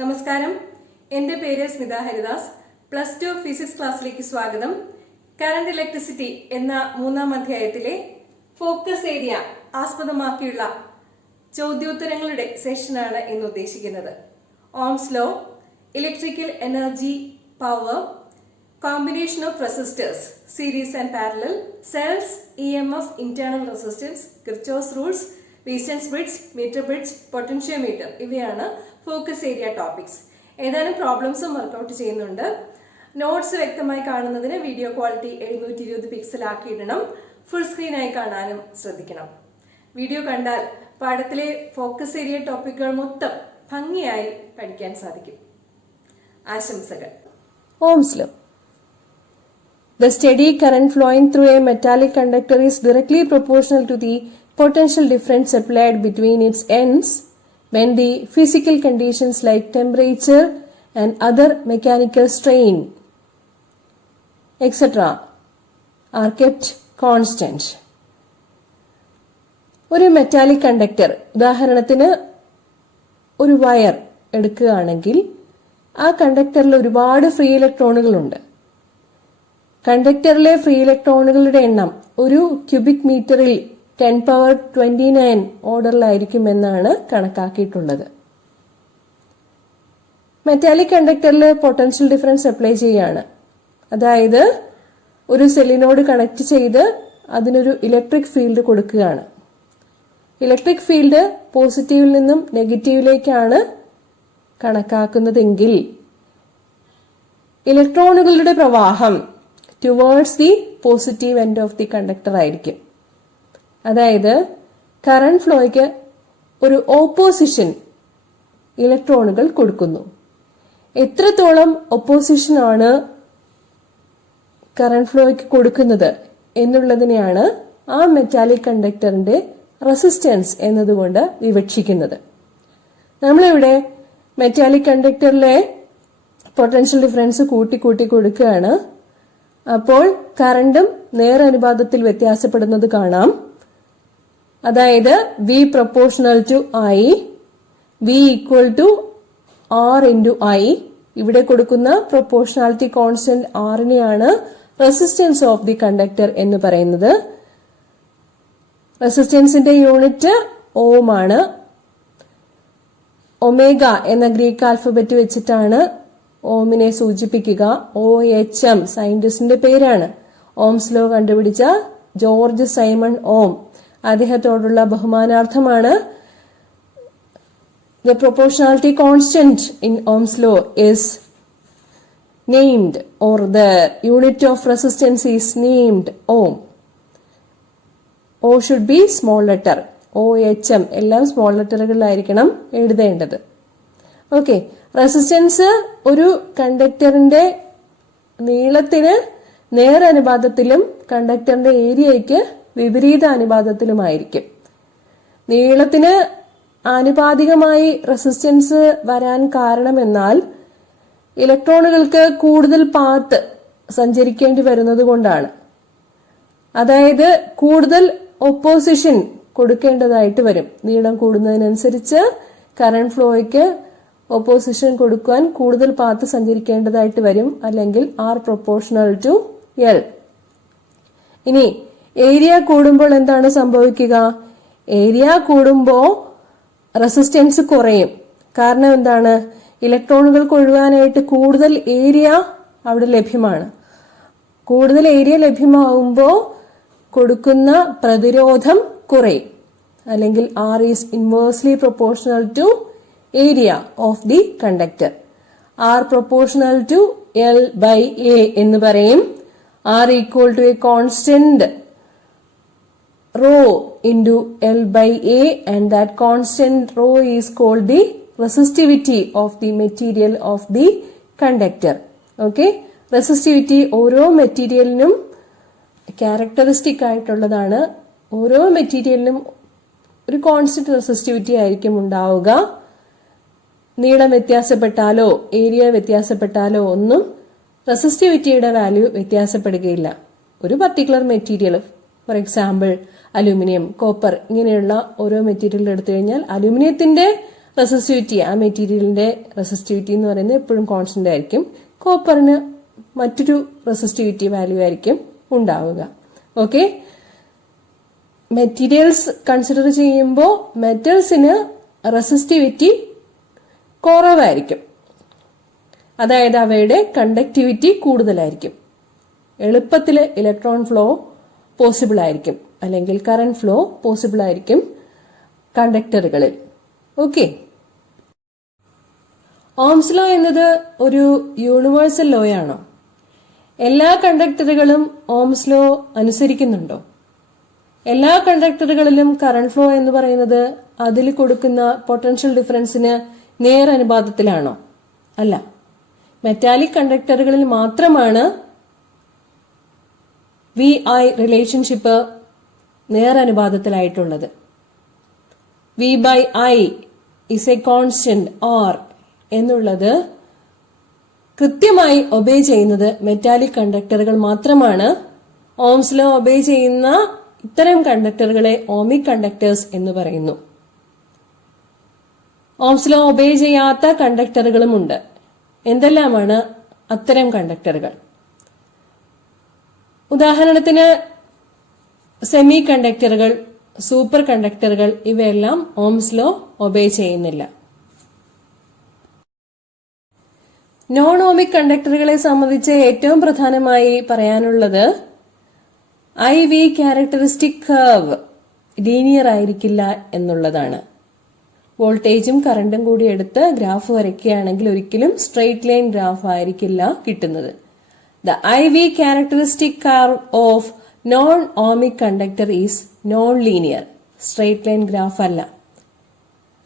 നമസ്കാരം, എൻ്റെ പേര് സ്മിത ഹരിദാസ്. +2 ഫിസിക്സ് ക്ലാസ്സിലേക്ക് സ്വാഗതം. കറന്റ് ഇലക്ട്രിസിറ്റി എന്ന 3-ാം അധ്യായത്തിലെ ഫോക്കസ് ഏരിയ ആസ്പദമാക്കിയുള്ള ചോദ്യോത്തരങ്ങളുടെ സെഷനാണ് ഇന്ന് ഉദ്ദേശിക്കുന്നത്. Ohm's law, electrical energy, power, combination of resistors, series and parallel, cells, EMF, internal resistance, Kirchhoff's rules, resistance bridge, meter bridge, potentiometer ഇവയാണ് ഫോക്കസ് ഏരിയ ടോപ്പിക്സ്. ഏതാനും പ്രോബ്ലംസും വർക്കൗട്ട് ചെയ്യുന്നുണ്ട്. നോട്ട്സ് വ്യക്തമായി കാണുന്നതിന് വീഡിയോ ക്വാളിറ്റി 720 പിക്സൽ ആക്കിയിടണം. ഫുൾ സ്ക്രീനായി കാണാനും ശ്രദ്ധിക്കണം. Video കണ്ടാൽ പാഠത്തിലെ focus area ടോപ്പിക്കുകൾ മൊത്തം ഭംഗിയായി പഠിക്കാൻ സാധിക്കും. ആശംസകൾ. Ohm's law. The steady current flowing through a metallic conductor is directly proportional to the potential difference applied between its ends when the physical conditions like temperature and other mechanical strain, etc. are kept constant. ഒരു metallic conductor, ഉദാഹരണത്തിന് ഒരു wire എടുക്കുകയാണെങ്കിൽ ആ കണ്ടക്ടറിൽ ഒരുപാട് free ഇലക്ട്രോണുകളുണ്ട്. കണ്ടക്ടറിലെ free ഇലക്ട്രോണുകളുടെ എണ്ണം ഒരു cubic മീറ്ററിൽ 10⁻29 ഓർഡറിലായിരിക്കുമെന്നാണ് കണക്കാക്കിയിട്ടുള്ളത്. മെറ്റാലിക് കണ്ടക്ടറിൽ പൊട്ടൻഷ്യൽ ഡിഫറൻസ് അപ്ലൈ ചെയ്യാണ്. അതായത് ഒരു സെല്ലിനോട് കണക്ട് ചെയ്ത് അതിനൊരു ഇലക്ട്രിക് ഫീൽഡ് കൊടുക്കുകയാണ്. ഇലക്ട്രിക് ഫീൽഡ് പോസിറ്റീവിൽ നിന്നും നെഗറ്റീവിലേക്കാണ് കണക്കാക്കുന്നതെങ്കിൽ ഇലക്ട്രോണുകളുടെ പ്രവാഹം towards the positive end of the conductor ആയിരിക്കും. അതായത് കറന്റ് ഫ്ലോയ്ക്ക് ഒരു ഓപ്പോസിഷൻ ഇലക്ട്രോണുകൾ കൊടുക്കുന്നു. എത്രത്തോളം ഒപ്പോസിഷൻ ആണ് കറന്റ് ഫ്ലോയ്ക്ക് കൊടുക്കുന്നത് എന്നുള്ളതിനെയാണ് ആ മെറ്റാലിക് കണ്ടക്ടറിന്റെ റെസിസ്റ്റൻസ് എന്നതുകൊണ്ട് വിവക്ഷിക്കുന്നത്. നമ്മളിവിടെ മെറ്റാലിക് കണ്ടക്ടറിലെ പൊട്ടൻഷ്യൽ ഡിഫറൻസ് കൂട്ടി കൊടുക്കുകയാണ്. അപ്പോൾ കറണ്ടും നേരനുപാതത്തിൽ വ്യത്യാസപ്പെടുന്നത് കാണാം. അതായത് V proportional to I, V equal to R into I. ഇവിടെ കൊടുക്കുന്ന പ്രൊപ്പോർഷണാലിറ്റി കോൺസ്റ്റന്റ് R-നെയാണ് റെസിസ്റ്റൻസ് ഓഫ് ദി കണ്ടക്ടർ എന്ന് പറയുന്നത്. റെസിസ്റ്റൻസിന്റെ യൂണിറ്റ് ഓം ആണ്. ഒമേഗ എന്ന ഗ്രീക്ക് ആൽഫബറ്റ് വെച്ചിട്ടാണ് ഓമിനെ സൂചിപ്പിക്കുക. OHM സയന്റിസ്റ്റിന്റെ പേരാണ്. ഓംസ് ലോ കണ്ടുപിടിച്ച ജോർജ് സൈമൺ ഓം. അദ്ദേഹത്തോടുള്ള ബഹുമാനാർത്ഥമാണ്. The proportionality constant in Ohm's law is named, or the unit of resistance is named ohm. O should be small letter. OHM എല്ലാം small ലെറ്ററുകളിലായിരിക്കണം എഴുതേണ്ടത്. Okay, resistance ഒരു കണ്ടക്ടറിന്റെ നീളത്തിന് നേരനുപാതത്തിലും കണ്ടക്ടറിന്റെ ഏരിയയ്ക്ക് വിപരീത അനുപാതത്തിലുമായിരിക്കും. നീളത്തിന് ആനുപാതികമായി റെസിസ്റ്റൻസ് വരാൻ കാരണമെന്നാൽ ഇലക്ട്രോണുകൾക്ക് കൂടുതൽ പാത്ത് സഞ്ചരിക്കേണ്ടി വരുന്നത് കൊണ്ടാണ്. അതായത് കൂടുതൽ ഒപ്പോസിഷൻ കൊടുക്കേണ്ടതായിട്ട് വരും. നീളം കൂടുന്നതിനനുസരിച്ച് കറന്റ് ഫ്ലോയ്ക്ക് ഒപ്പോസിഷൻ കൊടുക്കാൻ കൂടുതൽ പാത്ത് സഞ്ചരിക്കേണ്ടതായിട്ട് വരും. അല്ലെങ്കിൽ R പ്രൊപ്പോർഷണൽ ടു L. ഇനി ഏരിയ കൂടുമ്പോൾ എന്താണ് സംഭവിക്കുക? ഏരിയ കൂടുമ്പോൾ റെസിസ്റ്റൻസ് കുറയും. കാരണം എന്താണ്? ഇലക്ട്രോണുകൾക്ക് ഒഴുകാനായിട്ട് കൂടുതൽ ഏരിയ അവിടെ ലഭ്യമാണ്. കൂടുതൽ ഏരിയ ലഭ്യമാകുമ്പോൾ കൊടുക്കുന്ന പ്രതിരോധം കുറയും. അല്ലെങ്കിൽ R is inversely proportional to area of the conductor. R proportional to L/A എന്ന് പറയും. R equal to a constant rho into L/A, and that constant rho is called the resistivity of the material of the conductor. Okay, resistivity ഓരോ മെറ്റീരിയലിനും characteristic ആയിട്ടുള്ളതാണ്. ഓരോ മെറ്റീരിയലിനും ഒരു constant resistivity ആയിരിക്കും ഉണ്ടാവുക. നീളം വ്യത്യാസപ്പെട്ടാലോ area വ്യത്യാസപ്പെട്ടാലോ ഒന്നും റെസിസ്റ്റിവിറ്റിയുടെ വാല്യൂ വ്യത്യാസപ്പെടുകയില്ല. ഒരു particular material, for example aluminium, copper, ഇങ്ങനെയുള്ള ഓരോ മെറ്റീരിയൽ എടുത്തു കഴിഞ്ഞാൽ അലൂമിനിയത്തിന്റെ റെസിസ്റ്റിവിറ്റി, ആ മെറ്റീരിയലിന്റെ റെസിസ്റ്റിവിറ്റി എന്ന് പറയുന്നത് എപ്പോഴും കോൺസ്റ്റന്റ് ആയിരിക്കും. കോപ്പറിന് മറ്റൊരു റെസിസ്റ്റിവിറ്റി വാല്യൂ ആയിരിക്കും ഉണ്ടാവുക. ഓക്കെ, മെറ്റീരിയൽസ് കൺസിഡർ ചെയ്യുമ്പോൾ മെറ്റൽസിന് റെസിസ്റ്റിവിറ്റി കുറവായിരിക്കും, അതായത് അവയുടെ കണ്ടക്ടിവിറ്റി കൂടുതലായിരിക്കും. എളുപ്പത്തിൽ ഇലക്ട്രോൺ ഫ്ലോ പോസിബിൾ ആയിരിക്കും, അല്ലെങ്കിൽ കറന്റ് ഫ്ലോ പോസിബിൾ ആയിരിക്കും കണ്ടക്ടറുകളിൽ. ഓക്കെ, ഓംസ് ലോ എന്നത് ഒരു യൂണിവേഴ്സൽ ലോ ആണോ? എല്ലാ കണ്ടക്ടറുകളും ഓംസ് ലോ അനുസരിക്കുന്നുണ്ടോ? എല്ലാ കണ്ടക്ടറുകളിലും കറന്റ് ഫ്ലോ എന്ന് പറയുന്നത് അതിൽ കൊടുക്കുന്ന പൊട്ടൻഷ്യൽ ഡിഫറൻസിന് നേരനുപാതത്തിലാണോ? അല്ല. മെറ്റാലിക് കണ്ടക്ടറുകളിൽ മാത്രമാണ് VI റിലേഷൻഷിപ്പ് നേരനുപാതത്തിലായിട്ടുള്ളത്. V/I is a constant or എന്നുള്ളത് കൃത്യമായി ഒബേ ചെയ്യുന്നത് മെറ്റാലിക് കണ്ടക്ടറുകൾ മാത്രമാണ്. ഓംസ് ലോ ഒബേ ചെയ്യുന്ന ഇത്തരം കണ്ടക്ടറുകളെ ഓമിക് കണ്ടക്ടേഴ്സ് എന്ന് പറയുന്നു. ഓംസ് ലോ ഒബേ ചെയ്യാത്ത കണ്ടക്ടറുകളുമുണ്ട്. എന്തെല്ലാമാണ് അത്തരം കണ്ടക്ടറുകൾ? ഉദാഹരണത്തിന് സെമി കണ്ടക്ടറുകൾ, സൂപ്പർ കണ്ടക്ടറുകൾ, ഇവയെല്ലാം ഓംസ് ലോ ഒബേ ചെയ്യുന്നില്ല. നോൺ ഓമിക് കണ്ടക്ടറുകളെ സംബന്ധിച്ച് ഏറ്റവും പ്രധാനമായി പറയാനുള്ളത് IV ക്യാരക്ടറിസ്റ്റിക് കർവ് ലീനിയർ ആയിരിക്കില്ല എന്നുള്ളതാണ്. വോൾട്ടേജും കറണ്ടും കൂടി എടുത്ത് ഗ്രാഫ് വരയ്ക്കുകയാണെങ്കിൽ ഒരിക്കലും സ്ട്രെയിറ്റ് ലൈൻ ഗ്രാഫ് ആയിരിക്കില്ല കിട്ടുന്നത്. The IV characteristic curve of non ohmic conductor is known linear, straight line graph അല്ല.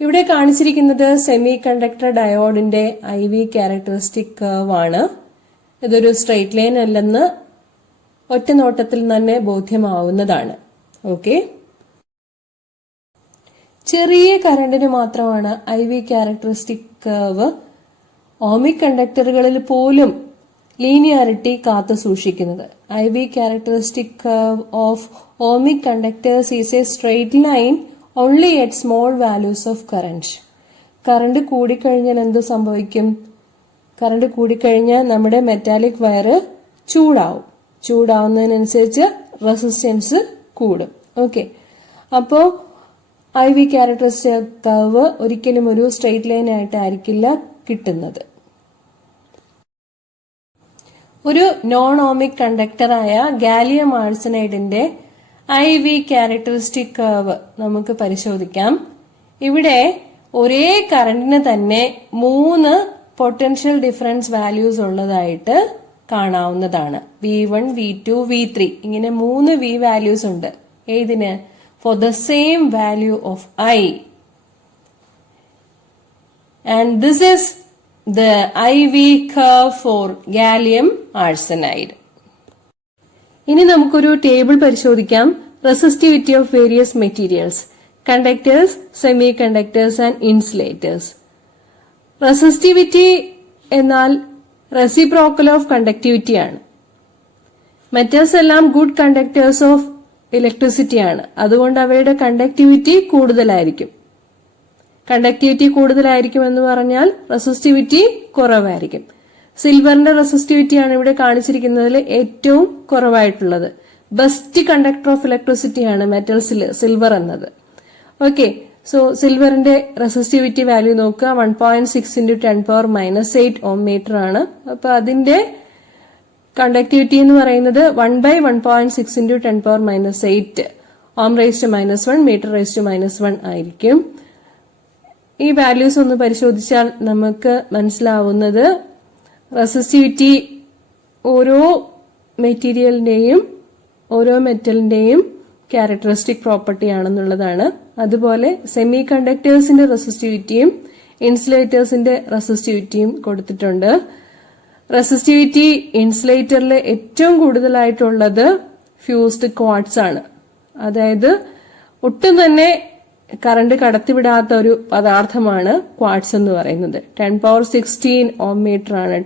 ഇവിടെ കാണിച്ചിരിക്കുന്നത് സെമി കണ്ടക്ടർ ഡയോഡിന്റെ IV ക്യാരക്ടറിസ്റ്റിക് കർവ് ആണ്. ഇതൊരു സ്ട്രെയിറ്റ് ലൈൻ അല്ലെന്ന് ഒറ്റ നോട്ടത്തിൽ തന്നെ ബോധ്യമാവുന്നതാണ്. ഓക്കെ, ചെറിയ കറണ്ടിന് മാത്രമാണ് IV ക്യാരക്ടറിസ്റ്റിക് കർവ് ഓമിക് കണ്ടക്ടറുകളിൽ പോലും ലീനിയാരിറ്റി കാത്തു സൂക്ഷിക്കുന്നത്. IV characteristic curve of ohmic conductors is a straight line only at small values of current. Current കൂടിക്കഴിഞ്ഞാൽ എന്ത് സംഭവിക്കും? കറണ്ട് കൂടിക്കഴിഞ്ഞാൽ നമ്മുടെ മെറ്റാലിക് വയർ ചൂടാവും. ചൂടാവുന്നതിനനുസരിച്ച് റെസിസ്റ്റൻസ് കൂടും. ഓക്കെ, അപ്പോ IV ക്യാരക്ടറിസ്റ്റിക് കർവ് ഒരിക്കലും ഒരു സ്ട്രെയിറ്റ് ലൈൻ ആയിട്ടായിരിക്കില്ല കിട്ടുന്നത്. ഒരു നോൺ ഓമിക് കണ്ടക്ടറായ ഗാലിയം ആഴ്സനൈഡിന്റെ IV ക്യാരക്ടറിസ്റ്റിക് കർവ് നമുക്ക് പരിശോധിക്കാം. ഇവിടെ ഒരേ കറണ്ടിന് തന്നെ 3 പൊട്ടൻഷ്യൽ ഡിഫറൻസ് വാല്യൂസ് ഉള്ളതായിട്ട് കാണാവുന്നതാണ്. V1, V2, V3 ഇങ്ങനെ 3 V വാല്യൂസ് ഉണ്ട്. ഏതിന്? For the same value of I. And this is the IV curve for gallium arsenide. ഇനി നമുക്കൊരു ടേബിൾ പരിശോധിക്കാം. Resistivity of various materials, conductors, semi conductors and insulators. Resistivity എന്നാൽ reciprocal of conductivity ആണ്. Metals എല്ലാം good conductors of electricity ആണ്. അതുകൊണ്ട് അവയുടെ conductivity കൂടുതലായിരിക്കും. കണ്ടക്ടിവിറ്റി കൂടുതലായിരിക്കും എന്ന് പറഞ്ഞാൽ റെസിസ്റ്റിവിറ്റി കുറവായിരിക്കും. സിൽവറിന്റെ റെസിസ്റ്റിവിറ്റി ആണ് ഇവിടെ കാണിച്ചിരിക്കുന്നതിൽ ഏറ്റവും കുറവായിട്ടുള്ളത്. ബെസ്റ്റ് കണ്ടക്ടർ ഓഫ് ഇലക്ട്രിസിറ്റി ആണ് മെറ്റൽസിൽ സിൽവർ എന്നത്. ഓക്കെ, സോ സിൽവറിന്റെ റെസിസ്റ്റിവിറ്റി വാല്യൂ നോക്കുക. 1.6 × 10⁻⁻8 ഓം മീറ്റർ ആണ്. അപ്പൊ അതിന്റെ കണ്ടക്ടിവിറ്റി എന്ന് പറയുന്നത് 1/1.6 × 10⁻⁻8 ഓം⁻⁻1 മീറ്റർ⁻⁻1 ആയിരിക്കും. ഈ വാല്യൂസ് ഒന്ന് പരിശോധിച്ചാൽ നമുക്ക് മനസ്സിലാവുന്നത് റെസിസ്റ്റിവിറ്റി ഓരോ മെറ്റീരിയലിന്റെയും ഓരോ മെറ്റലിന്റെയും ക്യാരക്ടറിസ്റ്റിക് പ്രോപ്പർട്ടി ആണെന്നുള്ളതാണ്. അതുപോലെ സെമി കണ്ടക്ടേഴ്സിന്റെ റെസിസ്റ്റിവിറ്റിയും ഇൻസുലേറ്റേഴ്സിന്റെ റെസിസ്റ്റിവിറ്റിയും കൊടുത്തിട്ടുണ്ട്. റെസിസ്റ്റിവിറ്റി ഇൻസുലേറ്ററിൽ ഏറ്റവും കൂടുതലായിട്ടുള്ളത് ഫ്യൂസ്ഡ് ക്വാർട്സ് ആണ്. അതായത് ഒട്ടും തന്നെ കറണ്ട് കടത്തിവിടാത്ത ഒരു പദാർത്ഥമാണ് ക്വാർട്സ് എന്ന് പറയുന്നത്. 10⁻16 ഓം മീറ്റർ ആണ്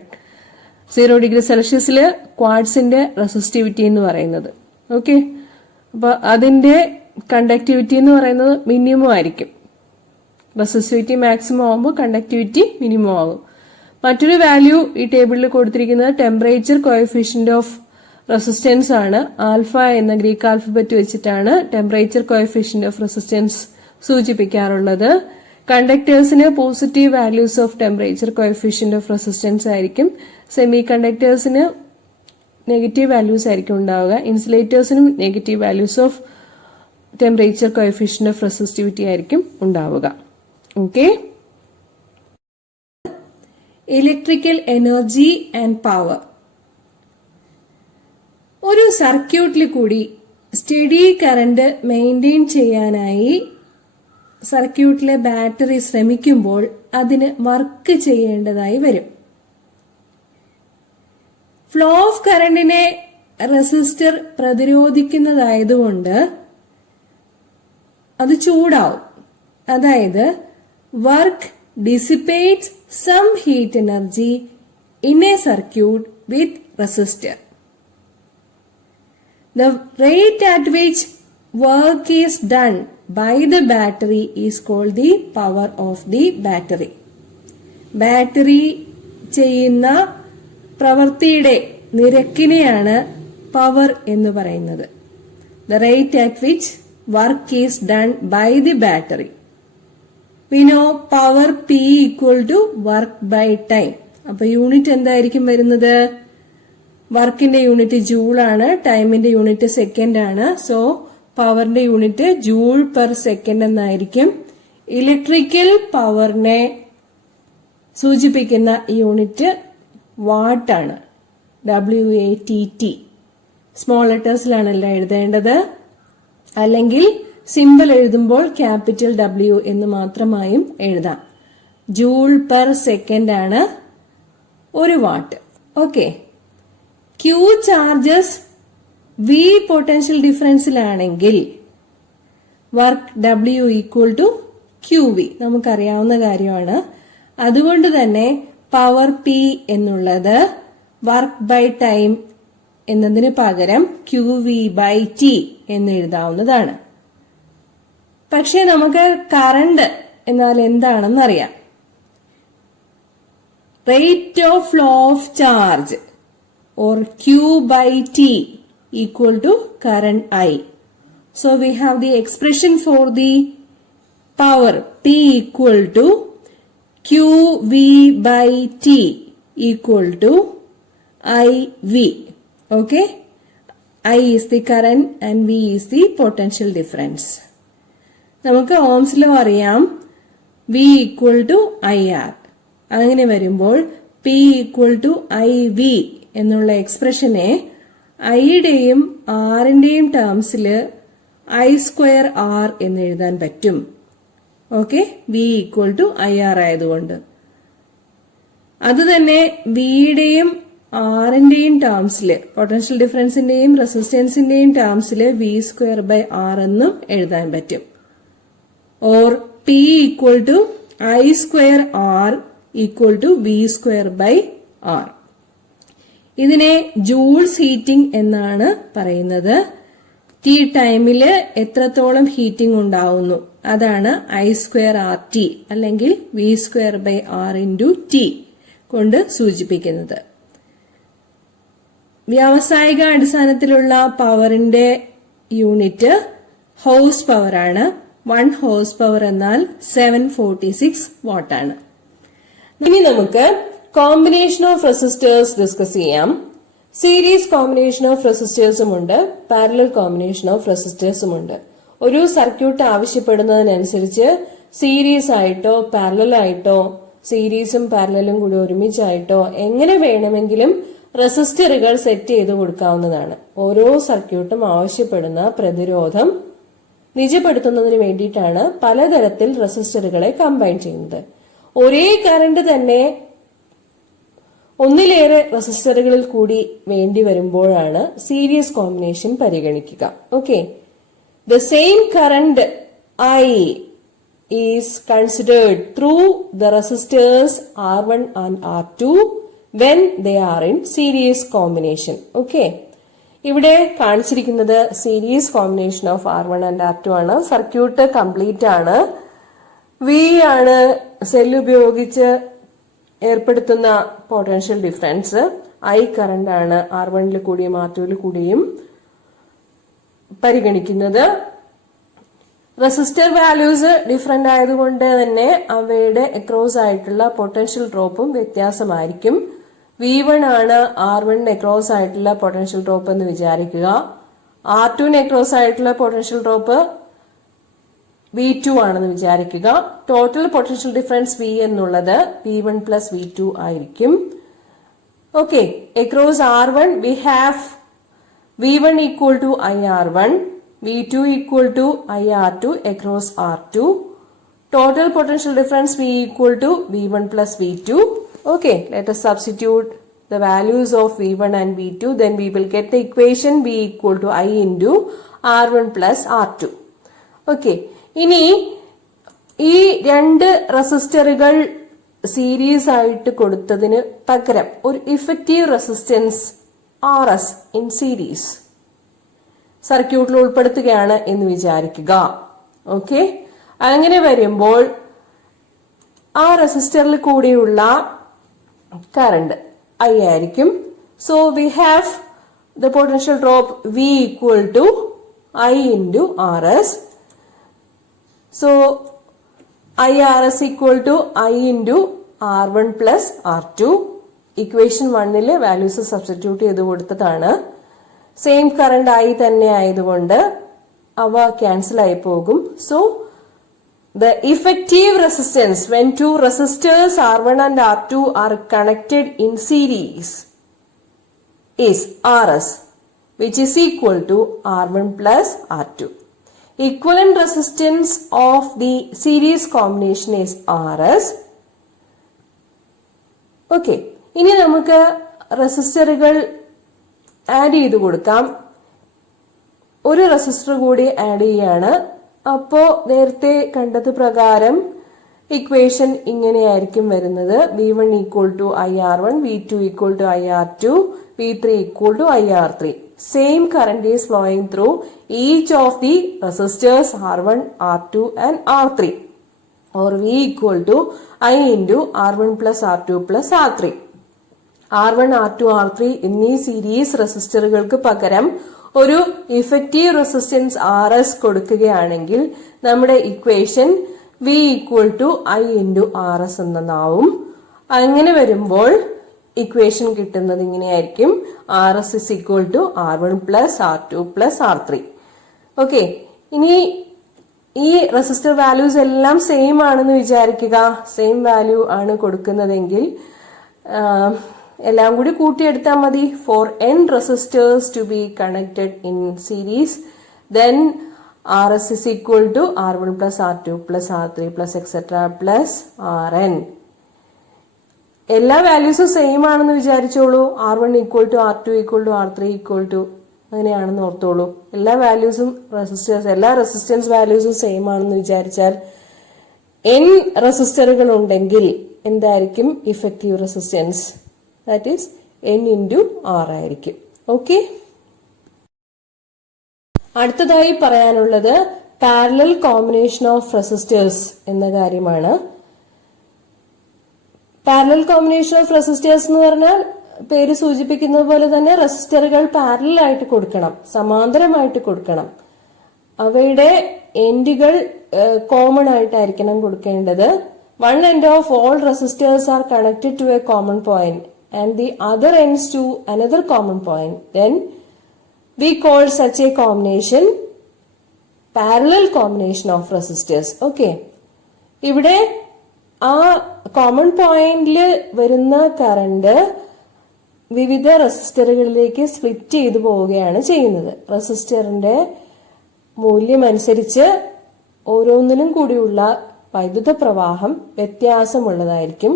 0°C ക്വാർട്സിന്റെ റെസിസ്റ്റിവിറ്റി എന്ന് പറയുന്നത്. ഓക്കെ, അപ്പൊ അതിന്റെ കണ്ടക്ടിവിറ്റി എന്ന് പറയുന്നത് മിനിമം ആയിരിക്കും. റെസിസ്റ്റിവിറ്റി മാക്സിമം ആവുമ്പോൾ കണ്ടക്ടിവിറ്റി മിനിമം ആകും. മറ്റൊരു വാല്യൂ ഈ ടേബിളിൽ കൊടുത്തിരിക്കുന്നത് ടെമ്പറേച്ചർ കോഎഫിഷ്യന്റ് ഓഫ് റെസിസ്റ്റൻസ് ആണ്. ആൽഫ എന്ന ഗ്രീക്ക് ആൽഫബറ്റ് വെച്ചിട്ടാണ് ടെമ്പറേച്ചർ കോഎഫിഷ്യന്റ് ഓഫ് റെസിസ്റ്റൻസ് സൂചിപ്പിക്കാറുള്ളത്. കണ്ടക്ടേഴ്സിന് positive values of temperature coefficient of resistance ആയിരിക്കും. സെമി കണ്ടക്ടേഴ്സിന് നെഗറ്റീവ് വാല്യൂസ് ആയിരിക്കും ഉണ്ടാവുക. ഇൻസുലേറ്റേഴ്സിനും negative values of temperature coefficient of resistivity ആയിരിക്കും ഉണ്ടാവുക. Okay. Electrical energy and power. ഒരു സർക്യൂട്ടിൽ കൂടി സ്റ്റഡി കറന്റ് മെയിൻറ്റെയിൻ ചെയ്യാനായി സർക്യൂട്ടിലെ ബാറ്ററി ശ്രമിക്കുമ്പോൾ അതിന് വർക്ക് ചെയ്യേണ്ടതായി വരും. ഫ്ലോ ഓഫ് കറണ്ടിനെ റെസിസ്റ്റർ പ്രതിരോധിക്കുന്നതായതുകൊണ്ട് അത് ചൂടാവും. അതായത് work dissipates some heat energy in a circuit with resistor. The rate at which work is done by the battery is called the power of the battery. Battery ചെയ്യുന്ന പ്രവൃത്തിയുടെ നിരക്കിനെയാണ് power എന്ന് പറയുന്നത്. The rate at which work is done by the battery. We know power P equal to work by time. അപ്പൊ unit എന്തായിരിക്കും വരുന്നത്? വർക്കിന്റെ unit joule ആണ്, ടൈമിന്റെ യൂണിറ്റ് സെക്കൻഡ് ആണ്. സോ പവറിന്റെ യൂണിറ്റ് ജൂൾ പെർ സെക്കൻഡ് എന്നായിരിക്കും. ഇലക്ട്രിക്കൽ പവറിനെ സൂചിപ്പിക്കുന്ന യൂണിറ്റ് വാട്ട് ആണ്, WATT. സ്മോൾ ലെറ്റേഴ്സിലാണല്ലോ എഴുതേണ്ടത്, അല്ലെങ്കിൽ സിമ്പിൾ എഴുതുമ്പോൾ ക്യാപിറ്റൽ W എന്ന് മാത്രമായും എഴുതാം. ജൂൾ പെർ സെക്കൻഡ് ആണ് ഒരു watt. Okay. Q charges V potential ഡിഫറൻസിലാണെങ്കിൽ work W equal to QV നമുക്കറിയാവുന്ന കാര്യമാണ്. അതുകൊണ്ട് തന്നെ പവർ P എന്നുള്ളത് വർക്ക് ബൈ ടൈം എന്നതിന് പകരം QV/T എന്ന് എഴുതാവുന്നതാണ്. പക്ഷെ നമുക്ക് കറണ്ട് എന്നാൽ എന്താണെന്ന് അറിയാം. Rate of flow of charge or Q/T equal to current I. So we have the expression for the power P equal to QV/T equal to IV. Okay. I is the current and V is the potential difference. നമുക്ക് Ohm's law അറിയാം. V equal to IR. അങ്ങനെ വരുമ്പോൾ P equal to IV എന്നുള്ള എക്സ്പ്രഷനെ ഐയുടെയും ആറിന്റെയും ടേംസില് I²R എന്ന് എഴുതാൻ പറ്റും. Okay. V equal to IR ആയതുകൊണ്ട് അത് തന്നെ വിയുടെയും ആറിന്റെയും ടേംസില്, പൊട്ടൻഷ്യൽ ഡിഫറൻസിന്റെയും റെസിസ്റ്റൻസിന്റെയും ടേംസില് V²/R എന്നും എഴുതാൻ പറ്റും. Or P equal to I²R equal to V²/R. ഇതിനെ ജൂൾസ് ഹീറ്റിംഗ് എന്നാണ് പറയുന്നത്. T ടൈമില് എത്രത്തോളം ഹീറ്റിംഗ് ഉണ്ടാവുന്നു അതാണ് I²RT അല്ലെങ്കിൽ V²/R × T കൊണ്ട് സൂചിപ്പിക്കുന്നത്. വ്യാവസായിക അടിസ്ഥാനത്തിലുള്ള പവറിന്റെ യൂണിറ്റ് ഹോഴ്സ് പവർ ആണ്. 1 ഹോഴ്സ് പവർ എന്നാൽ 746 വാട്ടാണ്. ഇനി നമുക്ക് കോമ്പിനേഷൻ ഓഫ് റെസിസ്റ്റേഴ്സ് ഡിസ്കസ് ചെയ്യാം. സീരീസ് കോമ്പിനേഷൻ ഓഫ് റെസിസ്റ്റേഴ്സും ഉണ്ട്, പാരലൽ കോമ്പിനേഷൻ ഓഫ് റെസിസ്റ്റേഴ്സും ഉണ്ട്. ഒരു സർക്യൂട്ട് ആവശ്യപ്പെടുന്നതിനനുസരിച്ച് സീരീസ് ആയിട്ടോ പാരലൽ ആയിട്ടോ സീരീസും പാരലലും കൂടി ഒരുമിച്ചായിട്ടോ എങ്ങനെ വേണമെങ്കിലും റെസിസ്റ്ററുകൾ സെറ്റ് ചെയ്ത് കൊടുക്കാവുന്നതാണ്. ഓരോ സർക്യൂട്ടും ആവശ്യപ്പെടുന്ന പ്രതിരോധം നിജപ്പെടുത്തുന്നതിന് വേണ്ടിയിട്ടാണ് പലതരത്തിൽ റെസിസ്റ്ററുകളെ കമ്പൈൻ ചെയ്യുന്നത്. ഒരേ കറണ്ട് തന്നെ ഒന്നിലേറെ റെസിസ്റ്ററുകളിൽ കൂടി വേണ്ടി വരുമ്പോഴാണ് സീരീസ് കോമ്പിനേഷൻ പരിഗണിക്കുക. Okay. The same current I is considered through the resistors R1 and R2 when they are in series combination. Okay. ഇവിടെ കാണിച്ചിരിക്കുന്നത് series combination of R1 and R2 ആണ്. സർക്യൂട്ട് കംപ്ലീറ്റ് ആണ്. വി ആണ് cell ഉപയോഗിച്ച് ഏർപ്പെടുത്തുന്ന potential difference. I current ആണ് R1 കൂടിയും R2 കൂടിയും പരിഗണിക്കുന്നത്. റെസിസ്റ്റർ വാല്യൂസ് ഡിഫറെന്റ് ആയതുകൊണ്ട് തന്നെ അവയുടെ അക്രോസ് ആയിട്ടുള്ള പൊട്ടൻഷ്യൽ ഡ്രോപ്പും വ്യത്യാസമായിരിക്കും. V1 ആണ് R1 അക്രോസ് ആയിട്ടുള്ള പൊട്ടൻഷ്യൽ ഡ്രോപ്പ് എന്ന് വിചാരിക്കുക. R2 അക്രോസ് ആയിട്ടുള്ള പൊട്ടൻഷ്യൽ ഡ്രോപ്പ് V2 ആണെന്ന് വിചാരിക്കുക. ടോട്ടൽ പൊട്ടൻഷ്യൽ ഡിഫറൻസ് V എന്നുള്ളത് V1 പ്ലസ് V2 ആയിരിക്കും. Okay, across R1 we have V1 equal to IR1, V2 equal to IR2 across R2. Total potential difference V equal to V1 plus V2. Okay, let us substitute the values of V1 and V2. Then we will get the equation V equal to I into R1 plus R2. Okay, ഇനി ഈ രണ്ട് റെസിസ്റ്ററുകൾ series ആയിട്ട് കൊടുത്തതിന് പകരം ഒരു effective resistance RS in series സർക്യൂട്ടിൽ ഉൾപ്പെടുത്തുകയാണ് എന്ന് വിചാരിക്കുക. ഓക്കെ, അങ്ങനെ വരുമ്പോൾ ആ റെസിസ്റ്ററിൽ കൂടിയുള്ള കറണ്ട് I ആയിരിക്കും. So we have the potential drop V equal to I into RS. So IRS equal to I into R1 plus R2. Equation 1 values substitute ചെയ്ത് കൊടുത്തതാണ്. സെയിം കറണ്ട് ആയി തന്നെ ആയതുകൊണ്ട് അവ ക്യാൻസൽ ആയി പോകും. So the effective resistance when two resistors R1 and R2 are connected in series is RS, which is equal to R1 plus R2. Equivalent resistance of the series combination is RS. Okay, ഇനി നമുക്ക് റെസിസ്റ്ററുകൾ add ചെയ്ത് കൊടുക്കാം. ഒരു resistor കൂടി add ചെയ്യാണ്. അപ്പോ നേരത്തെ കണ്ടത് പ്രകാരം ഇക്വേഷൻ ഇങ്ങനെയായിരിക്കും വരുന്നത്. V1 equal to IR1, V2 equal to IR2, V3 equal to IR3. Same current is flowing through each of the resistors R1, R2 and R3, or V equal to I into R1 plus R2 plus R3. R1, R2, R3 എന്നീ series റെസിസ്റ്ററുകൾക്ക് പകരം ഒരു effective resistance RS കൊടുക്കുകയാണെങ്കിൽ നമ്മുടെ equation V equal to I into RS എന്നാവും. അങ്ങനെ വരുമ്പോൾ equation കിട്ടുന്നത് ഇങ്ങനെയായിരിക്കും. RS is equal to R1 plus R2 plus R3. Okay, ഇനി ഈ റെസിസ്റ്റർ വാല്യൂസ് എല്ലാം സെയിം ആണെന്ന് വിചാരിക്കുക. സെയിം വാല്യൂ ആണ് കൊടുക്കുന്നതെങ്കിൽ എല്ലാം കൂടി കൂട്ടിയെടുത്താൽ മതി. For n resistors to be connected in series, then RS is equal to R1 plus R2 plus R3 plus etc. plus RN. എല്ലാ വാല്യൂസും സെയിം ആണെന്ന് വിചാരിച്ചോളൂ. R1 equal to R2 equal to R3 equal to അങ്ങനെയാണെന്ന് ഓർത്തോളൂ. എല്ലാ വാല്യൂസും എല്ലാ resistance വാല്യൂസും same ആണെന്ന് വിചാരിച്ചാൽ n റെസിസ്റ്ററുകൾ ഉണ്ടെങ്കിൽ എന്തായിരിക്കും effective resistance? That is n into R ആയിരിക്കും. ഓക്കെ, അടുത്തതായി പറയാനുള്ളത് പാരലൽ കോമ്പിനേഷൻ ഓഫ് റെസിസ്റ്റേഴ്സ് എന്ന കാര്യമാണ്. പാരലൽ കോമ്പിനേഷൻ ഓഫ് റെസിസ്റ്റേഴ്സ് എന്ന് പറഞ്ഞാൽ പേര് സൂചിപ്പിക്കുന്നത് പോലെ തന്നെ റെസിസ്റ്ററുകൾ പാരലൽ ആയിട്ട് കൊടുക്കണം, സമാന്തരമായിട്ട് കൊടുക്കണം. അവയുടെ എൻഡുകൾ കോമൺ ആയിട്ടായിരിക്കണം കൊടുക്കേണ്ടത്. One end of all resistors are connected to a common point and the other ends to another common point. Then we call such a combination parallel combination of resistors. Okay, ഇവിടെ ആ common പോയിന്റില് വരുന്ന current വിവിധ റെസിസ്റ്ററുകളിലേക്ക് split ചെയ്തു പോവുകയാണ് ചെയ്യുന്നത്. റെസിസ്റ്ററിന്റെ മൂല്യം അനുസരിച്ച് ഓരോന്നിനും കൂടിയുള്ള വൈദ്യുത പ്രവാഹം വ്യത്യാസമുള്ളതായിരിക്കും.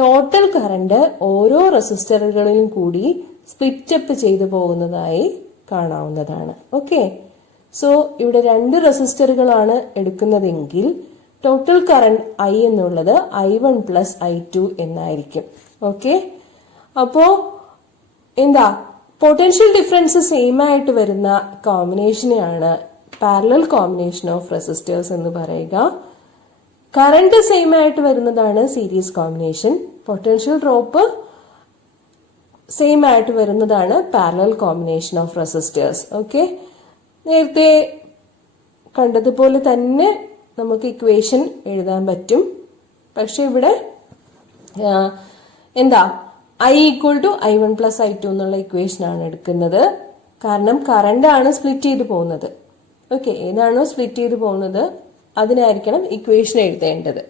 ടോട്ടൽ കറണ്ട് ഓരോ റെസിസ്റ്ററുകളിലും കൂടി സ്പ്ലിറ്റപ്പ് ചെയ്തു പോകുന്നതായി കാണാവുന്നതാണ്. ഓക്കെ, സോ ഇവിടെ രണ്ട് റെസിസ്റ്ററുകളാണ് എടുക്കുന്നതെങ്കിൽ ടോട്ടൽ കറണ്ട് I എന്നുള്ളത് I1 പ്ലസ് I2 എന്നായിരിക്കും. ഓക്കെ, അപ്പോ എന്താ പൊട്ടൻഷ്യൽ ഡിഫറൻസ് സെയിം ആയിട്ട് വരുന്ന കോമ്പിനേഷനെയാണ് പാരലൽ കോമ്പിനേഷൻ ഓഫ് റെസിസ്റ്റേഴ്സ് എന്ന് പറയുക. കറണ്ട് സെയിം ആയിട്ട് വരുന്നതാണ് series combination. Potential drop same ആയിട്ട് വരുന്നതാണ് parallel combination of resistors. Okay, നേരത്തെ കണ്ടതുപോലെ തന്നെ നമുക്ക് ഇക്വേഷൻ എഴുതാൻ പറ്റും. പക്ഷെ ഇവിടെ എന്താ I equal to I1 plus I2 എന്നുള്ള ഇക്വേഷൻ ആണ് എടുക്കുന്നത്. കാരണം കറണ്ട് ആണ് സ്പ്ലിറ്റ് ചെയ്ത് പോകുന്നത്. ഓക്കെ, ഏതാണോ സ്പ്ലിറ്റ് ചെയ്ത് പോകുന്നത് അതിനായിരിക്കണം ഇക്വേഷൻ എഴുതേണ്ടത്.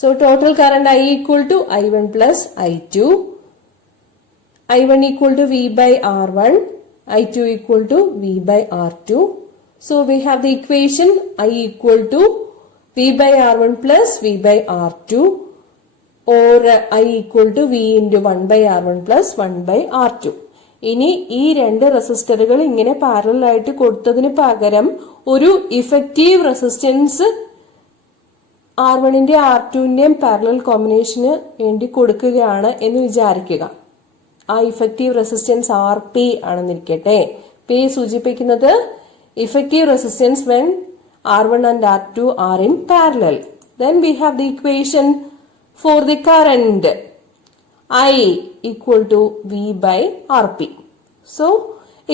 So total current I equal to I1 plus I2, I1 equal to V by R1, I2 equal to V by R2. So we have the equation I equal to V by R1 plus V by R2, or I equal to V into 1 by R1 plus 1 by R2. ഇനി ഈ രണ്ട് റെസിസ്റ്ററുകൾ ഇങ്ങനെ parallel ആയിട്ട് കൊടുത്തതിന് പകരം ഒരു effective resistance R1ന്റെയും R2ന്റെയും parallel കോമ്പിനേഷന് വേണ്ടി കൊടുക്കുകയാണ് എന്ന് വിചാരിക്കുക. ആ ഇഫക്റ്റീവ് റെസിസ്റ്റൻസ് RP ആണെന്നിരിക്കട്ടെ. പി സൂചിപ്പിക്കുന്നത് effective resistance when R1 and R2 are in parallel. Then we have the equation for the current I equal to V by RP. So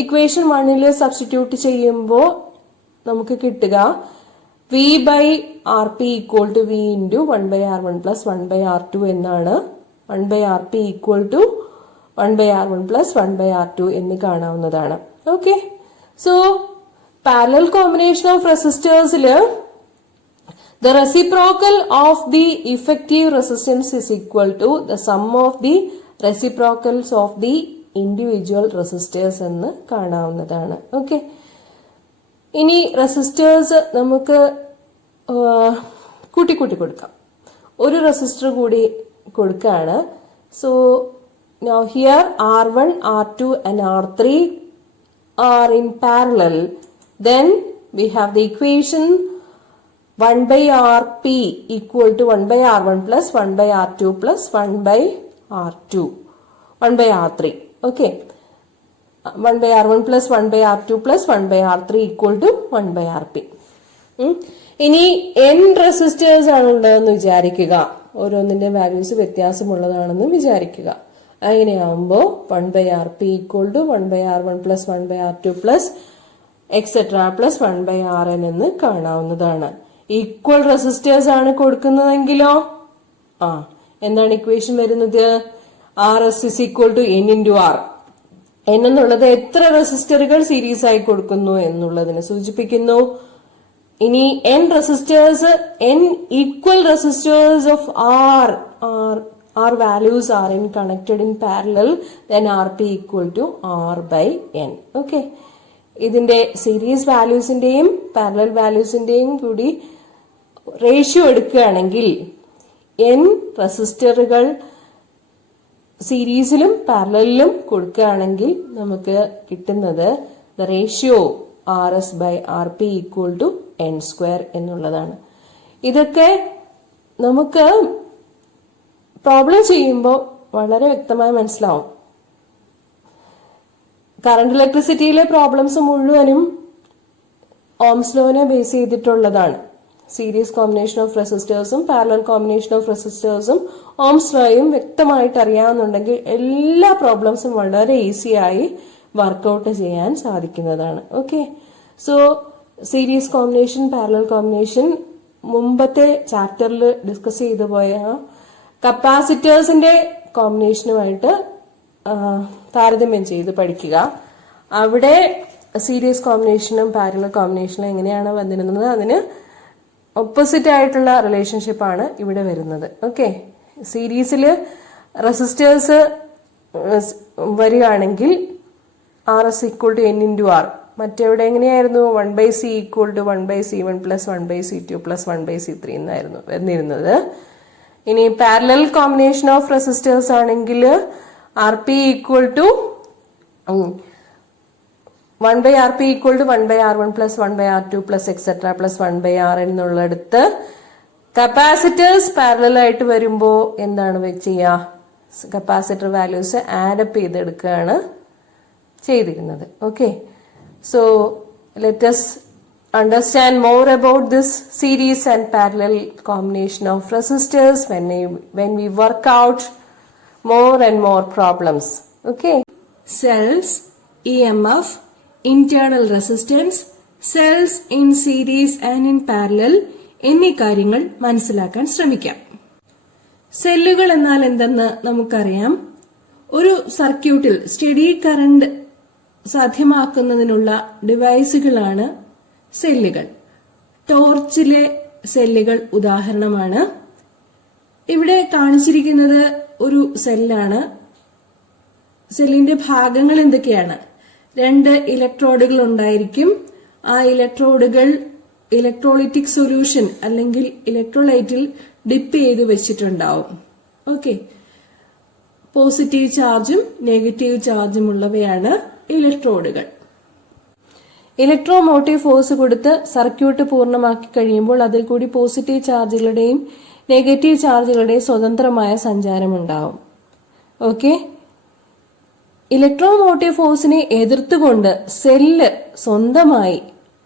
equation 1ൽ substitute ചെയ്യുമ്പോൾ നമുക്ക് കിട്ടുക V by RP equal to V into 1 by R1 plus 1 by R2 എന്നാണ്. 1 by RP equal to 1 by R1 plus 1 by R2 എന്ന് കാണാവുന്നതാണ്. Okay, so parallel combination of റെസിസ്റ്റേഴ്സില് the reciprocal of the effective resistance is equal to the sum of the reciprocals of the individual resistors എന്ന് കാണാവുന്നതാണ്. Okay, ഇനി resistors നമുക്ക് കൂട്ടി കൊടുക്കാം. ഒരു റെസിസ്റ്റർ കൂടി കൊടുക്കുകയാണ്. So now here R1, R2 and R3 are in parallel. Then we have the equation 1 by Rp equal to 1 by R1 plus 1 by R2 plus 1 by R2, 1 by R3. Okay, 1 by R1 plus 1 by R2 plus 1 by R3 equal to 1 by Rp. ഇനി n resistors ആണ് ഉള്ളതെന്ന് വിചാരിക്കുക. ഓരോന്നിന്റെ values വ്യത്യാസമുള്ളതാണെന്ന് വിചാരിക്കുക. അങ്ങനെയാവുമ്പോൾ 1 by Rp equal to 1 by R1 plus 1 by R2 plus etc plus 1 by Rn എന്ന് കാണാവുന്നതാണ്. Equal resistors ആണ് കൊടുക്കുന്നതെങ്കിലോ എന്താണ് equation വരുന്നത്? RS is equal to N into R. N എന്നുള്ളത് എത്ര റെസിസ്റ്ററുകൾ സീരീസ് ആയി കൊടുക്കുന്നു എന്നുള്ളതിനെ സൂചിപ്പിക്കുന്നു. ഇനി n resistors, n equal resistors of R values are in connected in parallel, then Rp equal to R by N. Okay, ഇതിന്റെ സീരീസ് വാല്യൂസിന്റെയും പാരലൽ വാല്യൂസിന്റെയും കൂടി റേഷ്യോ എടുക്കുകയാണെങ്കിൽ n റെസിസ്റ്ററുകൾ സീരീസിലും പാരലലിലും കൊടുക്കുകയാണെങ്കിൽ നമുക്ക് കിട്ടുന്നത് the ratio RS by RP equal to N square എന്നുള്ളതാണ്. ഇതൊക്കെ നമുക്ക് പ്രോബ്ലം ചെയ്യുമ്പോൾ വളരെ വ്യക്തമായി മനസ്സിലാവും. കറണ്ട് ഇലക്ട്രിസിറ്റിയിലെ പ്രോബ്ലംസ് മുഴുവനും ഓംസ് ലോനെ ബേസ് ചെയ്തിട്ടുള്ളതാണ്. സീരീസ് കോമ്പിനേഷൻ ഓഫ് റെസിസ്റ്റേഴ്സും പാരലൽ കോമ്പിനേഷൻ ഓഫ് റെസിസ്റ്റേഴ്സും ഓംസ് ലോയും വ്യക്തമായിട്ട് അറിയാവുന്നുണ്ടെങ്കിൽ എല്ലാ പ്രോബ്ലംസും വളരെ ഈസിയായി വർക്കൗട്ട് ചെയ്യാൻ സാധിക്കുന്നതാണ്. Okay, so series combination, parallel combination മുമ്പത്തെ ചാപ്റ്ററിൽ ഡിസ്കസ് ചെയ്തു പോയ കപ്പാസിറ്റേഴ്സിന്റെ കോമ്പിനേഷനുമായിട്ട് താരതമ്യം ചെയ്ത് പഠിക്കുക. അവിടെ സീരീസ് കോമ്പിനേഷനും പാരലൽ കോമ്പിനേഷനും എങ്ങനെയാണ് വന്നിരുന്നത് അതിന് ഓപ്പോസിറ്റ് ആയിട്ടുള്ള റിലേഷൻഷിപ്പാണ് ഇവിടെ വരുന്നത്. ഓക്കെ, സീരീസിൽ റെസിസ്റ്റേഴ്സ് വരികയാണെങ്കിൽ RS equal to N into R. മറ്റെവിടെ എങ്ങനെയായിരുന്നു? 1 by C equal to 1 by C1 plus 1 by C2 plus 1 by C3 എന്നായിരുന്നു വന്നിരുന്നത്. ഇനി പാരലൽ കോമ്പിനേഷൻ ഓഫ് റെസിസ്റ്റേഴ്സ് ആണെങ്കിൽ RP equal to 1 by RP equal to 1 by R1 plus 1 by R2 plus etc plus 1 by R എന്നുള്ളടുത്ത് capacitors parallel ആയിട്ട് വരുമ്പോൾ എന്താണ് ചെയ്യുക? Capacitor values add up ചെയ്തെടുക്കുകയാണ് ചെയ്തിരുന്നത്. Okay, so let us understand more about this series and parallel combination of resistors when we work out more and more problems. Okay. Cells, EMF, internal resistance, cells in series and in parallel എന്നീ കാര്യങ്ങൾ മനസ്സിലാക്കാൻ ശ്രമിക്കാം. സെല്ലുകൾ എന്നാൽ എന്തെന്ന് നമുക്കറിയാം. ഒരു സർക്യൂട്ടിൽ സ്റ്റഡി കറന്റ് സാധ്യമാക്കുന്നതിനുള്ള ഡിവൈസുകളാണ് സെല്ലുകൾ. ടോർച്ചിലെ സെല്ലുകൾ ഉദാഹരണമാണ്. ഇവിടെ കാണിച്ചിരിക്കുന്നത് ഒരു സെല്ലാണ്. സെല്ലിന്റെ ഭാഗങ്ങൾ എന്തൊക്കെയാണ്? 2 ഇലക്ട്രോഡുകൾ ഉണ്ടായിരിക്കും. ആ ഇലക്ട്രോഡുകൾ ഇലക്ട്രോലൈറ്റിക് സൊല്യൂഷൻ അല്ലെങ്കിൽ ഇലക്ട്രോലൈറ്റിൽ ഡിപ്പ് ചെയ്ത് വെച്ചിട്ടുണ്ടാവും. ഓക്കെ. പോസിറ്റീവ് ചാർജും നെഗറ്റീവ് ചാർജും ഉള്ളവയാണ് ഇലക്ട്രോഡുകൾ. ഇലക്ട്രോമോട്ടീവ് ഫോഴ്സ് കൊടുത്ത് സർക്യൂട്ട് പൂർണ്ണമാക്കി കഴിയുമ്പോൾ അതിൽ കൂടി പോസിറ്റീവ് ചാർജുകളുടെയും നെഗറ്റീവ് ചാർജുകളുടെയും സ്വതന്ത്രമായ സഞ്ചാരമുണ്ടാവും. ഓക്കെ. ഇലക്ട്രോമോട്ടീവ് ഫോഴ്സിനെ എതിർത്തുകൊണ്ട് സെല്ല് സ്വന്തമായി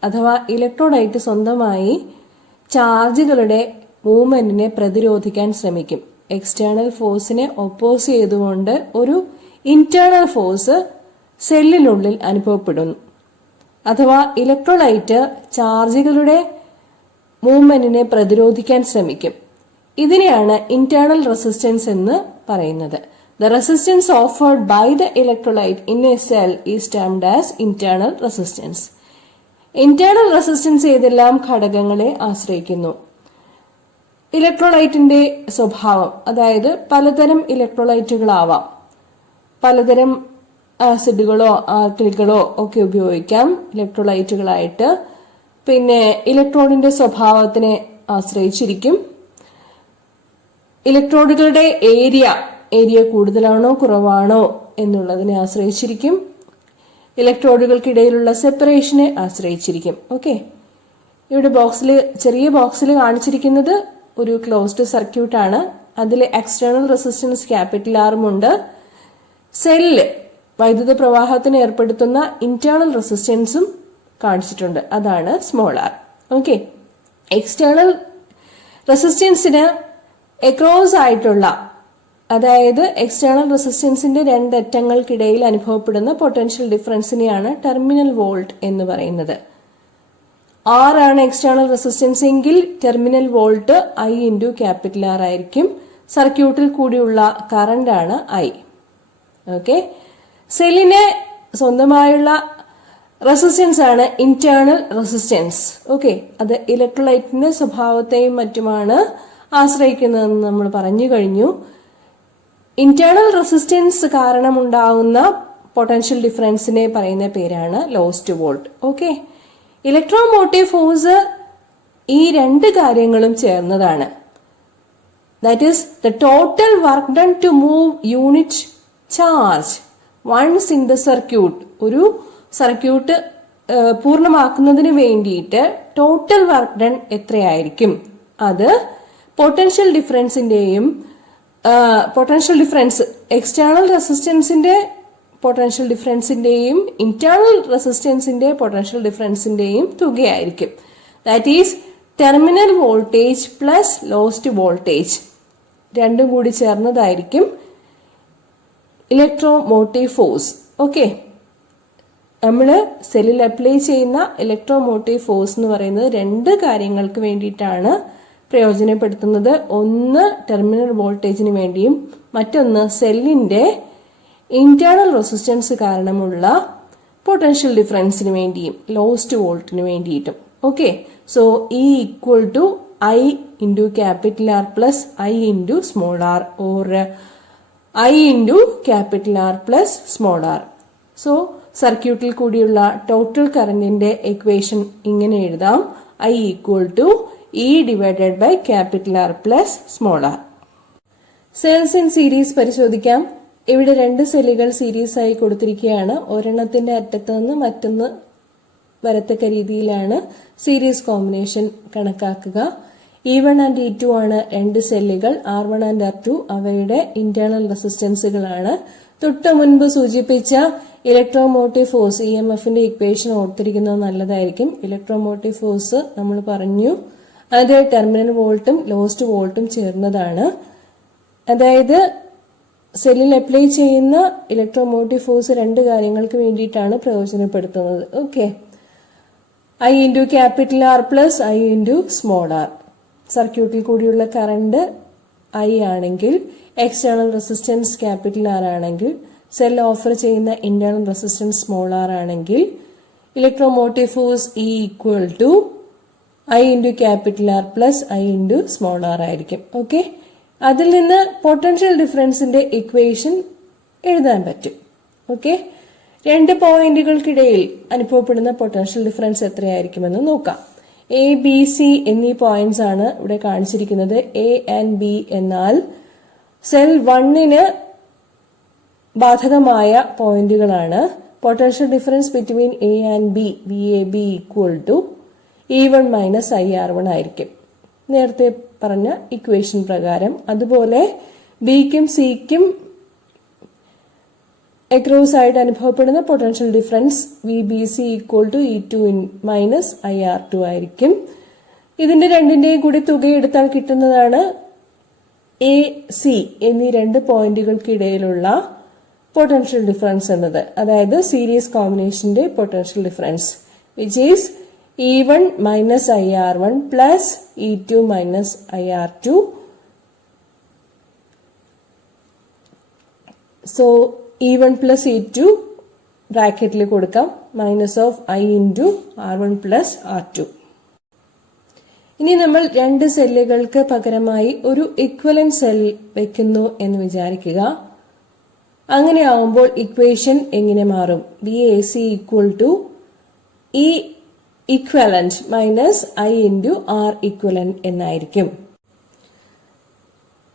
അഥവാ ഇലക്ട്രോലൈറ്റ് സ്വന്തമായി ചാർജുകളുടെ മൂവ്മെന്റിനെ പ്രതിരോധിക്കാൻ ശ്രമിക്കും. എക്സ്റ്റേണൽ ഫോഴ്സിനെ ഒപ്പോസ് ചെയ്തുകൊണ്ട് ഒരു ഇന്റേണൽ ഫോഴ്സ് സെല്ലിനുള്ളിൽ അനുഭവപ്പെടുന്നു. അഥവാ ഇലക്ട്രോലൈറ്റ് ചാർജുകളുടെ മൂവ്മെന്റിനെ പ്രതിരോധിക്കാൻ ശ്രമിക്കും. ഇതിനെയാണ് ഇന്റേണൽ റെസിസ്റ്റൻസ് എന്ന് പറയുന്നത്. The resistance offered by the electrolyte in a cell is termed as internal resistance. Internal resistance ഏതെല്ലാം ഘടകങ്ങളെ ആശ്രയിക്കുന്നു? ഇലക്ട്രോലൈറ്റിന്റെ സ്വഭാവം, അതായത് പലതരം ഇലക്ട്രോലൈറ്റുകളാവാം. പലതരം ആസിഡുകളോ ആൽക്കലികളോ ഒക്കെ ഉപയോഗിക്കാം ഇലക്ട്രോലൈറ്റുകളായിട്ട്. പിന്നെ ഇലക്ട്രോണിന്റെ സ്വഭാവത്തിനെ ആശ്രയിച്ചിരിക്കും. ഇലക്ട്രോഡുകളുടെ ഏരിയ കൂടുതലാണോ കുറവാണോ എന്നുള്ളതിനെ ആശ്രയിച്ചിരിക്കും. ഇലക്ട്രോഡുകൾക്കിടയിലുള്ള സെപ്പറേഷനെ ആശ്രയിച്ചിരിക്കും. ഓക്കെ. ഇവിടെ ചെറിയ ബോക്സിൽ കാണിച്ചിരിക്കുന്നത് ഒരു ക്ലോസ്ഡ് സർക്യൂട്ടാണ്. അതിൽ എക്സ്റ്റേണൽ റെസിസ്റ്റൻസ് R ഉണ്ട്. സെല്ല് വൈദ്യുത പ്രവാഹത്തിന് ഏർപ്പെടുത്തുന്ന ഇന്റേണൽ റെസിസ്റ്റൻസും കാണിച്ചിട്ടുണ്ട്. അതാണ് r. ഓക്കെ. എക്സ്റ്റേണൽ റെസിസ്റ്റൻസിന് എക്രോസ് ആയിട്ടുള്ള, അതായത് എക്സ്റ്റേണൽ റെസിസ്റ്റൻസിന്റെ 2 അറ്റങ്ങൾക്കിടയിൽ അനുഭവപ്പെടുന്ന പൊട്ടൻഷ്യൽ ഡിഫറൻസിനെയാണ് ടെർമിനൽ വോൾട്ട് എന്ന് പറയുന്നത്. R ആണ് എക്സ്റ്റേണൽ റെസിസ്റ്റൻസ് എങ്കിൽ ടെർമിനൽ വോൾട്ട് I × R ആയിരിക്കും. സർക്യൂട്ടിൽ കൂടിയുള്ള കറന്റ് ആണ് I. ഓക്കെ. സെല്ലിന് സ്വന്തമായുള്ള റെസിസ്റ്റൻസ് ആണ് ഇന്റേണൽ റെസിസ്റ്റൻസ്. ഓക്കെ. അത് ഇലക്ട്രോലൈറ്റിന്റെ സ്വഭാവത്തെയും മറ്റുമാണ് ആശ്രയിക്കുന്നതെന്ന് നമ്മൾ പറഞ്ഞു കഴിഞ്ഞു. ഇന്റേണൽ റെസിസ്റ്റൻസ് കാരണമുണ്ടാകുന്ന പൊട്ടൻഷ്യൽ ഡിഫറൻസിനെ പറയുന്ന പേരാണ് lost volt. Okay. Electromotive force ഈ 2 കാര്യങ്ങളും ചേർന്നതാണ്. That is the total work done to move unit charge once in the circuit. ഒരു സർക്യൂട്ട് പൂർണ്ണമാക്കുന്നതിന് വേണ്ടിയിട്ട് ടോട്ടൽ വർക്ക് ഡൺ എത്രയായിരിക്കും? അത് പൊട്ടൻഷ്യൽ ഡിഫറൻസ് എക്സ്റ്റേണൽ റെസിസ്റ്റൻസിന്റെ പൊട്ടൻഷ്യൽ ഡിഫറൻസിന്റെയും ഇന്റേണൽ റെസിസ്റ്റൻസിന്റെ പൊട്ടൻഷ്യൽ ഡിഫറൻസിന്റെയും തുകയായിരിക്കും. That is terminal voltage plus lost voltage. രണ്ടും കൂടി ചേർന്നതായിരിക്കും ഇലക്ട്രോമോട്ടീവ് ഫോഴ്സ്. ഓക്കെ. നമ്മൾ സെല്ലിൽ അപ്ലൈ ചെയ്യുന്ന ഇലക്ട്രോമോട്ടീവ് ഫോഴ്സ് എന്ന് പറയുന്നത് 2 കാര്യങ്ങൾക്ക് വേണ്ടിയിട്ടാണ് പ്രയോജനപ്പെടുത്തുന്നത്. ഒന്ന് ടെർമിനൽ വോൾട്ടേജിന് വേണ്ടിയും മറ്റൊന്ന് സെല്ലിന്റെ ഇന്റേണൽ റെസിസ്റ്റൻസ് കാരണമുള്ള പൊട്ടൻഷ്യൽ ഡിഫറൻസിന് വേണ്ടിയും ലോസ്റ്റ് വോൾട്ടിന് വേണ്ടിയിട്ടും. Okay. So E = I × R plus I × r or I × R plus r. So സർക്യൂട്ടിൽ കൂടിയുള്ള ടോട്ടൽ കറന്റിന്റെ ഇക്വേഷൻ ഇങ്ങനെ എഴുതാം: I = E / R plus r. Cells in series പരിശോധിക്കാം. ഇവിടെ 2 സെല്ലുകൾ സീരീസ് ആയി കൊടുത്തിരിക്കുകയാണ്. ഒരെണ്ണത്തിന്റെ അറ്റത്ത് നിന്ന് മറ്റൊന്ന് വരത്തക്ക രീതിയിലാണ് സീരീസ് കോമ്പിനേഷൻ കണക്കാക്കുക. E1 and E2 ആണ് 2 സെല്ലുകൾ. R1 and R2 അവയുടെ ഇന്റേണൽ റെസിസ്റ്റൻസുകളാണ്. തൊട്ടു മുൻപ് സൂചിപ്പിച്ച ഇലക്ട്രോമോട്ടീവ് ഫോഴ്സ് EMFന്റെ ഇക്വേഷൻ ഓർത്തിരിക്കുന്നത് നല്ലതായിരിക്കും. ഇലക്ട്രോമോട്ടീവ് ഫോഴ്സ് നമ്മൾ പറഞ്ഞു, അത് ടെർമിനൽ വോൾട്ടും ലോസ്റ്റ് വോൾട്ടും ചേർന്നതാണ്. അതായത് സെല്ലിൽ അപ്ലൈ ചെയ്യുന്ന ഇലക്ട്രോമോട്ടീവ് ഫോഴ്സ് രണ്ട് കാര്യങ്ങൾക്ക് വേണ്ടിയിട്ടാണ് പ്രയോജനപ്പെടുത്തുന്നത്. Okay, I into capital R plus I into small r. സർക്യൂട്ടിൽ കൂടിയുള്ള കറണ്ട് I ആണെങ്കിൽ എക്സ്റ്റേണൽ റെസിസ്റ്റൻസ് ക്യാപിറ്റൽ R ആണെങ്കിൽ സെൽ ഓഫർ ചെയ്യുന്ന ഇന്റേണൽ റെസിസ്റ്റൻസ് സ്മോൾ r ആണെങ്കിൽ electromotive force E equal to I into capital R plus I into small r ആയിരിക്കും. Okay, അതിൽ നിന്ന് potential ഡിഫറൻസിന്റെ equation എഴുതാൻ പറ്റും. ഓക്കെ, രണ്ട് പോയിന്റുകൾക്കിടയിൽ അനുഭവപ്പെടുന്ന പൊട്ടൻഷ്യൽ ഡിഫറൻസ് എത്രയായിരിക്കുമെന്ന് നോക്കാം. A, B, C എന്നീ പോയിന്റ്സ് ആണ് ഇവിടെ കാണിച്ചിരിക്കുന്നത്. A and B എന്നാൽ സെൽ 1ന് ബാധകമായ പോയിന്റുകളാണ്. Potential difference between A and B, VAB equal to E1 minus IR1 ആയിരിക്കും, നേരത്തെ പറഞ്ഞ ഇക്വേഷൻ പ്രകാരം. അതുപോലെ ബിക്കും സിക്കും അക്രോസ് ആയിട്ട് അനുഭവപ്പെടുന്ന potential difference VBC equal to E2 minus IR2 ആയിരിക്കും. ഇതിന്റെ രണ്ടിന്റെയും കൂടി തുകയെടുത്താൽ കിട്ടുന്നതാണ് AC എന്നീ രണ്ട് പോയിന്റുകൾക്കിടയിലുള്ള പൊട്ടൻഷ്യൽ ഡിഫറൻസ് എന്നത്. അതായത് സീരീസ് കോമ്പിനേഷന്റെ potential difference which is E1 minus IR1 plus E2 minus IR2. So E1 plus E2 ബ്രാക്കറ്റിൽ കൊടുക്കാം, minus of I into R1 plus R2. ഇനി നമ്മൾ രണ്ട് സെല്ലുകൾക്ക് പകരമായി ഒരു ഇക്വലന്റ് സെൽ വെക്കുന്നു എന്ന് വിചാരിക്കുക. അങ്ങനെയാവുമ്പോൾ ഇക്വേഷൻ എങ്ങനെ മാറും? VAC equal to E equivalent minus I into R equivalent എന്നായിരിക്കും.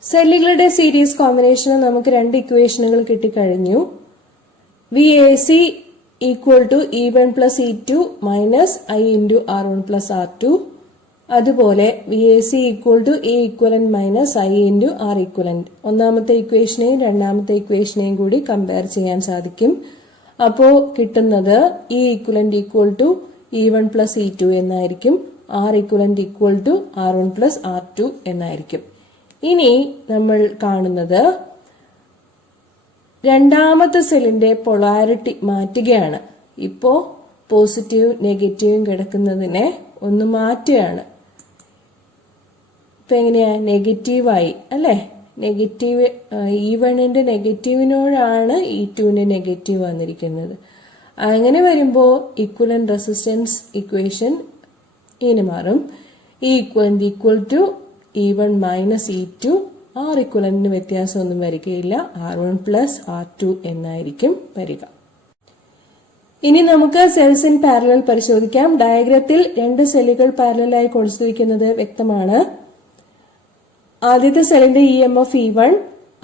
സെല്ലുകളുടെ സീരീസ് കോമ്പിനേഷന് നമുക്ക് രണ്ട് ഇക്വേഷനുകൾ കിട്ടിക്കഴിഞ്ഞു. VAC equal to E1 plus E2 minus I into R1 plus R2. അതുപോലെ VAC equal to E equivalent minus I into R equivalent. ഒന്നാമത്തെ ഇക്വേഷനെയും രണ്ടാമത്തെ ഇക്വേഷനെയും കൂടി കമ്പയർ ചെയ്യാൻ സാധിക്കും. അപ്പോ കിട്ടുന്നത് E equivalent equal to E1 plus E2 എന്നായിരിക്കും. R equivalent equal to R1 plus R2 എന്നായിരിക്കും. ഇനി നമ്മൾ കാണുന്നത് രണ്ടാമത്തെ സെല്ലിന്റെ പൊളാരിറ്റി മാറ്റുകയാണ്. ഇപ്പോ പോസിറ്റീവ് നെഗറ്റീവും കിടക്കുന്നതിനെ ഒന്ന് മാറ്റുകയാണ്. ഇപ്പൊ എങ്ങനെയാ? നെഗറ്റീവായി അല്ലെ? നെഗറ്റീവ് E1ന്റെ നെഗറ്റീവിനോടാണ് E2ന്റെ നെഗറ്റീവ് വന്നിരിക്കുന്നത്. അങ്ങനെ വരുമ്പോ ഇക്വലന്റ് റെസിസ്റ്റൻസ് ഇക്വേഷൻ ഇങ്ങനെ മാറും. E equivalent equal to E1 minus E2. R ഇക്വലന്റിന് വ്യത്യാസമൊന്നും വരികയില്ല, R1 പ്ലസ് R2 എന്നായിരിക്കും വരിക. ഇനി നമുക്ക് സെൽസ് ഇൻ പാരലൽ പരിശോധിക്കാം. ഡയഗ്രത്തിൽ രണ്ട് സെല്ലുകൾ പാരലലായി കൊടുത്തിരിക്കുന്നത് വ്യക്തമാണ്. ആദ്യത്തെ സെല്ലിന്റെ EMF E1,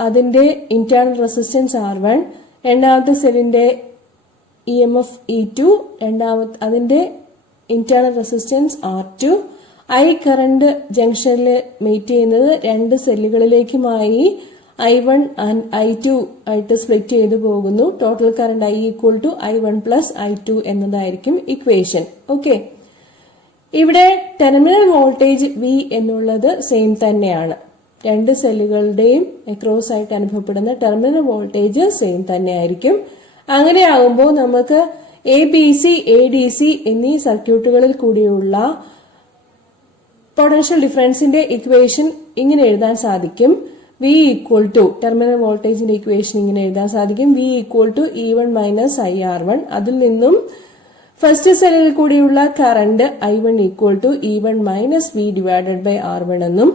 അതിന്റെ ഇന്റേണൽ റെസിസ്റ്റൻസ് R1. രണ്ടാമത്തെ സെല്ലിന്റെ EMF E2, അതിന്റെ internal resistance R2. I current ജംഗ്ഷനിൽ മീറ്റ് ചെയ്യുന്നത് രണ്ട് സെല്ലുകളിലേക്കുമായി I1 ആൻഡ് I2 ആയിട്ട് സ്പ്ലിറ്റ് ചെയ്തു പോകുന്നു. Total current I equal to I1 plus I2 എന്നതായിരിക്കും ഇക്വേഷൻ. ഓക്കെ, ഇവിടെ ടെർമിനൽ വോൾട്ടേജ് V എന്നുള്ളത് സെയിം തന്നെയാണ്. രണ്ട് സെല്ലുകളുടെയും അക്രോസ് ആയിട്ട് അനുഭവപ്പെടുന്ന ടെർമിനൽ വോൾട്ടേജ് സെയിം തന്നെയായിരിക്കും. അങ്ങനെയാകുമ്പോൾ നമുക്ക് ABC, ADC എന്നീ സർക്യൂട്ടുകളിൽ കൂടിയുള്ള പൊട്ടൻഷ്യൽ ഡിഫറൻസിന്റെ ഇക്വേഷൻ ഇങ്ങനെ എഴുതാൻ സാധിക്കും. V ഈക്വൽ ടു ടെർമിനൽ വോൾട്ടേജിന്റെ ഇക്വേഷൻ ഇങ്ങനെ എഴുതാൻ സാധിക്കും. V equal to E1 minus IR1. അതിൽ നിന്നും ഫസ്റ്റ് സെല്ലിൽ കൂടിയുള്ള current I1 equal to E1 minus V divided by R1 എന്നും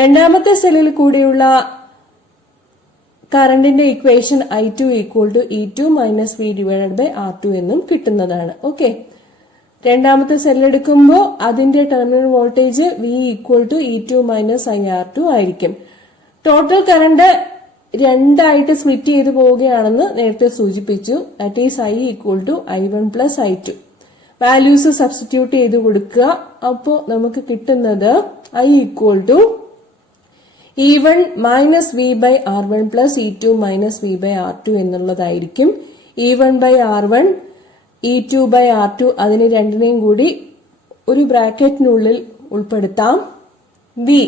രണ്ടാമത്തെ സെല്ലിൽ കൂടിയുള്ള കറന്റിന്റെ equation I2 equal to E2 minus V divided by R2 എന്നും കിട്ടുന്നതാണ്. ഓക്കെ, രണ്ടാമത്തെ സെല്ലെടുക്കുമ്പോൾ അതിന്റെ terminal voltage V equal to E2 minus IR2 ആയിരിക്കും. ടോട്ടൽ കറണ്ട് രണ്ടായിട്ട് സ്പ്ലിറ്റ് ചെയ്തു പോവുകയാണെന്ന് നേരത്തെ സൂചിപ്പിച്ചു. That is I equal to I1 plus I2. Values substitute ചെയ്ത് കൊടുക്കുക. അപ്പോൾ നമുക്ക് കിട്ടുന്നത് I equal to E1 minus V by R1 plus E2 minus V by R2 എന്നുള്ളതായിരിക്കും. E1 by R1, E2 by R2 അതിന് രണ്ടിനെയും കൂടി ഒരു ബ്രാക്കറ്റിനുള്ളിൽ ഉൾപ്പെടുത്താം. വി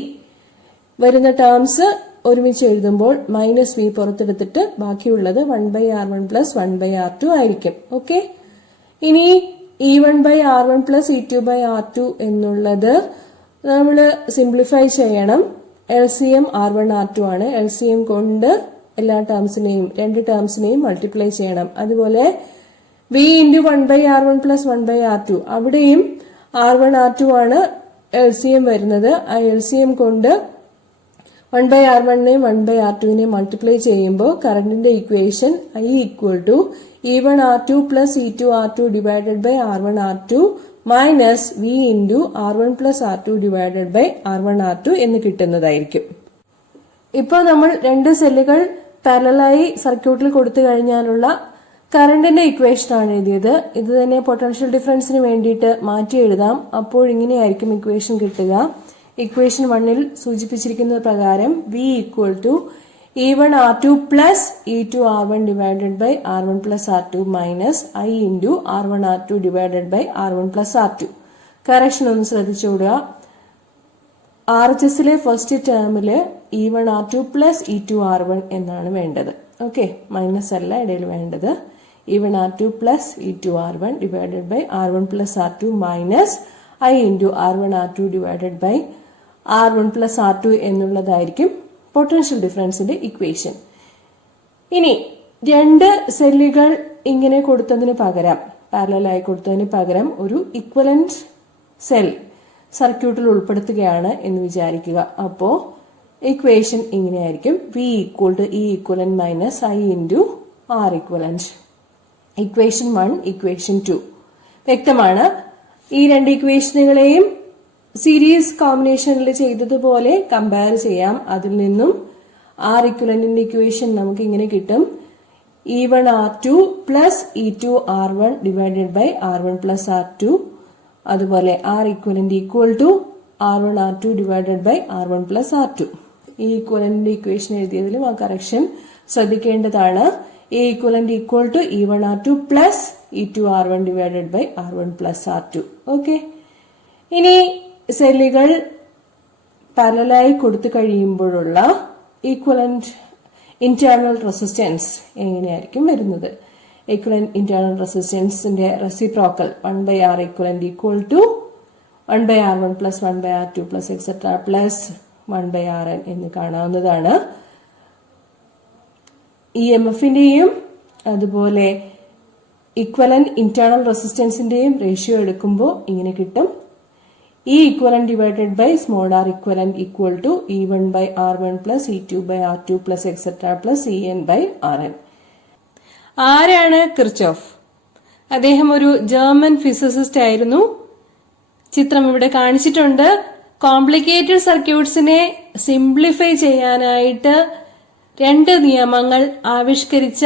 വരുന്ന ടേംസ് ഒരുമിച്ച് എഴുതുമ്പോൾ -v പുറത്തെടുത്തിട്ട് ബാക്കിയുള്ളത് 1/R1 plus 1/R2 ആയിരിക്കും. ഓക്കെ, ഇനി E1 by R1 plus E2 by R2 എന്നുള്ളത് നമ്മൾ സിംപ്ലിഫൈ ചെയ്യണം. LCM R1 R2 ആണ്. LCM കൊണ്ട് എല്ലാ ടേംസിനെയും രണ്ട് ടേംസിനെയും മൾട്ടിപ്ലൈ ചെയ്യണം. അതുപോലെ v into 1/R1 plus 1/R2 അവിടെയും R1 R2 ആണ് LCM വരുന്നത്. ആ LCM കൊണ്ട് 1/R1നെയും 1/R2നെയും മൾട്ടിപ്ലൈ ചെയ്യുമ്പോൾ കറന്റിന്റെ equation I equal to E1 R2 plus E2 R2 divided by R1 R2 minus V into R1 plus R2 divided by R1 R2 എന്ന് കിട്ടുന്നതായിരിക്കും. ഇപ്പോൾ നമ്മൾ രണ്ട് സെല്ലുകൾ പാരലലായി സർക്യൂട്ടിൽ കൊടുത്തു കഴിഞ്ഞാലുള്ള കറന്റിന്റെ ഇക്വേഷൻ ആണ് എഴുതിയത്. ഇത് തന്നെ പൊട്ടൻഷ്യൽ ഡിഫറൻസിന് വേണ്ടിയിട്ട് മാറ്റി എഴുതാം. അപ്പോൾ ഇങ്ങനെയായിരിക്കും ഇക്വേഷൻ കിട്ടുക. ഇക്വേഷൻ 1ൽ സൂചിപ്പിച്ചിരിക്കുന്ന പ്രകാരം V equal to E1 R2 plus E2 R1 divided by R1 plus R2 minus I into R1 R2 divided by R1 plus R2. Correction ഒന്ന് ശ്രദ്ധിച്ചുകൂടുക. RHSലെ first ടേമില് E1 R2 plus E2 R1 എന്നാണ് വേണ്ടത്. Okay, minus അല്ല ഇടയിൽ വേണ്ടത്. E1 R2 plus E2 R1 divided by R1 plus R2 minus I into R1 R2 divided by R1 plus R2 എന്നുള്ളതായിരിക്കും potential ഡിഫറൻസിന്റെ equation. ഇനി രണ്ട് സെല്ലുകൾ ഇങ്ങനെ കൊടുത്തതിന് പകരം, പാരലലായി കൊടുത്തതിന് പകരം ഒരു ഇക്വലന്റ് സെൽ സർക്യൂട്ടിൽ ഉൾപ്പെടുത്തുകയാണ് എന്ന് വിചാരിക്കുക. അപ്പോ ഇക്വേഷൻ ഇങ്ങനെയായിരിക്കും. V equal to E equivalent minus I into R equivalent. Equation 1, equation 2 വ്യക്തമാണ്. ഈ രണ്ട് ഇക്വേഷനുകളെയും സീരീസ് കോമ്പിനേഷനിൽ ചെയ്തതുപോലെ കമ്പയർ ചെയ്യാം. അതിൽ നിന്നും R equivalentന്റെ ഇക്വേഷൻ നമുക്ക് ഇങ്ങനെ കിട്ടും. E1 R2 plus E2 R1 divided by R1 plus R2. അതുപോലെ R equivalent equal to R1 R2 divided by R1 plus R2. ഈ ഇക്വലന്റ് ഇക്വേഷൻ എഴുതിയതിലും ആ കറക്ഷൻ ശ്രദ്ധിക്കേണ്ടതാണ്. A equivalent equal to E1 R2 plus E2 R1 divided by R1 plus R2. Okay, ഇനി സെല്ലുകൾ പാരലലായി കൊടുത്തു കഴിയുമ്പോഴുള്ള equivalent internal resistance എങ്ങനെയായിരിക്കും വരുന്നത്? Equivalent internal റെസിസ്റ്റൻസിന്റെ reciprocal 1/R equivalent equal to 1/R1 plus 1/R2 plus etc plus 1/Rn എന്ന് കാണാവുന്നതാണ്. EMFന്റെയും അതുപോലെ equivalent internal റെസിസ്റ്റൻസിന്റെയും ratio എടുക്കുമ്പോൾ ഇങ്ങനെ കിട്ടും. E equivalent divided by small r equivalent equal to E1 by R1 plus E2 by R2 plus etc plus En by Rn. ആരാണ് Kirchhoff? അദ്ദേഹം ഒരു German physicist ആയിരുന്നു. ചിത്രം ഇവിടെ കാണിച്ചിട്ടുണ്ട്. കോംപ്ലിക്കേറ്റഡ് സർക്യൂട്ട്സിനെ സിംപ്ലിഫൈ ചെയ്യാനായിട്ട് രണ്ട് നിയമങ്ങൾ ആവിഷ്കരിച്ച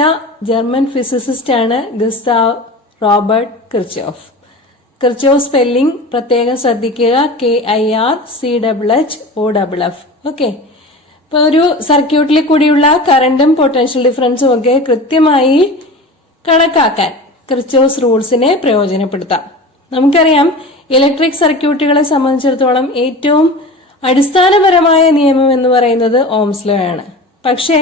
ജർമ്മൻ ഫിസിസിസ്റ്റ് ആണ് ഗസ്താവ് റോബർട്ട് കിർച്ചോഫ്. കിർച്ചോഫ് സ്പെല്ലിംഗ് പ്രത്യേകം ശ്രദ്ധിക്കുക. KIRCHHOFF. ഓക്കെ, ഇപ്പൊ ഒരു സർക്യൂട്ടിൽ കൂടിയുള്ള കറണ്ടും പൊട്ടൻഷ്യൽ ഡിഫറൻസും ഒക്കെ കൃത്യമായി കണക്കാക്കാൻ കിർച്ചോഫ് റൂൾസിനെ പ്രയോജനപ്പെടുത്താം. നമുക്കറിയാം, ഇലക്ട്രിക് സർക്യൂട്ടുകളെ സംബന്ധിച്ചിടത്തോളം ഏറ്റവും അടിസ്ഥാനപരമായ നിയമം എന്ന് പറയുന്നത് ഓംസ് ലോ ആണ്. പക്ഷേ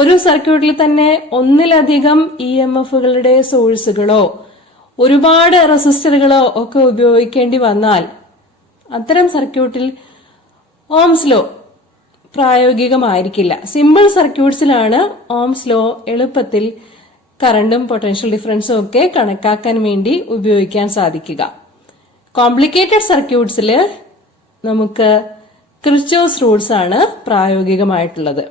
ഒരു സർക്യൂട്ടിൽ തന്നെ ഒന്നിലധികം EMFകളുടെ സോഴ്സുകളോ ഒരുപാട് റെസിസ്റ്ററുകളോ ഒക്കെ ഉപയോഗിക്കേണ്ടി വന്നാൽ അത്തരം സർക്യൂട്ടിൽ ഓംസ് ലോ പ്രായോഗികമായിരിക്കില്ല. സിമ്പിൾ സർക്യൂട്ട്സിലാണ് ഓംസ് ലോ എളുപ്പത്തിൽ കറണ്ടും പൊട്ടൻഷ്യൽ ഡിഫറൻസും ഒക്കെ കണക്കാക്കാൻ വേണ്ടി ഉപയോഗിക്കാൻ സാധിക്കുക. കോംപ്ലിക്കേറ്റഡ് സർക്യൂട്ട്സിൽ നമുക്ക് കിർച്ചോഫ് റൂൾസ് ആണ് പ്രായോഗികമായിട്ടുള്ളത്.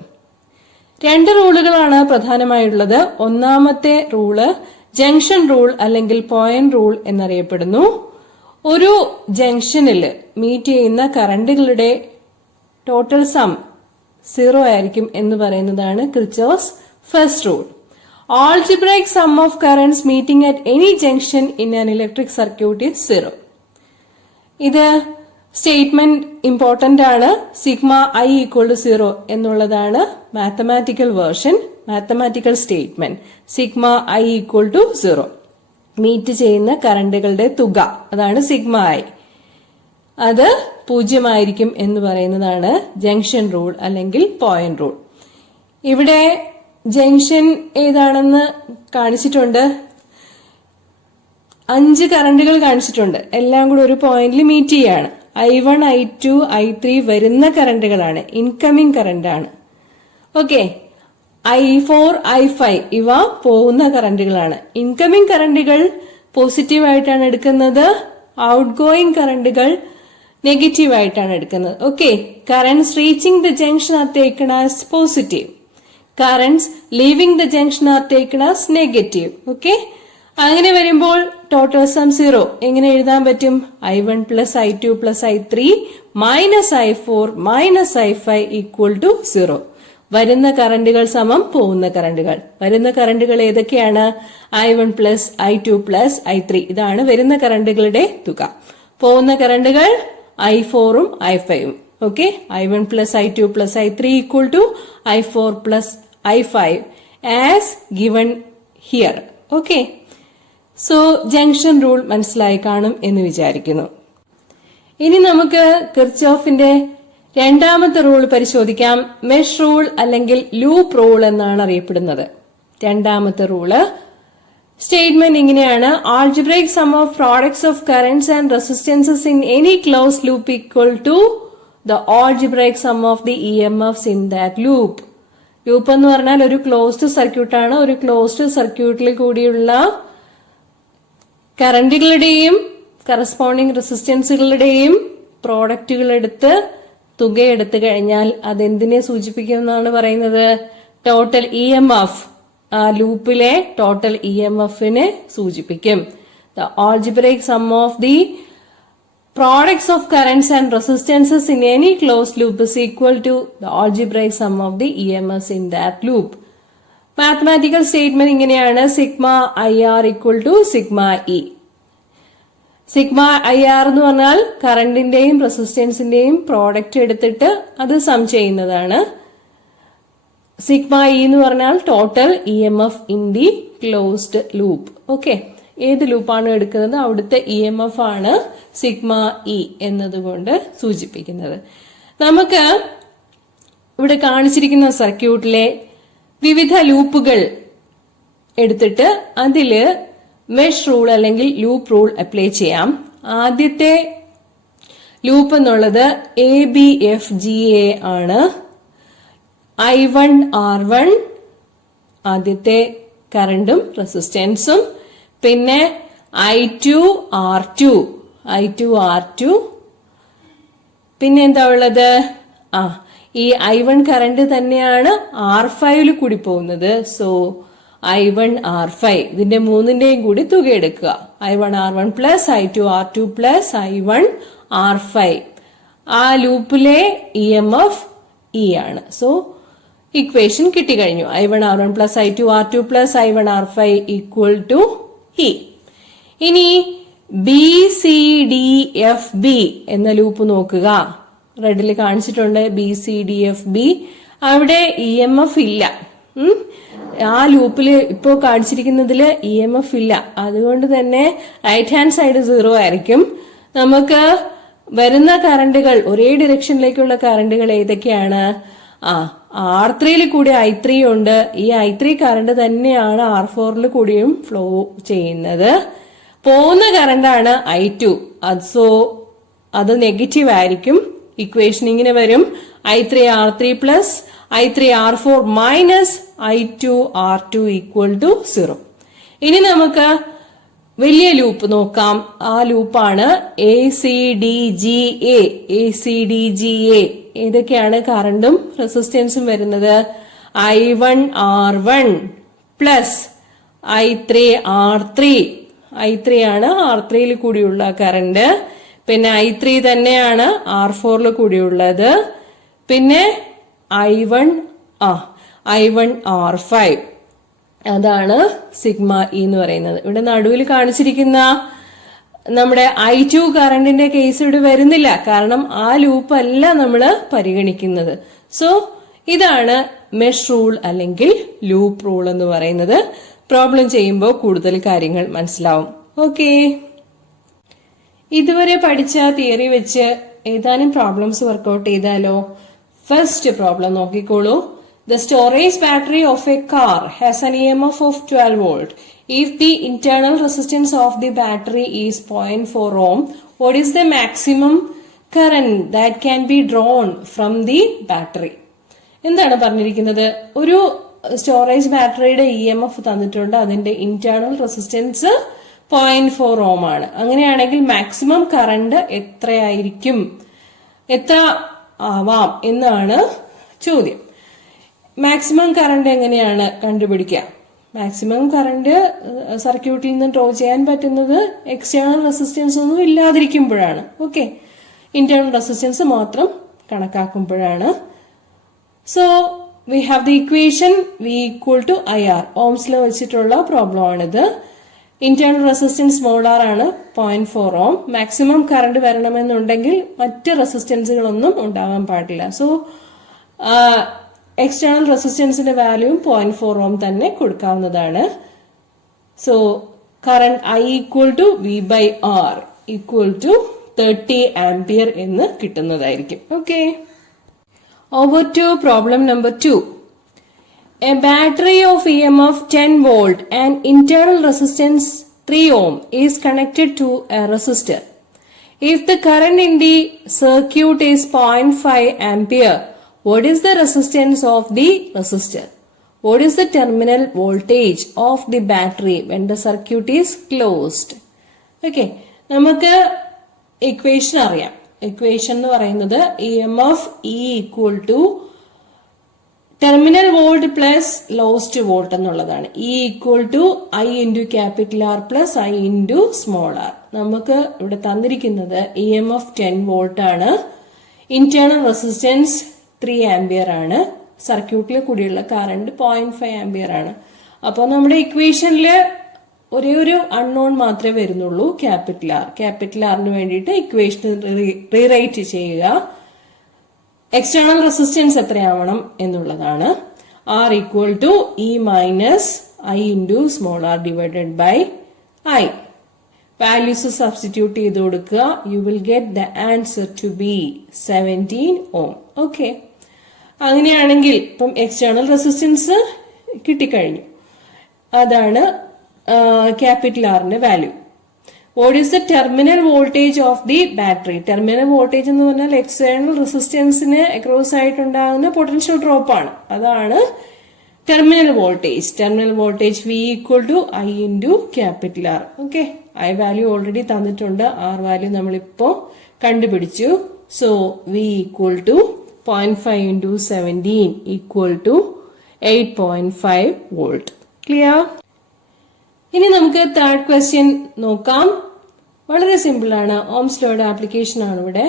രണ്ട് റൂളുകളാണ് പ്രധാനമായുള്ളത്. ഒന്നാമത്തെ റൂള് ജംഗ്ഷൻ റൂൾ അല്ലെങ്കിൽ പോയിന്റ് റൂൾ എന്നറിയപ്പെടുന്നു. ഒരു ജംഗ്ഷനിൽ മീറ്റ് ചെയ്യുന്ന കറണ്ടുകളുടെ ടോട്ടൽ സം 0 ആയിരിക്കും എന്ന് പറയുന്നതാണ് Kirchhoff's first rule. Algebraic sum of currents meeting at any junction in an electric circuit is 0. ഇത് സ്റ്റേറ്റ്മെന്റ് ഇമ്പോർട്ടന്റ് ആണ്. സിഗ്മ ഐ ഈക്വൽ ടു 0 എന്നുള്ളതാണ് mathematical version, mathematical statement. Sigma I equal to 0 meet ചെയ്യുന്ന കറണ്ടുകളുടെ തുക, അതാണ് sigma I. അത് 0 എന്ന് പറയുന്നതാണ് ജംഗ്ഷൻ റൂൾ അല്ലെങ്കിൽ പോയിന്റ് റൂൾ. ഇവിടെ ജംഗ്ഷൻ ഏതാണെന്ന് കാണിച്ചിട്ടുണ്ട്. 5 കറണ്ടുകൾ കാണിച്ചിട്ടുണ്ട്. എല്ലാം കൂടെ ഒരു പോയിന്റിൽ മീറ്റ് ചെയ്യാണ്. I1, I2, I3 വരുന്ന കറണ്ടുകളാണ്, ഇൻകമിംഗ് കറണ്ടാണ്. ഓക്കെ, I4, I5 ഇവ പോകുന്ന കറണ്ടുകളാണ്. ഇൻകമിംഗ് കറണ്ടുകൾ പോസിറ്റീവ് ആയിട്ടാണ് എടുക്കുന്നത്, ഔട്ട് ഗോയിങ് കറണ്ടുകൾ നെഗറ്റീവ് ആയിട്ടാണ് എടുക്കുന്നത്. Okay, currents reaching the junction are taken as positive, currents leaving the junction are taken as negative. Okay, അങ്ങനെ വരുമ്പോൾ ടോട്ടൽ സം 0 എങ്ങനെ എഴുതാൻ പറ്റും? I1 plus I2 plus I3 minus I4 minus I5 equal to 0. വരുന്ന കറണ്ടുകൾ സമം പോകുന്ന കറണ്ടുകൾ. വരുന്ന കറണ്ടുകൾ ഏതൊക്കെയാണ്? I1 plus I2 plus I3, ഇതാണ് വരുന്ന കറണ്ടുകളുടെ തുക. പോകുന്ന കറണ്ടുകൾ I4ഉം I5ഉം. Okay, I1 plus I2 plus I3 equal to I4 plus I5 as given here. Okay, so junction rule മനസ്സിലായി കാണും എന്ന് വിചാരിക്കുന്നു. ഇനി നമുക്ക് കിർച്ചോഫിന്റെ രണ്ടാമത്തെ റൂൾ പരിശോധിക്കാം. മെഷ് റൂൾ അല്ലെങ്കിൽ ലൂപ്പ് റൂൾ എന്നാണ് അറിയപ്പെടുന്നത്. രണ്ടാമത്തെ റൂള് സ്റ്റേറ്റ്മെന്റ് ഇങ്ങനെയാണ്: algebraic sum of products of currents and resistances in any close loop equal to the algebraic sum of the EMFs in that loop. Loop എന്ന് പറഞ്ഞാൽ ഒരു closed സർക്യൂട്ടാണ്. ഒരു ക്ലോസ്ഡ് സർക്യൂട്ടിൽ കൂടിയുള്ള കറന്റുകളുടെയും കറസ്പോണ്ടിങ് റെസിസ്റ്റൻസുകളുടെയും പ്രോഡക്റ്റുകൾ എടുത്ത് തുകയെടുത്തു കഴിഞ്ഞാൽ അതെന്തിനെ സൂചിപ്പിക്കും എന്നാണ് പറയുന്നത്? ടോട്ടൽ EMF, ആ ലൂപ്പിലെ ടോട്ടൽ EMFനെ സൂചിപ്പിക്കും. The algebraic sum of the products of currents and resistances in any close loop is equal to the algebraic sum of the EMFs in that loop. Mathematical statement ഇങ്ങനെയാണ്: sigma IR equal to sigma E. Sigma IR എന്ന് പറഞ്ഞാൽ കറന്റിന്റെയും റെസിസ്റ്റൻസിന്റെയും product എടുത്തിട്ട് അത് some ചെയ്യുന്നതാണ്. Sigma E എന്ന് പറഞ്ഞാൽ total EMF in the closed loop. Okay, ഏത് ലൂപ്പാണ് എടുക്കുന്നത് അവിടുത്തെ EMF ആണ് സിഗ്മ ഇ എന്നതുകൊണ്ട് സൂചിപ്പിക്കുന്നത്. നമുക്ക് ഇവിടെ കാണിച്ചിരിക്കുന്ന സർക്യൂട്ടിലെ വിവിധ ലൂപ്പുകൾ എടുത്തിട്ട് അതില് മെഷ് റൂൾ അല്ലെങ്കിൽ ലൂപ്പ് റൂൾ അപ്ലൈ ചെയ്യാം. ആദ്യത്തെ ലൂപ്പ് എന്നുള്ളത് ABFGA ആണ്. I1 R1 ആദ്യത്തെ കറണ്ടും റെസിസ്റ്റൻസും, പിന്നെ I2 R2, പിന്നെ എന്താ ഉള്ളത്? ഈ I1 കറണ്ട് തന്നെയാണ് R5 കൂടി പോകുന്നത്. സോ I1 R5 ഇതിന്റെ മൂന്നിന്റെയും കൂടി തുക എടുക്കുക. I1 R1 plus I2 R2 plus I1 R5. ആ ലൂപ്പിലെ EMF E ആണ്. സോ ഇക്വേഷൻ കിട്ടിക്കഴിഞ്ഞു. I1 R1 plus I2 R2 plus I1 R5 equal to E. ഇനി BCDFB എന്ന ലൂപ്പ് നോക്കുക. റെഡിൽ കാണിച്ചിട്ടുണ്ട് BCDFB. അവിടെ EMF ഇല്ല. ആ ലൂപ്പില് ഇപ്പോ കാണിച്ചിരിക്കുന്നതില് EMF ഇല്ല. അതുകൊണ്ട് തന്നെ റൈറ്റ് ഹാൻഡ് സൈഡ് 0 ആയിരിക്കും. നമുക്ക് വരുന്ന കറണ്ടുകൾ, ഒരേ ഡിറക്ഷനിലേക്കുള്ള കറണ്ടുകൾ ഏതൊക്കെയാണ്? R3 കൂടി I3 ഉണ്ട്. ഈ I3 കറണ്ട് തന്നെയാണ് R4 കൂടിയും ഫ്ലോ ചെയ്യുന്നത്. പോകുന്ന കറണ്ടാണ് I2. സോ അത് നെഗറ്റീവ് ആയിരിക്കും. ഇക്വേഷൻ ഇങ്ങനെ വരും: I3 R3 plus I3 R4 minus I2 R2 equal to 0. ഇനി നമുക്ക് വലിയ ലൂപ്പ് നോക്കാം. ആ ലൂപ്പാണ് ACDGA. ഏതൊക്കെയാണ് കറണ്ടും റെസിസ്റ്റൻസും വരുന്നത്? I1 R1 plus I3 R3. I3 ആണ് R3 കൂടിയുള്ള കറണ്ട്. പിന്നെ I3 തന്നെയാണ് R4 കൂടിയുള്ളത്. പിന്നെ I1 R5. അതാണ് സിഗ്മ ഇ എന്ന് പറയുന്നത്. ഇവിടെ നടുവിൽ കാണിച്ചിരിക്കുന്ന നമ്മുടെ I2 കറണ്ടിന്റെ കേസ് ഇവിടെ വരുന്നില്ല, കാരണം ആ ലൂപ്പ് അല്ല നമ്മൾ പരിഗണിക്കുന്നത്. സോ ഇതാണ് മെഷ് റൂൾ അല്ലെങ്കിൽ ലൂപ്പ് റൂൾ എന്ന് പറയുന്നത്. പ്രോബ്ലം ചെയ്യുമ്പോൾ കൂടുതൽ കാര്യങ്ങൾ മനസ്സിലാവും. ഓക്കെ, ഇതുവരെ പഠിച്ച തിയറി വെച്ച് ഏതാനും പ്രോബ്ലംസ് വർക്ക്ഔട്ട് ചെയ്താലോ? ഫസ്റ്റ് പ്രോബ്ലം നോക്കിക്കോളൂ. The storage battery of a car has an EMF of 12 volt. If the internal resistance of the battery is 0.4 ohm, what is the maximum current that can be drawn from the battery? എന്താണ് പറഞ്ഞിരിക്കുന്നത്? ഒരു storage ബാറ്ററിയുടെ EMF തന്നിട്ടുണ്ട്, അതിന്റെ internal resistance 0.4 ഓം ആണ്. അങ്ങനെയാണെങ്കിൽ maximum current എത്രയായിരിക്കും, എത്ര ആവാം എന്നാണ് ചോദ്യം. മാക്സിമം കറണ്ട് എങ്ങനെയാണ് കണ്ടുപിടിക്കുക? മാക്സിമം കറണ്ട് സർക്യൂട്ടിൽ നിന്ന് ഡ്രോ ചെയ്യാൻ പറ്റുന്നത് എക്സ്റ്റേണൽ റെസിസ്റ്റൻസ് ഒന്നും ഇല്ലാതിരിക്കുമ്പോഴാണ്. ഓക്കെ, ഇന്റേണൽ റെസിസ്റ്റൻസ് മാത്രം കണക്കാക്കുമ്പോഴാണ്. So we have the equation V equal to IR. ഓംസിൽ വെച്ചിട്ടുള്ള പ്രോബ്ലം ആണിത്. ഇന്റേണൽ റെസിസ്റ്റൻസ് സ്മോൾ r ആണ് 0.4 ഓം. മാക്സിമം കറണ്ട് വരണമെന്നുണ്ടെങ്കിൽ മറ്റ് റെസിസ്റ്റൻസുകളൊന്നും ഉണ്ടാകാൻ പാടില്ല. സോ എക്സ്റ്റേണൽ റെസിസ്റ്റൻസിന്റെ വാല്യൂ 0.4 ഓം തന്നെ കൊടുക്കാവുന്നതാണ്. So current I equal to V/R equal to 30 ampere എന്ന് കിട്ടുന്നതായിരിക്കും. Okay, over to problem number 2. A battery of EMF 10 volt and internal resistance 3 ohm is connected to a resistor. If the current in the circuit is 0.5 ampere, what is the resistance of the resistor? What is the terminal voltage of the battery when the circuit is closed? Okay, നമുക്ക് equation അറിയാം. Equation എന്ന് പറയുന്നത് EMF E equal to terminal volt plus lost volt എന്നുള്ളതാണ്. E equal to I into capital R plus I into small r. നമുക്ക് ഇവിടെ തന്നിരിക്കുന്നത് EMF 10 volt ആണ്, internal resistance 3 ampere ആണ്, സർക്യൂട്ടിൽ കൂടിയുള്ള കറണ്ട് 0.5 ആംപിയർ ആണ്. അപ്പോൾ നമ്മുടെ ഇക്വേഷനിൽ ഒരേ ഒരു അൺനോൺ മാത്രമേ വരുന്നുള്ളൂ, ക്യാപിറ്റൽ R. ക്യാപിറ്റൽ ആറിന് വേണ്ടിയിട്ട് ഇക്വേഷൻ റീറൈറ്റ് ചെയ്യുക. എക്സ്റ്റേണൽ റെസിസ്റ്റൻസ് എത്രയാവണം എന്നുള്ളതാണ്. R equal to E minus I into small r divided by I. Values substitute ചെയ്ത് കൊടുക്കുക. You will get the answer to be 17 ohm. Okay, അങ്ങനെയാണെങ്കിൽ ഇപ്പം എക്സ്റ്റേണൽ റെസിസ്റ്റൻസ് കിട്ടിക്കഴിഞ്ഞു, അതാണ് ക്യാപിറ്റൽ ആറിന്റെ വാല്യൂ. What is the terminal voltage of the battery? Terminal voltage എന്ന് പറഞ്ഞാൽ എക്സ്റ്റേണൽ റെസിസ്റ്റൻസിന് അക്രോസ് ആയിട്ടുണ്ടാകുന്ന പൊട്ടൻഷ്യൽ ഡ്രോപ്പ് ആണ്, അതാണ് terminal voltage. Terminal voltage V equal to I into capital R. Okay, I value already തന്നിട്ടുണ്ട്, R വാല്യൂ നമ്മളിപ്പോ കണ്ടുപിടിച്ചു. So V equal to 0.5 into 17 equal to 8.5 volt. Clear? ഇനി നമുക്ക് തേർഡ് ക്വസ്റ്റ്യൻ നോക്കാം. വളരെ സിമ്പിൾ ആണ്, ഓംസ് ലോയുടെ ആപ്ലിക്കേഷൻ ആണ് ഇവിടെ.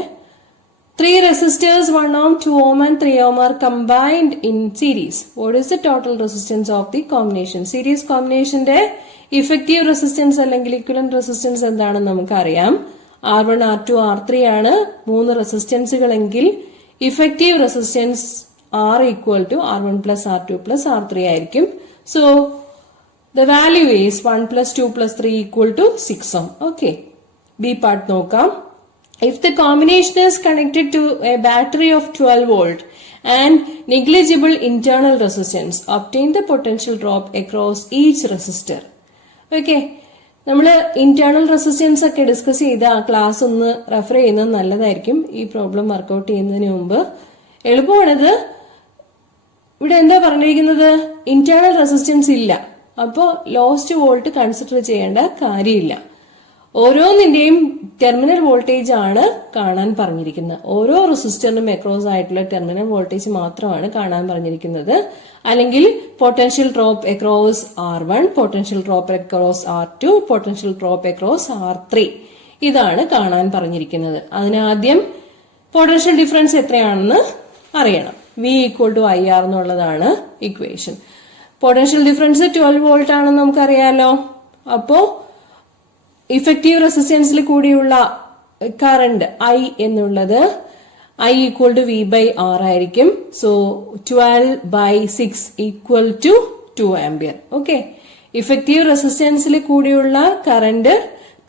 3 resistors 1 ohm, 2 ohm and 3 ohm are combined in series. What is the total resistance of the combination? Series combinationന്റെ effective resistance അല്ലെങ്കിൽ equivalent resistance എന്താണെന്ന് നമുക്കറിയാം. R1, R2, R3 ആണ് 3 റെസിസ്റ്റൻസുകളെങ്കിൽ effective resistance R equal to R1 plus R2 plus R3 ആയിരിക്കും. So the value is 1 plus 2 plus 3 equal to 6 ohm. Okay. B part നോക്കാം. If the combination is connected to a battery of 12 volt and negligible internal resistance, obtain the potential drop across each resistor. Okay. നമ്മള് internal resistance ഒക്കെ discuss ചെയ്ത് ആ class ഒന്ന് refer ചെയ്യുന്നത് നല്ലതായിരിക്കും ഈ problem workout ചെയ്യുന്നതിന് മുമ്പ്. എളുപ്പമാണിത്. ഇവിടെ എന്താ പറഞ്ഞിരിക്കുന്നത്? ഇന്റേണൽ റെസിസ്റ്റൻസ് ഇല്ല, അപ്പോൾ ലോസ്റ്റ് വോൾട്ട് കൺസിഡർ ചെയ്യേണ്ട കാര്യമില്ല. ഓരോന്നിന്റെയും ടെർമിനൽ വോൾട്ടേജ് ആണ് കാണാൻ പറഞ്ഞിരിക്കുന്നത്. ഓരോ റെസിസ്റ്ററിനും അക്രോസ് ആയിട്ടുള്ള ടെർമിനൽ വോൾട്ടേജ് മാത്രമാണ് കാണാൻ പറഞ്ഞിരിക്കുന്നത്. അല്ലെങ്കിൽ potential drop across R1, potential drop across R2, potential drop across R3, ഇതാണ് കാണാൻ പറഞ്ഞിരിക്കുന്നത്. അതിനാദ്യം പൊട്ടൻഷ്യൽ ഡിഫറൻസ് എത്രയാണെന്ന് അറിയണം. V ഈക്വൽ ടു IR എന്നുള്ളതാണ് ഇക്വേഷൻ. പൊട്ടൻഷ്യൽ ഡിഫറൻസ് 12 വോൾട്ട് ആണെന്ന് നമുക്കറിയാലോ. അപ്പോ ഇഫക്റ്റീവ് റെസിസ്റ്റൻസിൽ കൂടിയുള്ള കറണ്ട് ഐ എന്നുള്ളത് I equal to V by R ആയിരിക്കും. So 12 by 6 equal to 2 ampere. Okay. Effective റെസിസ്റ്റൻസിൽ കൂടിയുള്ള കറണ്ട്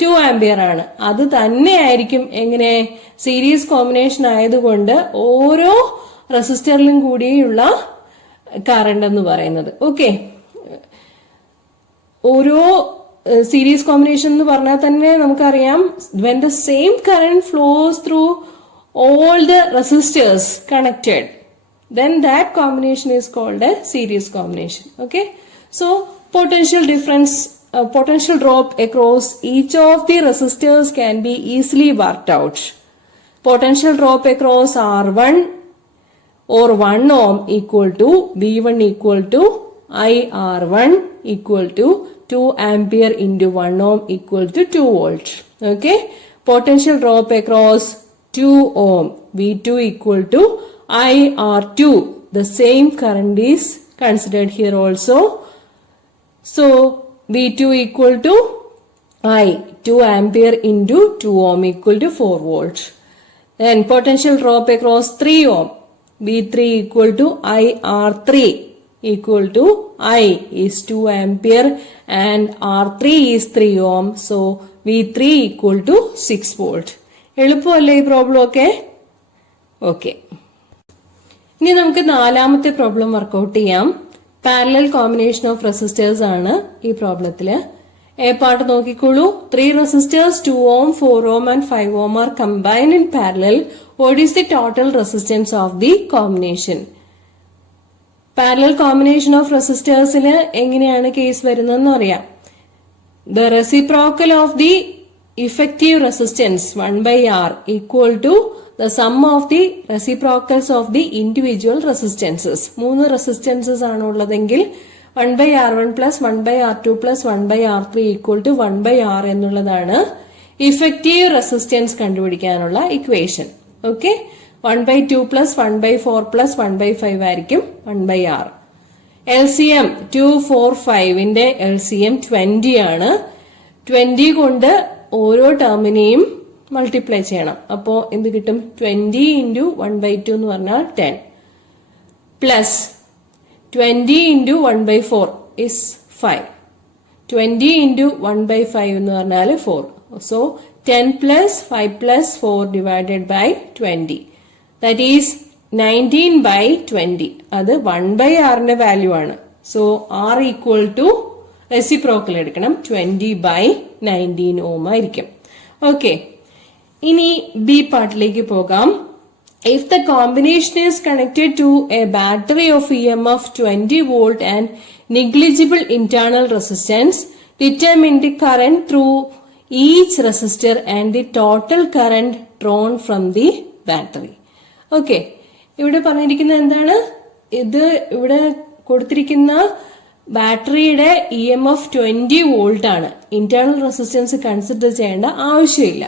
2 ആംപിയർ ആണ്. അത് തന്നെ ആയിരിക്കും എങ്ങനെ സീരീസ് കോമ്പിനേഷൻ ആയതുകൊണ്ട് ഓരോ റെസിസ്റ്ററിലും കൂടിയുള്ള കറണ്ട് എന്ന് പറയുന്നത്. ഓക്കെ, ഓരോ സീരീസ് കോമ്പിനേഷൻ എന്ന് പറഞ്ഞാൽ തന്നെ നമുക്കറിയാം when the same current flows through all the resistors connected, then that combination is called a series combination. Okay, so potential difference, potential drop across each of the resistors can be easily worked out. Potential drop across R1 or 1 ohm equal to V1 equal to IR1 equal to 2 ampere into 1 ohm equal to 2 volt. Okay, potential drop across 2 ohm V2 equal to IR2. The same current is considered here also. So V2 equal to I 2 ampere into 2 ohm equal to 4 volt. Then potential drop across 3 ohm V3 equal to IR3 equal to I is 2 ampere and R3 is 3 ohm. So V3 equal to 6 volt. എളുപ്പമല്ലേ ഈ problem ഒക്കെ? Okay, ഇനി നമുക്ക് നാലാമത്തെ problem workout ചെയ്യാം. Parallel combination of resistors ആണ് ഈ പ്രോബ്ലത്തില്. A part നോക്കിക്കോളൂ. 3 resistors 2 ohm, 4 ohm and 5 ohm are combined in parallel. What is the total resistance of the combination? Parallel combination of റെസിസ്റ്റേഴ്സിന് എങ്ങനെയാണ് കേസ് വരുന്നതെന്ന് അറിയാം. The reciprocal of the effective resistance 1 by R equal to the sum of the reciprocals of the individual resistances. 3 resistances ആണ് ഉള്ളതെങ്കിൽ 1 by R1 plus 1 by R2 plus 1 by R3 equal to 1 by R എന്നുള്ളതാണ് effective resistance കണ്ടുപിടിക്കാനുള്ള equation. Okay, 1 by 2 plus 1 by 4 plus 1 by 5 ആയിരിക്കും 1 by R. LCM 2, 4, 5ന്റെ LCM 20 ആണ്. 20 കൊണ്ട് ഓരോ ടേമിനെയും multiply ചെയ്യണം. അപ്പോ എന്ത് കിട്ടും? 20 into 1 by 2 എന്ന് പറഞ്ഞാൽ 10 plus 20 into 1 by 4 is 5. 20 into 1 by 5 എന്ന് പറഞ്ഞാൽ 4. So 10 plus 5 plus 4 divided by 20. That is 19 by 20. അത് 1 by R ന്റെ വാല്യൂ ആണ്. So R equal to reciprocal എടുക്കണം. 20 by 19 ohm ആയിരിക്കും. ഓക്കെ, ഇനി ബി പാർട്ടിലേക്ക് പോകാം. If the combination is connected to a battery of EMF 20 volt and negligible internal resistance, determine the current through each resistor and the total current drawn from the battery. Okay, ഇവിടെ പറഞ്ഞിരിക്കുന്നത് എന്താണ്? ഇത് ഇവിടെ കൊടുത്തിരിക്കുന്ന ബാറ്ററിയുടെ EMF 20 volt ആണ്. Internal resistance consider ചെയ്യേണ്ട ആവശ്യമില്ല.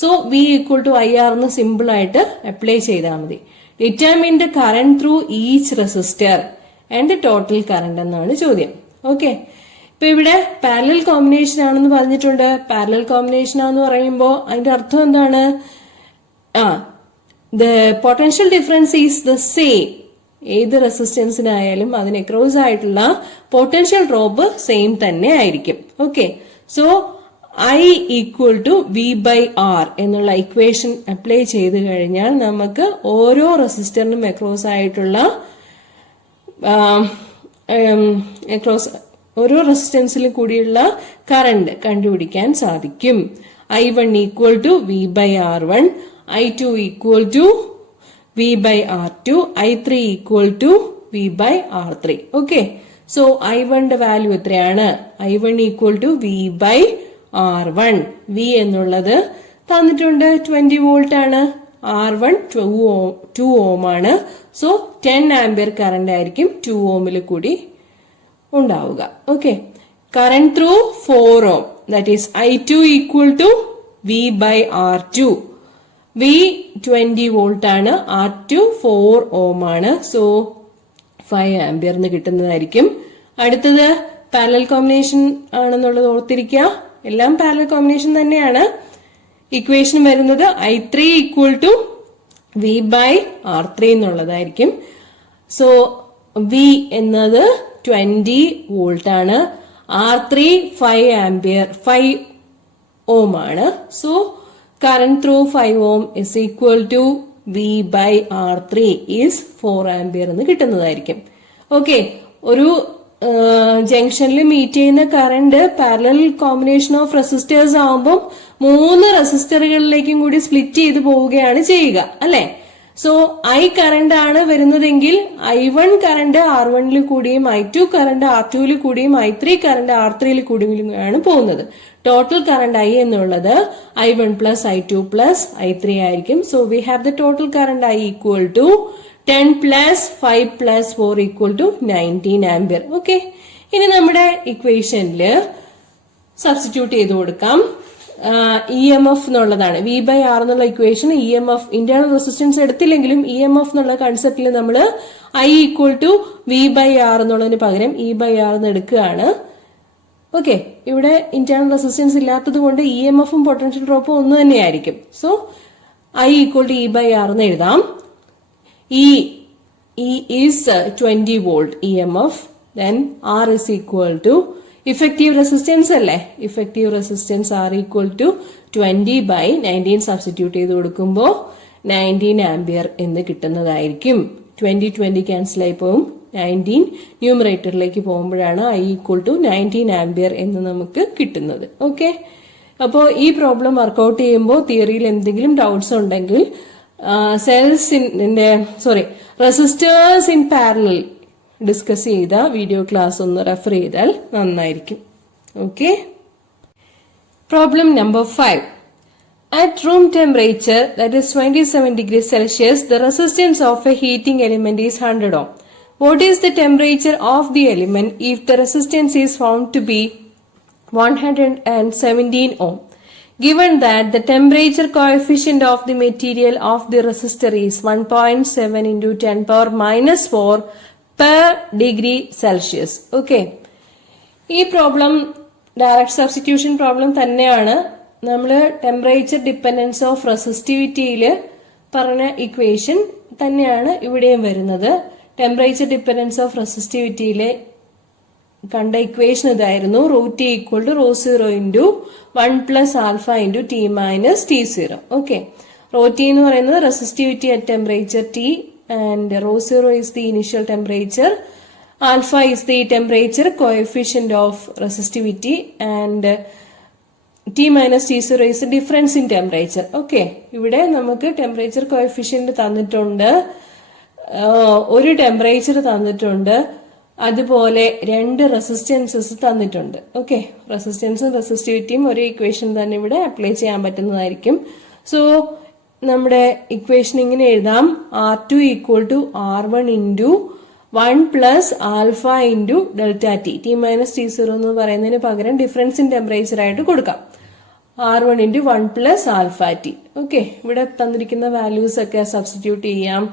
So V equal to IR എന്ന് സിമ്പിൾ ആയിട്ട് അപ്ലൈ ചെയ്താൽ മതി. Determine the current through each resistor and the total current എന്നാണ് ചോദ്യം. ഓക്കെ, ഇപ്പൊ ഇവിടെ പാരലൽ കോമ്പിനേഷൻ ആണെന്ന് പറഞ്ഞിട്ടുണ്ട്. പാരലൽ കോമ്പിനേഷൻ ആണെന്ന് പറയുമ്പോൾ അതിന്റെ അർത്ഥം എന്താണ്? The potential difference is the same. ഏത് റെസിസ്റ്റൻസിനായാലും അതിന് അക്രോസ് ആയിട്ടുള്ള പൊട്ടൻഷ്യൽ ഡ്രോപ്പ് സെയിം തന്നെ ആയിരിക്കും. Okay, so I equal to V by R എന്നുള്ള ഇക്വേഷൻ അപ്ലൈ ചെയ്ത് കഴിഞ്ഞാൽ നമുക്ക് ഓരോ റെസിസ്റ്ററിനും അക്രോസ് ആയിട്ടുള്ള ഓരോ റെസിസ്റ്റൻസിലും കൂടിയുള്ള കറണ്ട് കണ്ടുപിടിക്കാൻ സാധിക്കും. I1 equal to V by R1, I2 equal to V by R2, I3 equal to V by R3. Okay, so I1ന്റെ വാല്യൂ എത്രയാണ്? I1 equal to V by R1. V എന്നുള്ളത് തന്നിട്ടുണ്ട് 20 വോൾട്ട് ആണ്. R1 2 ohm ആണ്. So 10 ampere current ആയിരിക്കും 2 ohmൽ കൂടി ഉണ്ടാവുക. Okay, current through 4 ohm, that is I2 equal to V by R2. V 20 volt ആണ്, R2 4 ohm ആണ്. സോ 5 ആംപിയർ എന്ന് കിട്ടുന്നതായിരിക്കും. അടുത്തത് പാരലൽ കോമ്പിനേഷൻ ആണെന്നുള്ളത് ഓർത്തിരിക്കുക. എല്ലാം പാരലൽ കോമ്പിനേഷൻ തന്നെയാണ്. ഇക്വേഷൻ വരുന്നത് I3 ഈക്വൽ ടു V/R3 എന്നുള്ളതായിരിക്കും. സോ V എന്നത് 20 വോൾട്ട് ആണ്, R3 5 ആംപിയർ 5 ഓം ആണ്. So current through 5 ohm is equal to V/R3 is 4 ampere എന്ന് കിട്ടുന്നതായിരിക്കും. ഓക്കെ, ഒരു ജംഗ്ഷനിൽ മീറ്റ് ചെയ്യുന്ന current parallel combination of resistors ആവുമ്പോൾ 3 റെസിസ്റ്ററുകളിലേക്കും കൂടി സ്പ്ലിറ്റ് ചെയ്ത് പോവുകയാണ് ചെയ്യുക അല്ലെ. സോ I കറന്റ് ആണ് വരുന്നതെങ്കിൽ I1 കറന്റ് R1 കൂടിയും I2 കറന്റ് R2 കൂടിയും I3 കറന്റ് R3 കൂടിയുമാണ് പോകുന്നത്. ടോട്ടൽ കറന്റ് I എന്നുള്ളത് I1 plus I2 plus I3 ആയിരിക്കും. So we have the total current I equal to 10 plus 5 plus 4 equal to 19 ampere. Okay, ഇനി നമ്മുടെ ഇക്വേഷനില് substitute ചെയ്ത് കൊടുക്കാം. EMF എന്നുള്ളതാണ് V/R എന്നുള്ള ഇക്വേഷൻ. EMF ഇന്റേണൽ റെസിസ്റ്റൻസ് എടുത്തില്ലെങ്കിലും EMF എന്നുള്ള കൺസെപ്റ്റിൽ നമ്മൾ I ഈക്വൽ ടു V/R എന്നുള്ളതിന് പകരം E/R എന്ന് എടുക്കുകയാണ്. ഓക്കെ, ഇവിടെ ഇന്റേണൽ റെസിസ്റ്റൻസ് ഇല്ലാത്തത് കൊണ്ട് EMFും പൊട്ടൻഷ്യൽ ഡ്രോപ്പും ഒന്ന് തന്നെയായിരിക്കും. So I equal to E/R എന്ന് എഴുതാം. E is 20 volt EMF, then R is equal to effective resistance അല്ലേ, effective resistance R equal to 20 by 19 substitute ചെയ്ത് കൊടുക്കുമ്പോൾ 19 ആംപിയർ എന്ന് കിട്ടുന്നതായിരിക്കും. 20 ക്യാൻസൽ ആയി പോകും, 19 ന്യൂമറേറ്ററിലേക്ക് പോകുമ്പോഴാണ് I ഈക്വൽ ടു 19 ആംപിയർ എന്ന് നമുക്ക് കിട്ടുന്നത്. ഓക്കെ, അപ്പോൾ ഈ പ്രോബ്ലം വർക്ക്ഔട്ട് ചെയ്യുമ്പോൾ തിയറിയിൽ എന്തെങ്കിലും ഡൗട്ട്സ് ഉണ്ടെങ്കിൽ റെസിസ്റ്റേഴ്സ് ഇൻ പാരലൽ ഡിസ്കസ് ചെയ്ത വീഡിയോ ക്ലാസ് ഒന്ന് റെഫർ ചെയ്താൽ നന്നായിരിക്കും. Okay, problem number 5. At room temperature, that is 27 degrees Celsius, the resistance of a heating element is 100 ohm. What is the temperature of the element if the resistance is found to be 117 ohm? Given that the temperature coefficient of the material of the resistor is 1.7 into 10 power minus 4 per degree Celsius. Okay. ഈ problem direct substitution problem തന്നെയാണ്. നമ്മൾ temperature dependence of റെസിസ്റ്റിവിറ്റിയിൽ പറഞ്ഞ equation തന്നെയാണ് ഇവിടെയും വരുന്നത്. Temperature dependence of റെസിസ്റ്റിവിറ്റിയിലെ കണ്ട equation ഇതായിരുന്നു. ρT equal to ρ0 into 1 plus alpha into T minus T0. Okay, ρT എന്ന് പറയുന്നത് resistivity at temperature T and ρ0 is the initial temperature, alpha is the temperature coefficient of resistivity and T minus T0 is the difference in temperature. Okay, ഇവിടെ നമുക്ക് temperature coefficient തന്നിട്ടുണ്ട്, ഒരു temperature തന്നിട്ടുണ്ട്, അതുപോലെ 2 resistances തന്നിട്ടുണ്ട്. Okay, റെസിസ്റ്റൻസും റെസിസ്റ്റിവിറ്റിയും ഒരു equation തന്നെ ഇവിടെ അപ്ലൈ ചെയ്യാൻ പറ്റുന്നതായിരിക്കും. സോ നമ്മുടെ ഇക്വേഷൻ ഇങ്ങനെ എഴുതാം. R2 equal to R1 into 1 plus alpha into delta T minus T0 എന്ന് പറയുന്നതിന് പകരം ഡിഫറൻസ് ഇൻ ടെമ്പറേച്ചർ ആയിട്ട് കൊടുക്കാം. R1 into 1 plus alpha T. Okay, ഇവിടെ തന്നിരിക്കുന്ന വാല്യൂസ് ഒക്കെ സബ്സ്റ്റിറ്റ്യൂട്ട് ചെയ്യാം.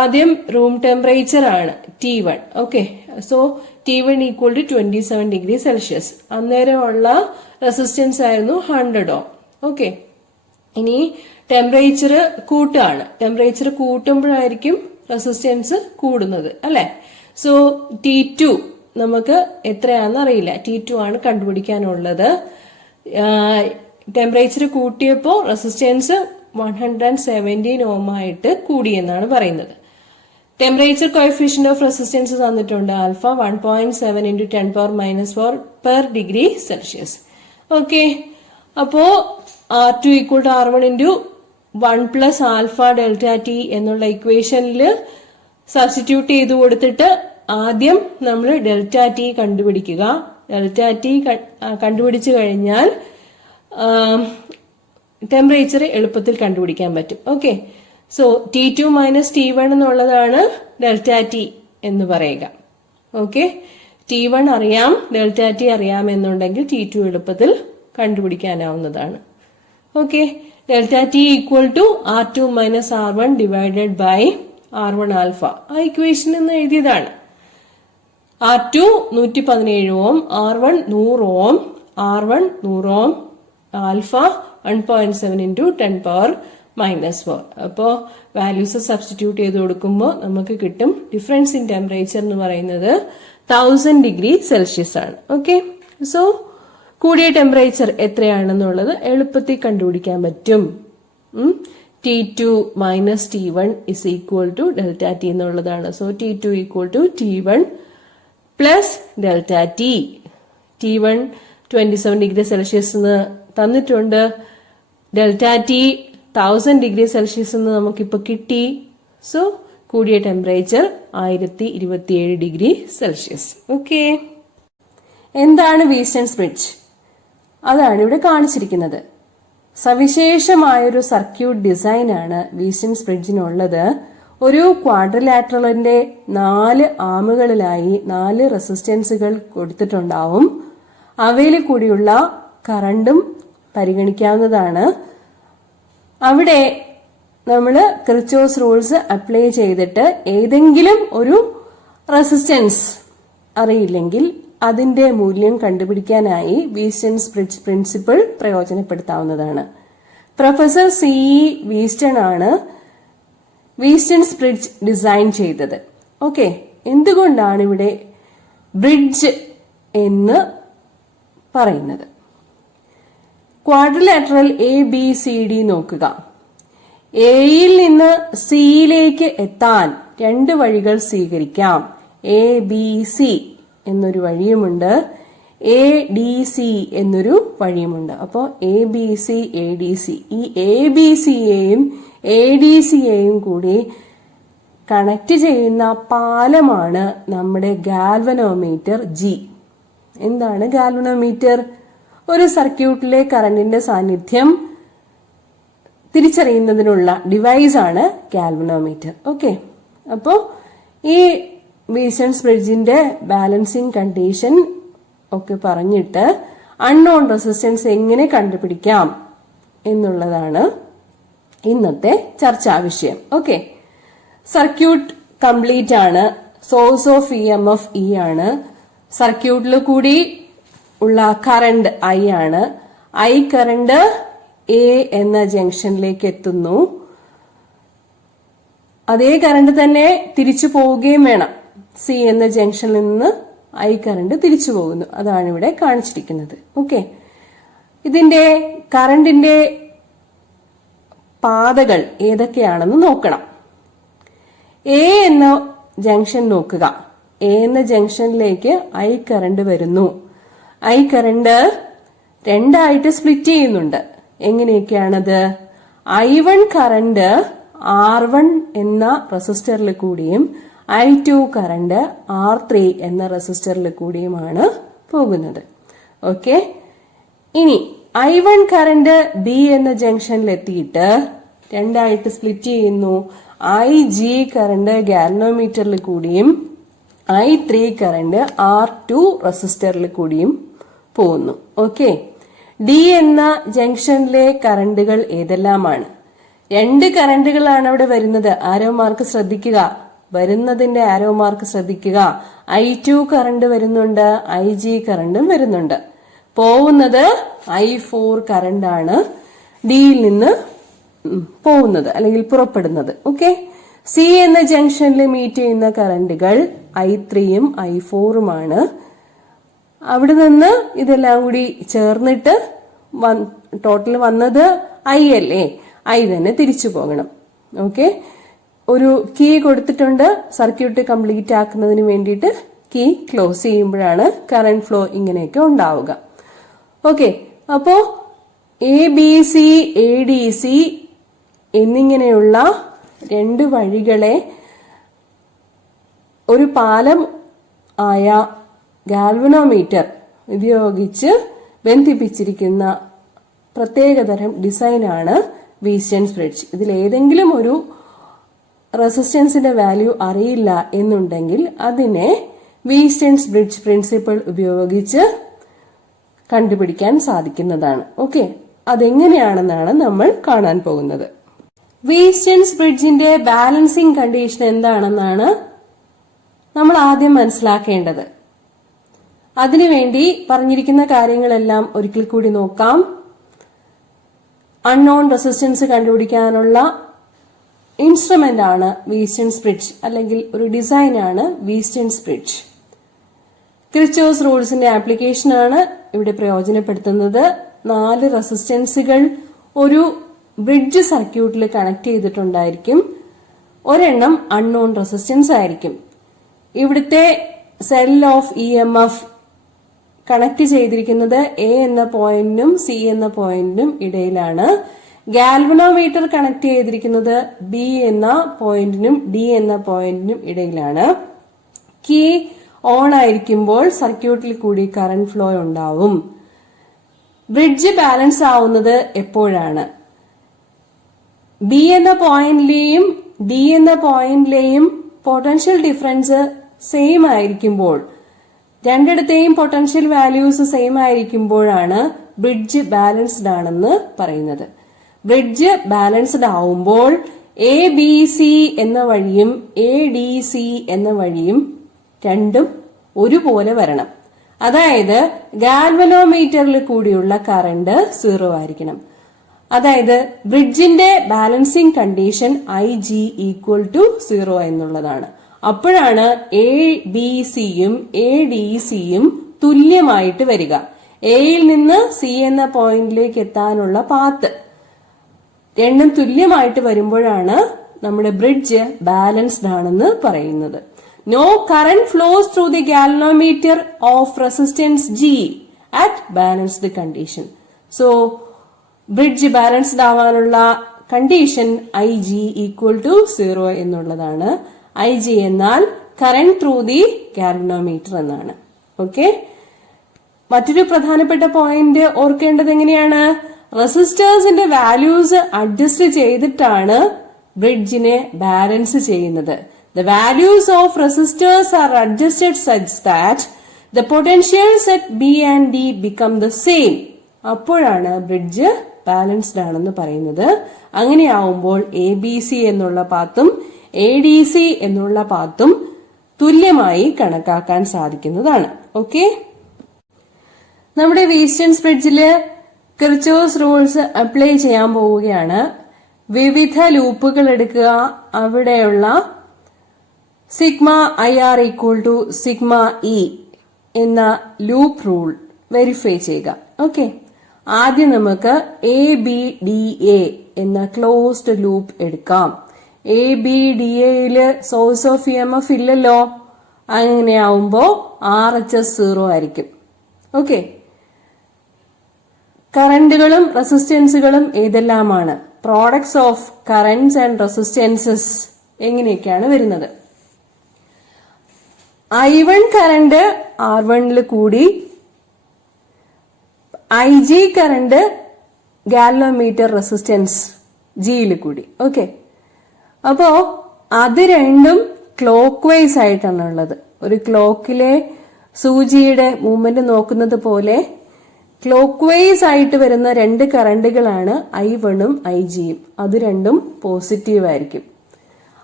ആദ്യം റൂം ടെമ്പറേച്ചർ ആണ് T1. Okay, so T1 equal to 27 degree Celsius. അന്നേരമുള്ള റെസിസ്റ്റൻസ് ആയിരുന്നു 100 ഓം. ഓക്കെ, ഇനി ടെമ്പറേച്ചർ കൂട്ടാണ്. ടെമ്പറേച്ചർ കൂട്ടുമ്പോഴായിരിക്കും റെസിസ്റ്റൻസ് കൂടുന്നത് അല്ലെ. സോ T2 നമുക്ക് എത്രയാണെന്ന് അറിയില്ല, T2 ആണ് കണ്ടുപിടിക്കാനുള്ളത്. ടെമ്പറേച്ചർ കൂട്ടിയപ്പോൾ റെസിസ്റ്റൻസ് 117 ഓം ആയിട്ട് കൂടിയെന്നാണ് പറയുന്നത്. ടെമ്പറേച്ചർ കോഎഫിഷ്യന്റ് ഓഫ് റെസിസ്റ്റൻസ് തന്നിട്ടുണ്ട് alpha 1.7 into 10 power minus 4 per degree Celsius. Okay, അപ്പോ R2 equal to R1 into 1 plus alpha delta T എന്നുള്ള ഇക്വേഷനിൽ സബ്സ്റ്റിറ്റ്യൂട്ട് ചെയ്ത് കൊടുത്തിട്ട് ആദ്യം നമ്മൾ ഡെൽറ്റ ടി കണ്ടുപിടിക്കുക. ഡെൽറ്റ ടി കണ്ടുപിടിച്ചു കഴിഞ്ഞാൽ ടെമ്പറേച്ചർ എളുപ്പത്തിൽ കണ്ടുപിടിക്കാൻ പറ്റും. Okay, so T2 minus T1 എന്നുള്ളതാണ് ഡെൽറ്റ ടി എന്ന് പറയുക. ഓക്കെ, T1 അറിയാം, ഡെൽറ്റ ടി അറിയാമെന്നുണ്ടെങ്കിൽ T2 എളുപ്പത്തിൽ കണ്ടുപിടിക്കാനാവുന്നതാണ്. Okay, delta T equal to R2 minus R1 divided by R1 alpha. ആ ഇക്വേഷൻ എന്ന് എഴുതിയതാണ്. R2 117 ഓം, R1 100 ഓം, R1 100 ohm, alpha 1.7 into 10 power -4. അപ്പോൾ വാല്യൂസ് സബ്സ്റ്റിറ്റ്യൂട്ട് ചെയ്ത് കൊടുക്കുമ്പോൾ നമുക്ക് കിട്ടും ഡിഫറൻസ് ഇൻ ടെമ്പറേച്ചർ എന്ന് പറയുന്നത് 1000 ഡിഗ്രി സെൽഷ്യസ് ആണ്. ഓക്കെ, സോ കൂടിയ ടെമ്പറേച്ചർ എത്രയാണെന്നുള്ളത് എളുപ്പത്തിൽ കണ്ടുപിടിക്കാൻ പറ്റും. T2 minus T1 is equal to delta T എന്നുള്ളതാണ്. So T2 equal to T1 plus delta T. T1 27 degree Celsius എന്ന് തന്നിട്ടുണ്ട്. ഡെൽറ്റ ടി 1000 ഡിഗ്രി സെൽഷ്യസ് എന്ന് നമുക്കിപ്പോൾ കിട്ടി. സോ കൂടിയ ടെമ്പറേച്ചർ 1027 ഡിഗ്രി സെൽഷ്യസ്. ഓക്കെ, എന്താണ് വീസ്റ്റൺസ് ബ്രിഡ്ജ്? അതാണ് ഇവിടെ കാണിച്ചിരിക്കുന്നത്. സവിശേഷമായൊരു സർക്യൂട്ട് ഡിസൈൻ ആണ് വീസ്റ്റൺസ് ബ്രിഡ്ജിനുള്ളത്. ഒരു ക്വാഡ്രിലാറ്ററലിന്റെ 4 ആമുകളിലായി 4 റെസിസ്റ്റൻസുകൾ കൊടുത്തിട്ടുണ്ടാവും. അവയിൽ കൂടിയുള്ള കറണ്ടും പരിഗണിക്കാവുന്നതാണ്. അവിടെ നമ്മൾ കിർച്ചോസ് റൂൾസ് അപ്ലൈ ചെയ്തിട്ട് ഏതെങ്കിലും ഒരു റെസിസ്റ്റൻസ് അറിയില്ലെങ്കിൽ അതിന്റെ മൂല്യം കണ്ടുപിടിക്കാനായി വീസ്റ്റൺസ് ബ്രിഡ്ജ് പ്രിൻസിപ്പിൾ പ്രയോജനപ്പെടുത്താവുന്നതാണ്. പ്രൊഫസർ സി വീസ്റ്റൺ ആണ് വീസ്റ്റൺസ് ബ്രിഡ്ജ് ഡിസൈൻ ചെയ്തത്. ഓക്കെ, എന്തുകൊണ്ടാണ് ഇവിടെ ബ്രിഡ്ജ് എന്ന് പറയുന്നത്? ക്വാഡ്രിലാറ്ററൽ ABCD നോക്കുക. എയിൽ നിന്ന് സിയിലേക്ക് എത്താൻ 2 വഴികൾ സ്വീകരിക്കാം. ABC എന്നൊരു വഴിയുമുണ്ട്, ADC എന്നൊരു വഴിയുമുണ്ട്. അപ്പോൾ ABC ADC, ഈ ABCയെയും ADCയെയും കൂടി കണക്ട് ചെയ്യുന്ന പാലമാണ് നമ്മുടെ ഗാൽവനോമീറ്റർ G. എന്താണ് ഗാൽവനോമീറ്റർ? ഒരു സർക്യൂട്ടിലെ കറന്റിന്റെ സാന്നിധ്യം തിരിച്ചറിയുന്നതിനുള്ള ഡിവൈസ് ആണ് ഗാൽവനോമീറ്റർ. ഓക്കെ, അപ്പോ ഈ വീസ്റ്റൺസ് ബ്രിഡ്ജിന്റെ ബാലൻസിങ് കണ്ടീഷൻ ഒക്കെ പറഞ്ഞിട്ട് അൺനോൺ റെസിസ്റ്റൻസ് എങ്ങനെ കണ്ടുപിടിക്കാം എന്നുള്ളതാണ് ഇന്നത്തെ ചർച്ചാ വിഷയം. ഓക്കെ, സർക്യൂട്ട് കംപ്ലീറ്റ് ആണ്. സോഴ്സ് ഓഫ് EMF E ആണ്. സർക്യൂട്ടിൽ കൂടി ഉള്ള കറണ്ട് I ആണ്. I കറണ്ട് A എന്ന ജംഗ്ഷനിലേക്ക് എത്തുന്നു. അതേ കറണ്ട് തന്നെ തിരിച്ചു പോവുകയും വേണം. C എന്ന ജംഗ്ഷനിൽ നിന്ന് I കറണ്ട് തിരിച്ചു പോകുന്നു. അതാണ് ഇവിടെ കാണിച്ചിരിക്കുന്നത്. ഓക്കെ, ഇതിന്റെ കറണ്ടിന്റെ പാതകൾ ഏതൊക്കെയാണെന്ന് നോക്കണം. A എന്ന ജംഗ്ഷൻ നോക്കുക. A എന്ന ജംഗ്ഷനിലേക്ക് I കറണ്ട് വരുന്നു. I കറണ്ട് 2 ആയിട്ട് സ്പ്ലിറ്റ് ചെയ്യുന്നുണ്ട്. എങ്ങനെയൊക്കെയാണത്? I1 കറണ്ട് R1 എന്ന റെസിസ്റ്ററിൽ കൂടിയും I2 കറണ്ട് R3 എന്ന റെസിസ്റ്ററിൽ കൂടിയുമാണ് പോകുന്നത്. ഓക്കെ, ഇനി I1 കറണ്ട് B എന്ന ജംഗ്ഷനിൽ എത്തിയിട്ട് 2 ആയിട്ട് സ്പ്ലിറ്റ് ചെയ്യുന്നു. IG കറണ്ട് ഗാൽവനോമീറ്ററിൽ കൂടിയും I3 കറണ്ട് R2 റെസിസ്റ്ററിൽ കൂടിയും പോകുന്നു. ഓക്കെ, D എന്ന ജംഗ്ഷനിലെ കറണ്ടുകൾ ഏതെല്ലാമാണ്? 2 കറണ്ടുകളാണ് അവിടെ വരുന്നത്. ആരോ മാർക്ക് ശ്രദ്ധിക്കുക. വരുന്നതിന്റെ ആരോ മാർക്ക് ശ്രദ്ധിക്കുക. I2 കറണ്ട് വരുന്നുണ്ട്, IG കറണ്ടും വരുന്നുണ്ട്. പോകുന്നത് I4 കറണ്ടാണ് ഡിയിൽ നിന്ന് പോകുന്നത് അല്ലെങ്കിൽ പുറപ്പെടുന്നത്. ഓക്കെ, സി എന്ന ജംഗ്ഷനിൽ മീറ്റ് ചെയ്യുന്ന കറണ്ടുകൾ I3യും I4ുമാണ്. അവിടെ നിന്ന് ഇതെല്ലാം കൂടി ചേർന്നിട്ട് ടോട്ടൽ വന്നത് I അല്ലേ? I തന്നെ തിരിച്ചു പോകണം. ഓക്കെ, ഒരു കീ കൊടുത്തിട്ടുണ്ട്. സർക്യൂട്ട് കംപ്ലീറ്റ് ആക്കുന്നതിന് വേണ്ടിയിട്ട് കീ ക്ലോസ് ചെയ്യുമ്പോഴാണ് കറന്റ് ഫ്ലോ ഇങ്ങനെയൊക്കെ ഉണ്ടാവുക. ഓക്കെ, അപ്പോ ABC ADC എന്നിങ്ങനെയുള്ള 2 വഴികളെ ഒരു പാലം ആയ ഗാൽവനോമീറ്റർ ഉപയോഗിച്ച് ബന്ധിപ്പിച്ചിരിക്കുന്ന പ്രത്യേകതരം ഡിസൈനാണ് വീസ്റ്റൺസ് ബ്രിഡ്ജ്. ഇതിൽ ഏതെങ്കിലും ഒരു റെസിസ്റ്റൻസിന്റെ വാല്യൂ അറിയില്ല എന്നുണ്ടെങ്കിൽ അതിനെ വീസ്റ്റൺസ് ബ്രിഡ്ജ് പ്രിൻസിപ്പിൾ ഉപയോഗിച്ച് കണ്ടുപിടിക്കാൻ സാധിക്കുന്നതാണ്. ഓക്കെ, അതെങ്ങനെയാണെന്നാണ് നമ്മൾ കാണാൻ പോകുന്നത്. വീസ്റ്റൺസ് ബ്രിഡ്ജിന്റെ ബാലൻസിങ് കണ്ടീഷൻ എന്താണെന്നാണ് നമ്മൾ ആദ്യം മനസ്സിലാക്കേണ്ടത്. അതിനുവേണ്ടി പറഞ്ഞിരിക്കുന്ന കാര്യങ്ങളെല്ലാം ഒരിക്കൽ കൂടി നോക്കാം. അൺനോൺ റെസിസ്റ്റൻസ് കണ്ടുപിടിക്കാനുള്ള ഇൻസ്ട്രുമെന്റ് ആണ് വീസ്റ്റൺസ് ബ്രിഡ്ജ്, അല്ലെങ്കിൽ ഒരു ഡിസൈൻ ആണ് വീസ്റ്റൺസ് ബ്രിഡ്ജ്. കിർച്ചോസ് റൂൾസിന്റെ ആപ്ലിക്കേഷൻ ആണ് ഇവിടെ പ്രയോജനപ്പെടുത്തുന്നത്. 4 റെസിസ്റ്റൻസുകൾ ഒരു ബ്രിഡ്ജ് സർക്യൂട്ടിൽ കണക്ട് ചെയ്തിട്ടുണ്ടായിരിക്കും. ഒരെണ്ണം അൺനോൺ റെസിസ്റ്റൻസ് ആയിരിക്കും. ഇവിടുത്തെ സെൽ ഓഫ് EMF കണക്ട് ചെയ്തിരിക്കുന്നത് A എന്ന പോയിന്റിനും C എന്ന പോയിന്റിനും ഇടയിലാണ്. ഗാൽവനോമീറ്റർ കണക്ട് ചെയ്തിരിക്കുന്നത് B എന്ന പോയിന്റിനും D എന്ന പോയിന്റിനും ഇടയിലാണ്. കീ ഓൺ ആയിരിക്കുമ്പോൾ സർക്യൂട്ടിൽ കൂടി കറന്റ് ഫ്ലോ ഉണ്ടാവും. ബ്രിഡ്ജ് ബാലൻസ് ആവുന്നത് എപ്പോഴാണ്? B എന്ന പോയിന്റിലെയും D എന്ന പോയിന്റിലെയും പൊട്ടൻഷ്യൽ ഡിഫറൻസ് സെയിം ആയിരിക്കുമ്പോൾ, രണ്ടിടത്തെയും പൊട്ടൻഷ്യൽ വാല്യൂസ് സെയിം ആയിരിക്കുമ്പോഴാണ് ബ്രിഡ്ജ് ബാലൻസ്ഡ് ആണെന്ന് പറയുന്നത്. ബ്രിഡ്ജ് ബാലൻസ്ഡ് ആവുമ്പോൾ ABC എന്ന വഴിയും ADC എന്ന വഴിയും രണ്ടും ഒരുപോലെ വരണം. അതായത് ഗാൽവനോമീറ്ററിൽ കൂടിയുള്ള കറന്റ് 0 ആയിരിക്കണം. അതായത് ബ്രിഡ്ജിന്റെ balancing condition IG equal to 0 എന്നുള്ളതാണ്. അപ്പോഴാണ് ABCയും ADCയും തുല്യമായിട്ട് വരിക. എയിൽ നിന്ന് C എന്ന പോയിന്റിലേക്ക് എത്താനുള്ള പാത്ത് രണ്ടും തുല്യമായിട്ട് വരുമ്പോഴാണ് നമ്മുടെ ബ്രിഡ്ജ് ബാലൻസ്ഡ് ആണെന്ന് പറയുന്നത്. No current flows through the galvanometer of resistance G at balanced condition. So, bridge balanced ആവാനുള്ള കണ്ടീഷൻ IG ഈക്വൽ ടു 0 എന്നുള്ളതാണ്. IG എന്നാൽ കറന്റ് ത്രൂ ദി ഗാൽവനോമീറ്റർ എന്നാണ്. ഓക്കെ, മറ്റൊരു പ്രധാനപ്പെട്ട പോയിന്റ് ഓർക്കേണ്ടത് എങ്ങനെയാണ്? റെസിസ്റ്റേഴ്സിന്റെ വാല്യൂസ് അഡ്ജസ്റ്റ് ചെയ്തിട്ടാണ് ബ്രിഡ്ജിനെ ബാലൻസ് ചെയ്യുന്നത്. The values of resistors are adjusted such that the potentials at B and D become the same. അപ്പോഴാണ് ബ്രിഡ്ജ് ബാലൻസ്ഡ് ആണെന്ന് പറയുന്നത്. അങ്ങനെയാവുമ്പോൾ ABC എന്നുള്ള പാത്തും ADC എന്നുള്ള പാത്തും തുല്യമായി കണക്കാക്കാൻ സാധിക്കുന്നതാണ്. ഓക്കെ, നമ്മുടെ വീസ്റ്റൺസ് ബ്രിഡ്ജില് കിർച്ചോസ് റൂൾസ് അപ്ലൈ ചെയ്യാൻ പോവുകയാണ്. വിവിധ ലൂപ്പുകൾ എടുക്കുക, അവിടെയുള്ള sigma IR equal to sigma E എന്ന ലൂപ്പ് റൂൾ വെരിഫൈ ചെയ്യുക. ഓക്കെ, ആദ്യം നമുക്ക് ABDA എന്ന ക്ലോസ്ഡ് ലൂപ്പ് എടുക്കാം. ABDAയില് സോഴ്സ് ഓഫ് EMF ഇല്ലല്ലോ. അങ്ങനെയാവുമ്പോ RHS 0 ആയിരിക്കും. ഓക്കെ, കറന്റുകളും റെസിസ്റ്റൻസുകളും ഏതെല്ലാമാണ്? Products of currents and resistances എങ്ങനെയൊക്കെയാണ് വരുന്നത്? I1 കറന്റ് R1 കൂടി, IG current galvanometer resistance G കൂടി. ഓക്കെ, അപ്പോ അത് രണ്ടും ക്ലോക്ക് വൈസ് ആയിട്ടാണ് ഉള്ളത്. ഒരു ക്ലോക്കിലെ സൂചിയുടെ മൂവ്മെന്റ് നോക്കുന്നത് പോലെ ക്ലോക്ക് വൈസ് ആയിട്ട് വരുന്ന രണ്ട് കറന്റുകളാണ് I1ഉം IG-യും. അത് രണ്ടും പോസിറ്റീവ് ആയിരിക്കും.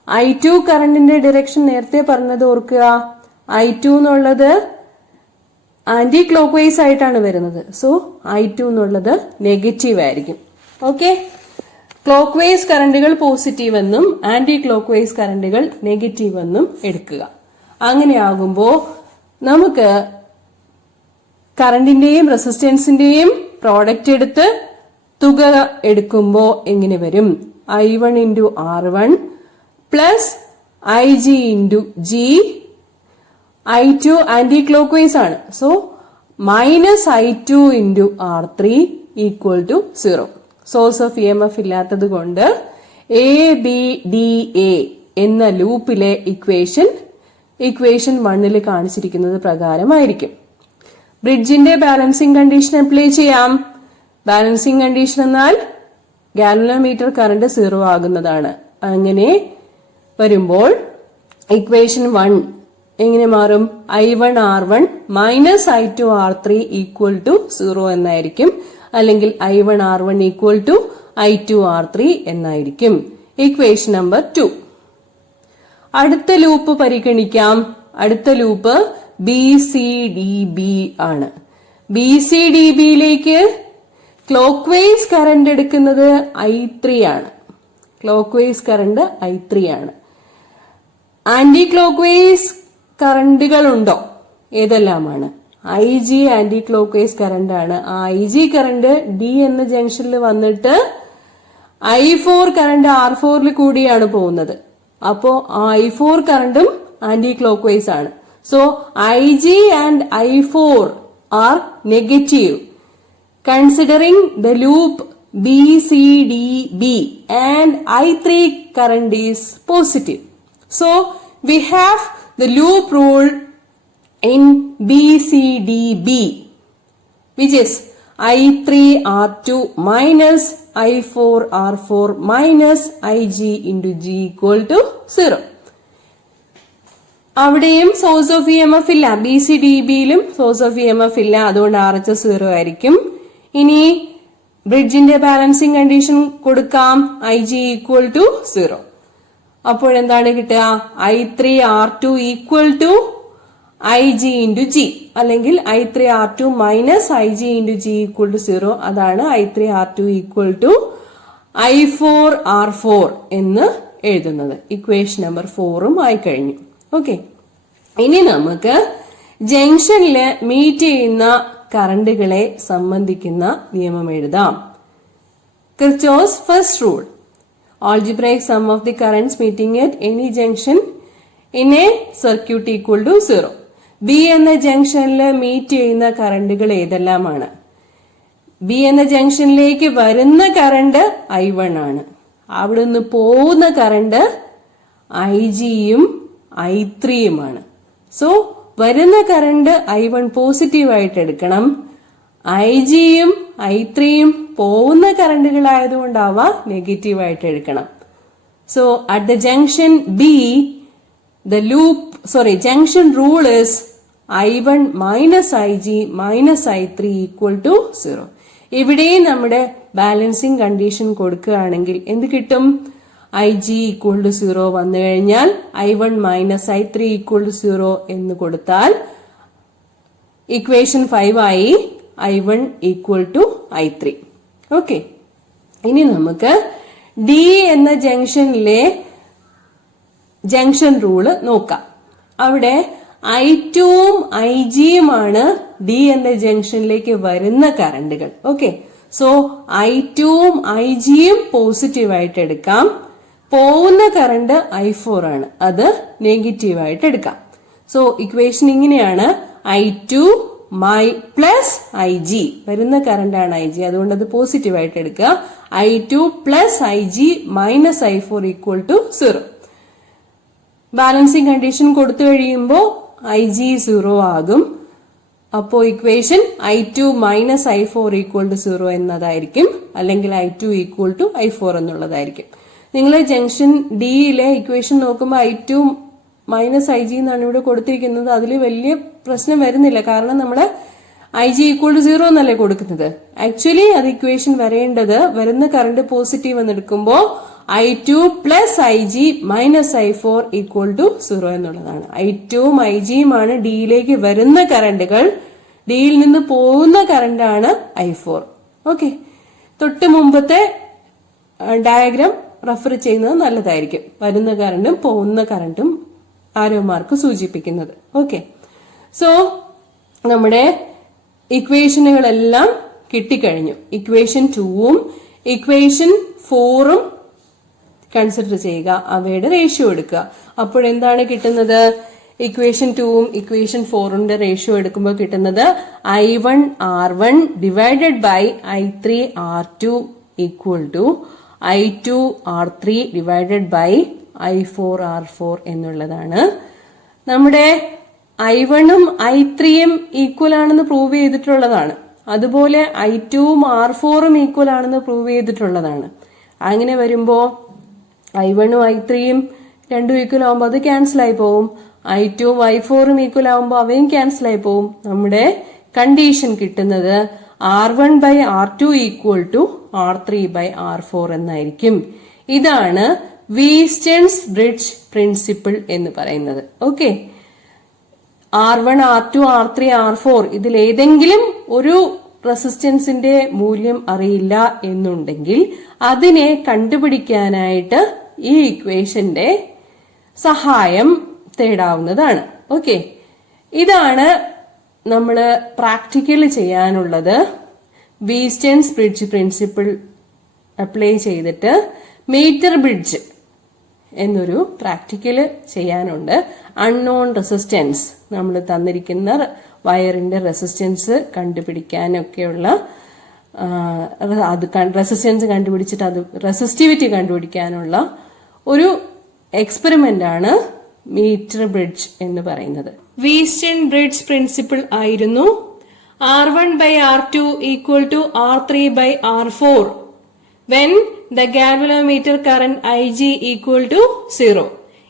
I2 കറന്റിന്റെ ഡയറക്ഷൻ നേരത്തെ പറഞ്ഞത് ഓർക്കുക. I2 എന്നുള്ളത് ആന്റി ക്ലോക്ക് വൈസ് ആയിട്ടാണ് വരുന്നത്. സോ I2 എന്നുള്ളത് നെഗറ്റീവ് ആയിരിക്കും. ഓക്കെ, ക്ലോക്ക് വൈസ് കറന്റുകൾ പോസിറ്റീവ് എന്നും ആന്റി ക്ലോക്ക് വൈസ് കറന്റുകൾ നെഗറ്റീവ് എന്നും എടുക്കുക. അങ്ങനെയാകുമ്പോ നമുക്ക് കറന്റിന്റെയും റെസിസ്റ്റൻസിന്റെയും പ്രോഡക്റ്റ് എടുത്ത് തുക എടുക്കുമ്പോ എങ്ങനെ വരും? I1 into R1 plus IG into G. I2 anticlockwise ആണ്. So minus I2 into R3 equal to 0. Source of EMF ഇല്ലാത്തത് കൊണ്ട് ABDA എന്ന ലൂപ്പിലെ ഇക്വേഷൻ 1 കാണിച്ചിരിക്കുന്നത് പ്രകാരമായിരിക്കും. ബ്രിഡ്ജിന്റെ ബാലൻസിംഗ് കണ്ടീഷൻ അപ്ലൈ ചെയ്യാം. ബാലൻസിംഗ് കണ്ടീഷൻ എന്നാൽ ഗാൽവനോമീറ്റർ കറന്റ് 0 ആകുന്നതാണ്. അങ്ങനെ വരുമ്പോൾ ഇക്വേഷൻ 1 എങ്ങനെ മാറും? I1 R1 minus I2 R3 equal to 0 എന്നായിരിക്കും. അല്ലെങ്കിൽ I1 R1 equal to I2 R3 എന്നായിരിക്കും. Equation number 2. അടുത്ത ലൂപ്പ് പരിഗണിക്കാം. അടുത്ത ലൂപ്പ് BCDB ആണ്. BCDBയിലേക്ക് ക്ലോക്ക് വൈസ് കറണ്ട് എടുക്കുന്നത് I3 ആണ്. ക്ലോക്ക് വൈസ് കറണ്ട് I3 ആണ്. ആന്റി ക്ലോക്ക് വൈസ് കറണ്ടുകളുണ്ടോ? ഏതെല്ലാമാണ്? IG anticlockwise current ആണ്. ആ IG കറണ്ട് D എന്ന ജംഗ്ഷനിൽ വന്നിട്ട് I4 കറണ്ട് R4 കൂടിയാണ് പോകുന്നത്. അപ്പോ I4 കറണ്ടും ആന്റി ക്ലോക്ക് വൈസ് ആണ്. So IG and I4 are negative. Considering the loop BCDB and I3 current is positive. So we have the loop rule in BCDB, which is I3R2 minus I4R4 minus IG into G equal to 0. അവിടെയും source of EMF ഇല്ല. BCDBയിലും source of EMF ഇല്ല. അതുകൊണ്ട് RHS 0 ആയിരിക്കും. ഇനി ബ്രിഡ്ജിന്റെ balancing condition കൊടുക്കാം. IG equal to 0. അപ്പോഴെന്താണ് കിട്ടുക? I3R2 equal to IG into G, അല്ലെങ്കിൽ I3R2 minus IG into G equal to 0. അതാണ് I3R2 ഈക്വൽ ടു I4R4 എന്ന് എഴുതുന്നത്. ഇക്വേഷൻ നമ്പർ 4ഉം ആയി കഴിഞ്ഞു. ഓക്കെ, ഇനി നമുക്ക് ജംഗ്ഷനില് മീറ്റ് ചെയ്യുന്ന കറണ്ടുകളെ സംബന്ധിക്കുന്ന നിയമം എഴുതാം. Kirchhoff's first rule. Algebraic sum of the currents meeting at any junction in a circuit equal to 0. B എന്ന ജംഗ്ഷനിൽ മീറ്റ് ചെയ്യുന്ന കറണ്ടുകൾ ഏതെല്ലാമാണ്? ബി എന്ന ജംഗ്ഷനിലേക്ക് വരുന്ന കറണ്ട് I1 ആണ്. അവിടുന്ന് പോകുന്ന കറണ്ട് IG-യും I3-യുമാണ്. സോ വരുന്ന കറണ്ട് I1 പോസിറ്റീവ് ആയിട്ട് എടുക്കണം. IG-യും I3-യും പോകുന്ന കറണ്ടുകളായതുകൊണ്ട് അവ നെഗറ്റീവ് ആയിട്ട് എടുക്കണം. So at the junction B, junction rule is I1 minus IG minus I3 equal to 0. ഇവിടെയും നമ്മുടെ ബാലൻസിങ് കണ്ടീഷൻ കൊടുക്കുകയാണെങ്കിൽ എന്ത് കിട്ടും? IG equal to 0 വന്നു കഴിഞ്ഞാൽ I1 minus I3 equal to 0 എന്ന് കൊടുത്താൽ ഇക്വേഷൻ 5 ആയി I1 equal to I3. Okay, ഇനി നമുക്ക് D എന്ന ജംഗ്ഷനിലെ ജംഗ്ഷൻ റൂള് നോക്കാം. അവിടെ I2-ഉം IG-യുമാണ് D എന്ന ജംഗ്ഷനിലേക്ക് വരുന്ന കറണ്ടുകൾ. ഓക്കെ, സോ I2-ഉം IG-യും പോസിറ്റീവ് ആയിട്ട് എടുക്കാം. പോകുന്ന കറണ്ട് I4 ആണ്, അത് നെഗറ്റീവ് ആയിട്ട് എടുക്കാം. സോ ഇക്വേഷൻ ഇങ്ങനെയാണ്: I2 പ്ലസ് IG, വരുന്ന കറണ്ടാണ് IG, അതുകൊണ്ട് അത് പോസിറ്റീവ് ആയിട്ട് എടുക്കുക. I2 plus IG minus I4 equal to 0. Balancing condition കൊടുത്തു കഴിയുമ്പോൾ IG 0 ആകും. അപ്പോ equation I2 minus I4 equal to 0 എന്നതായിരിക്കും, അല്ലെങ്കിൽ I2 ഈക്വൽ ടു I4 എന്നുള്ളതായിരിക്കും. നിങ്ങൾ ജംഗ്ഷൻ ഡിയിലെ ഇക്വേഷൻ നോക്കുമ്പോൾ I2 മൈനസ് IG എന്നാണ് ഇവിടെ കൊടുത്തിരിക്കുന്നത്. അതിൽ വലിയ പ്രശ്നം വരുന്നില്ല, കാരണം നമ്മുടെ IG ഈക്വൽ ടു 0 എന്നല്ലേ കൊടുക്കുന്നത്. ആക്ച്വലി അത് ഇക്വേഷൻ വരേണ്ടത് വരുന്ന കറണ്ട് പോസിറ്റീവ് എന്നെടുക്കുമ്പോൾ I2 plus IG minus I4 equal to 0 എന്നുള്ളതാണ്. I2-ഉം IG-യുമാണ് ഡിയിലേക്ക് വരുന്ന കറണ്ടുകൾ. ഡിയിൽ നിന്ന് പോകുന്ന കറണ്ടാണ് I4. ഓക്കെ, തൊട്ട് മുമ്പത്തെ ഡയഗ്രാം റെഫർ ചെയ്യുന്നത് നല്ലതായിരിക്കും. വരുന്ന കറണ്ടും പോകുന്ന കറണ്ടും ആരോ മാർക്ക് സൂചിപ്പിക്കുന്നത്. ഓക്കെ, സോ നമ്മുടെ ഇക്വേഷനുകളെല്ലാം കിട്ടിക്കഴിഞ്ഞു. ഇക്വേഷൻ 2-ഉം ഇക്വേഷൻ 4ഉം കൺസിഡർ ചെയ്യുക, അവയുടെ റേഷ്യോ എടുക്കുക. അപ്പോഴെന്താണ് കിട്ടുന്നത്? ഇക്വേഷൻ 2ഉം ഇക്വേഷൻ 4ന്റെ റേഷ്യോ എടുക്കുമ്പോൾ കിട്ടുന്നത് I1 R1 divided by I3 R2 equal to I2 R3 divided by I4 R4 എന്നുള്ളതാണ്. നമ്മുടെ I1-ഉം I3-യും ഈക്വൽ ആണെന്ന് പ്രൂവ് ചെയ്തിട്ടുള്ളതാണ്. അതുപോലെ I2-ഉം R4-ഉം ഈക്വൽ ആണെന്ന് പ്രൂവ് ചെയ്തിട്ടുള്ളതാണ്. അങ്ങനെ വരുമ്പോ I1-ഉം I3-യും രണ്ടും ഈക്വൽ ആവുമ്പോൾ അത് ക്യാൻസൽ ആയി പോവും. I2-ഉം I4-ഉം ഈക്വൽ ആവുമ്പോൾ അവയും ക്യാൻസൽ ആയി പോവും. നമ്മുടെ കണ്ടീഷൻ കിട്ടുന്നത് R1 by R2 equal to R3 by R4 എന്നായിരിക്കും. ഇതാണ് വീസ്റ്റൺസ് ബ്രിഡ്ജ് പ്രിൻസിപ്പിൾ എന്ന് പറയുന്നത്. Okay, R1, R2, R3, R4 ഇതിലേതെങ്കിലും ഒരു റെസിസ്റ്റൻസിന്റെ മൂല്യം അറിയില്ല എന്നുണ്ടെങ്കിൽ അതിനെ കണ്ടുപിടിക്കാനായിട്ട് ഈ ഇക്വേഷന്റെ സഹായം തേടാവുന്നതാണ്. ഓക്കെ, ഇതാണ് നമ്മൾ പ്രാക്ടിക്കലി ചെയ്യാനുള്ളത്. വീസ്റ്റേൺസ് ബ്രിഡ്ജ് പ്രിൻസിപ്പിൾ അപ്ലൈ ചെയ്തിട്ട് മീറ്റർ ബ്രിഡ്ജ് എന്നൊരു പ്രാക്ടിക്കല് ചെയ്യാനുണ്ട്. അൺനോൺ റെസിസ്റ്റൻസ്, നമ്മൾ തന്നിരിക്കുന്ന വയറിന്റെ റെസിസ്റ്റൻസ് കണ്ടുപിടിക്കാനൊക്കെയുള്ള അത് റെസിസ്റ്റൻസ് കണ്ടുപിടിച്ചിട്ട് അത് റെസിസ്റ്റിവിറ്റി കണ്ടുപിടിക്കാനുള്ള ഒരു എക്സ്പെരിമെന്റ് ആണ് മീറ്റർ ബ്രിഡ്ജ് എന്ന് പറയുന്നത്. വീസ്റ്റേൺ ബ്രിഡ്ജ് പ്രിൻസിപ്പിൾ ആയിരുന്നു R1/R2 equal to R3/R4 when the galvanometer current Ig equal to 0.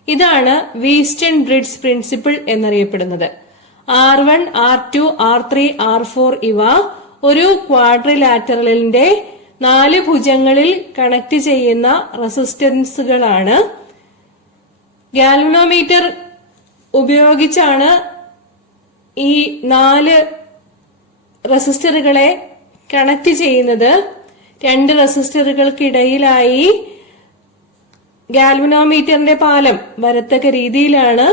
ഇതാണ് വീസ്റ്റേൺ ബ്രിഡ്ജ് പ്രിൻസിപ്പിൾ എന്നറിയപ്പെടുന്നത്. R1, R2, R3, R4 ഇവ ഒരു ക്വാഡ്രിലാറ്ററലിന്റെ 4 ഭുജങ്ങളിൽ കണക്ട് ചെയ്യുന്ന റെസിസ്റ്റൻസുകളാണ്. ഗാൽവനോമീറ്റർ ഉപയോഗിച്ചാണ് ഈ 4 റെസിസ്റ്ററുകളെ കണക്ട് ചെയ്യുന്നത്. 2 റെസിസ്റ്ററുകൾക്കിടയിലായി ഗാൽവനോമീറ്ററിന്റെ പാലം വരത്തക്ക രീതിയിലാണ്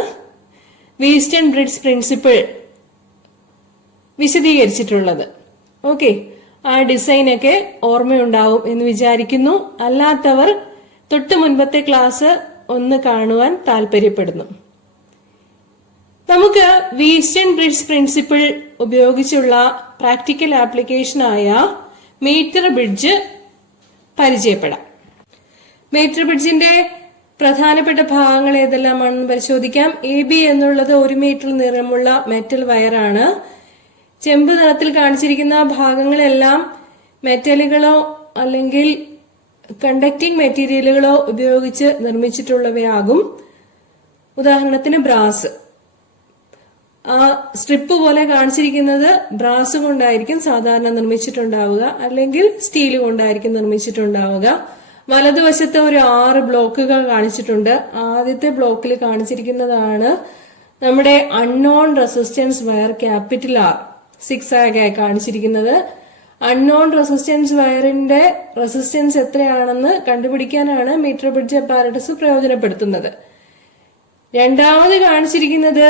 വീസ്റ്റേൺ ബ്രിഡ്ജ് പ്രിൻസിപ്പിൾ വിശദീകരിച്ചിട്ടുള്ളത്. ഓക്കെ, ആ ഡിസൈനൊക്കെ ഓർമ്മയുണ്ടാവും എന്ന് വിചാരിക്കുന്നു. അല്ലാത്തവർ തൊട്ട് മുൻപത്തെ ക്ലാസ് ഒന്ന് കാണുവാൻ താല്പര്യപ്പെടുന്നു. നമുക്ക് വീസ്റ്റേൺ ബ്രിഡ്ജ് പ്രിൻസിപ്പിൾ ഉപയോഗിച്ചുള്ള പ്രാക്ടിക്കൽ ആപ്ലിക്കേഷനായ മീറ്റർ ബ്രിഡ്ജ് പരിചയപ്പെടാം. മീറ്റർ ബ്രിഡ്ജിന്റെ പ്രധാനപ്പെട്ട ഭാഗങ്ങൾ ഏതെല്ലാമാണെന്ന് പരിശോധിക്കാം. AB എന്നുള്ളത് 1 മീറ്റർ നീളമുള്ള മെറ്റൽ വയറാണ്. ചെമ്പ് നിറത്തിൽ കാണിച്ചിരിക്കുന്ന ഭാഗങ്ങളെല്ലാം മെറ്റലുകളോ അല്ലെങ്കിൽ കണ്ടക്ടിംഗ് മെറ്റീരിയലുകളോ ഉപയോഗിച്ച് നിർമ്മിച്ചിട്ടുള്ളവയാകും. ഉദാഹരണത്തിന് ബ്രാസ്. ആ സ്ട്രിപ്പ് പോലെ കാണിച്ചിരിക്കുന്നത് ബ്രാസ് കൊണ്ടായിരിക്കും സാധാരണ നിർമ്മിച്ചിട്ടുണ്ടാവുക, അല്ലെങ്കിൽ സ്റ്റീൽ കൊണ്ടായിരിക്കും നിർമ്മിച്ചിട്ടുണ്ടാവുക. വലതുവശത്ത് ഒരു 6 ബ്ലോക്കുകൾ കാണിച്ചിട്ടുണ്ട്. ആദ്യത്തെ ബ്ലോക്കിൽ കാണിച്ചിരിക്കുന്നതാണ് നമ്മുടെ unknown resistance wire capital R 6 ആയി കാണിച്ചിരിക്കുന്നത്. അൺനോൺ റെസിസ്റ്റൻസ് വയറിന്റെ റെസിസ്റ്റൻസ് എത്രയാണെന്ന് കണ്ടുപിടിക്കാനാണ് മീറ്റർ ബ്രിഡ്ജ് അപ്പാരറ്റസ് പ്രയോജനപ്പെടുത്തുന്നത്. രണ്ടാമത് കാണിച്ചിരിക്കുന്നത്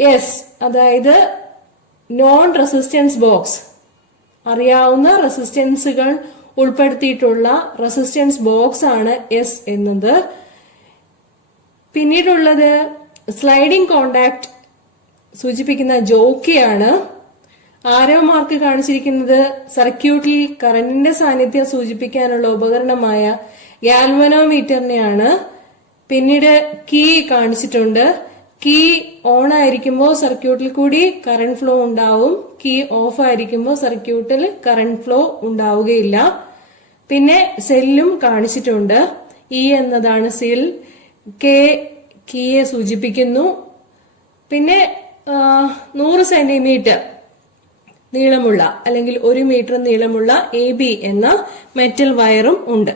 S, അതായത് നോൺ റെസിസ്റ്റൻസ് ബോക്സ്. അറിയാവുന്ന റെസിസ്റ്റൻസുകൾ ഉൾപ്പെടുത്തിയിട്ടുള്ള റെസിസ്റ്റൻസ് ബോക്സ് ആണ് S എന്നത്. പിന്നീടുള്ളത് സ്ലൈഡിംഗ് കോണ്ടാക്ട് സൂചിപ്പിക്കുന്ന ജോക്കിയാണ്. ആരോ മാർക്ക് കാണിച്ചിരിക്കുന്നത് സർക്യൂട്ടിൽ കറന്റിന്റെ സാന്നിധ്യം സൂചിപ്പിക്കാനുള്ള ഉപകരണമായ ഗാൽവനോമീറ്ററിനെയാണ്. പിന്നീട് കീ കാണിച്ചിട്ടുണ്ട്. കീ ഓൺ ആയിരിക്കുമ്പോൾ സർക്യൂട്ടിൽ കൂടി കറന്റ് ഫ്ലോ ഉണ്ടാവും. കീ ഓഫ് ആയിരിക്കുമ്പോൾ സർക്യൂട്ടിൽ കറന്റ് ഫ്ലോ ഉണ്ടാവുകയില്ല. പിന്നെ സെല്ലും കാണിച്ചിട്ടുണ്ട്. E എന്നതാണ് സെൽ. K കീയെ സൂചിപ്പിക്കുന്നു. പിന്നെ 100 സെന്റിമീറ്റർ നീളമുള്ള അല്ലെങ്കിൽ 1 മീറ്റർ നീളമുള്ള AB എന്ന മെറ്റൽ വയറും ഉണ്ട്.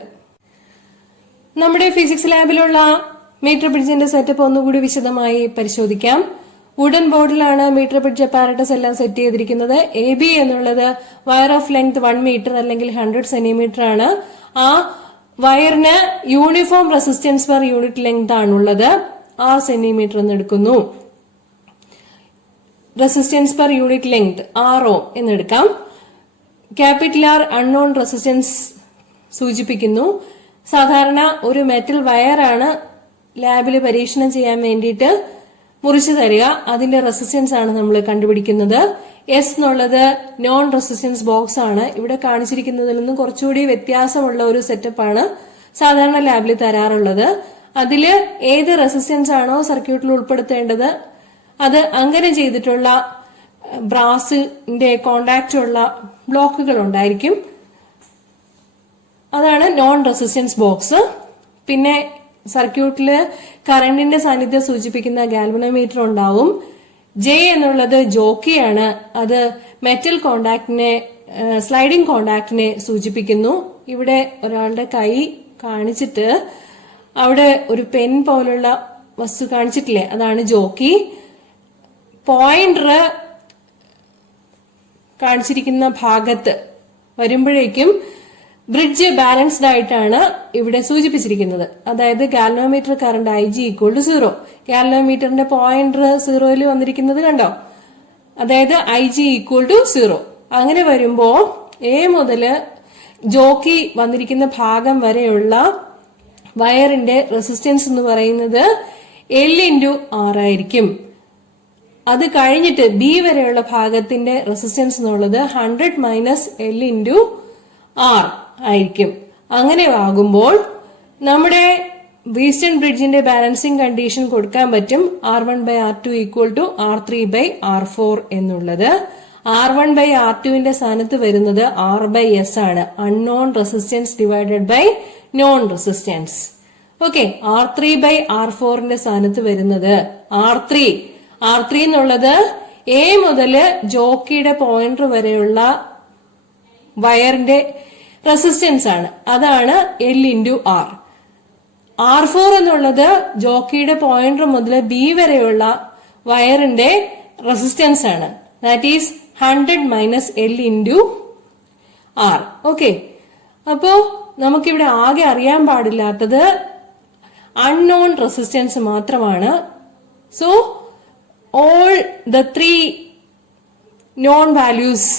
നമ്മുടെ ഫിസിക്സ് ലാബിലുള്ള മീറ്റർ ബ്രിഡ്ജിന്റെ സെറ്റപ്പ് ഒന്നുകൂടി വിശദമായി പരിശോധിക്കാം. വുഡൻ ബോർഡിലാണ് മീറ്റർ ബ്രിഡ്ജ് അപ്പാരറ്റസ് എല്ലാം സെറ്റ് ചെയ്തിരിക്കുന്നത്. AB എന്നുള്ളത് വയർ ഓഫ് ലെങ്ത് 1 മീറ്റർ അല്ലെങ്കിൽ 100 സെന്റിമീറ്റർ ആണ്. ആ വയറിന് uniform resistance per unit length ആണുള്ളത്. 6 സെന്റിമീറ്റർ എന്ന് എടുക്കുന്നു. Resistance per unit length RO എന്നെടുക്കാം. ക്യാപിറ്റൽ R അൺനോൺ റെസിസ്റ്റൻസ് സൂചിപ്പിക്കുന്നു. സാധാരണ ഒരു മെറ്റൽ വയറാണ് ലാബിൽ പരീക്ഷണം ചെയ്യാൻ വേണ്ടിയിട്ട് മുറിച്ചു തരിക. അതിന്റെ റെസിസ്റ്റൻസ് ആണ് നമ്മൾ കണ്ടുപിടിക്കുന്നത്. S എന്നുള്ളത് നോൺ റെസിസ്റ്റൻസ് ബോക്സ് ആണ്. ഇവിടെ കാണിച്ചിരിക്കുന്നതിൽ നിന്നും കുറച്ചുകൂടി വ്യത്യാസമുള്ള ഒരു സെറ്റപ്പാണ് സാധാരണ ലാബിൽ തരാറുള്ളത്. അതില് ഏത് റെസിസ്റ്റൻസ് ആണോ സർക്യൂട്ടിൽ ഉൾപ്പെടുത്തേണ്ടത് അത് അങ്ങനെ ചെയ്തിട്ടുള്ള ബ്രാസിന്റെ കോണ്ടാക്ട് ഉള്ള ബ്ലോക്കുകൾ ഉണ്ടായിരിക്കും. അതാണ് നോൺ റെസിസ്റ്റൻസ് ബോക്സ്. പിന്നെ സർക്യൂട്ടില് കറന്റിന്റെ സാന്നിധ്യം സൂചിപ്പിക്കുന്ന ഗാൽവനോമീറ്റർ ഉണ്ടാവും. J എന്നുള്ളത് ജോക്കിയാണ്. അത് മെറ്റൽ കോണ്ടാക്ടിനെ സ്ലൈഡിംഗ് കോണ്ടാക്ടിനെ സൂചിപ്പിക്കുന്നു. ഇവിടെ ഒരാളുടെ കൈ കാണിച്ചിട്ട് അവിടെ ഒരു പെൻ പോലുള്ള വസ്തു കാണിച്ചിട്ടില്ലേ, അതാണ് ജോക്കി. പോയിന്റർ കാണിച്ചിരിക്കുന്ന ഭാഗത്ത് വരുമ്പോഴേക്കും ബ്രിഡ്ജ് ബാലൻസ്ഡ് ആയിട്ടാണ് ഇവിടെ സൂചിപ്പിച്ചിരിക്കുന്നത്. അതായത് ഗാൽവനോമീറ്റർ കറണ്ട് IG = 0. ഗാൽവനോമീറ്ററിന്റെ പോയിന്റർ 0 വന്നിരിക്കുന്നത് കണ്ടോ? അതായത് IG = 0. അങ്ങനെ വരുമ്പോ A മുതല് ജോക്കി വന്നിരിക്കുന്ന ഭാഗം വരെയുള്ള വയറിന്റെ റെസിസ്റ്റൻസ് എന്ന് പറയുന്നത് L×R ആയിരിക്കും. അത് കഴിഞ്ഞിട്ട് B വരെയുള്ള ഭാഗത്തിന്റെ റെസിസ്റ്റൻസ് എന്നുള്ളത് 100 - L×R ആയിരിക്കും. അങ്ങനെ ആകുമ്പോൾ നമ്മുടെ വീസ്റ്റൺ ബ്രിഡ്ജിന്റെ ബാലൻസിംഗ് കണ്ടീഷൻ കൊടുക്കാൻ പറ്റും R1/R2 = R3/R4 എന്നുള്ളത്. R1/R2 സ്ഥാനത്ത് വരുന്നത് R/S ആണ്. Unknown resistance divided by known resistance. Okay, R3/R4 സ്ഥാനത്ത് വരുന്നത് R3 എന്നുള്ളത് A മുതല് ജോക്കിയുടെ പോയിന്റർ വരെയുള്ള വയറിന്റെ റെസിസ്റ്റൻസ് ആണ്. അതാണ് L×R. R4 എന്നുള്ളത് ജോക്കിയുടെ പോയിന്റർ മുതൽ B വരെയുള്ള വയറിന്റെ റെസിസ്റ്റൻസ് ആണ്. That is 100 - L×R. ഓക്കെ, അപ്പോ നമുക്കിവിടെ ആകെ അറിയാൻ പാടില്ലാത്തത് അൺനോൺ റെസിസ്റ്റൻസ് മാത്രമാണ്. So all the 3 non values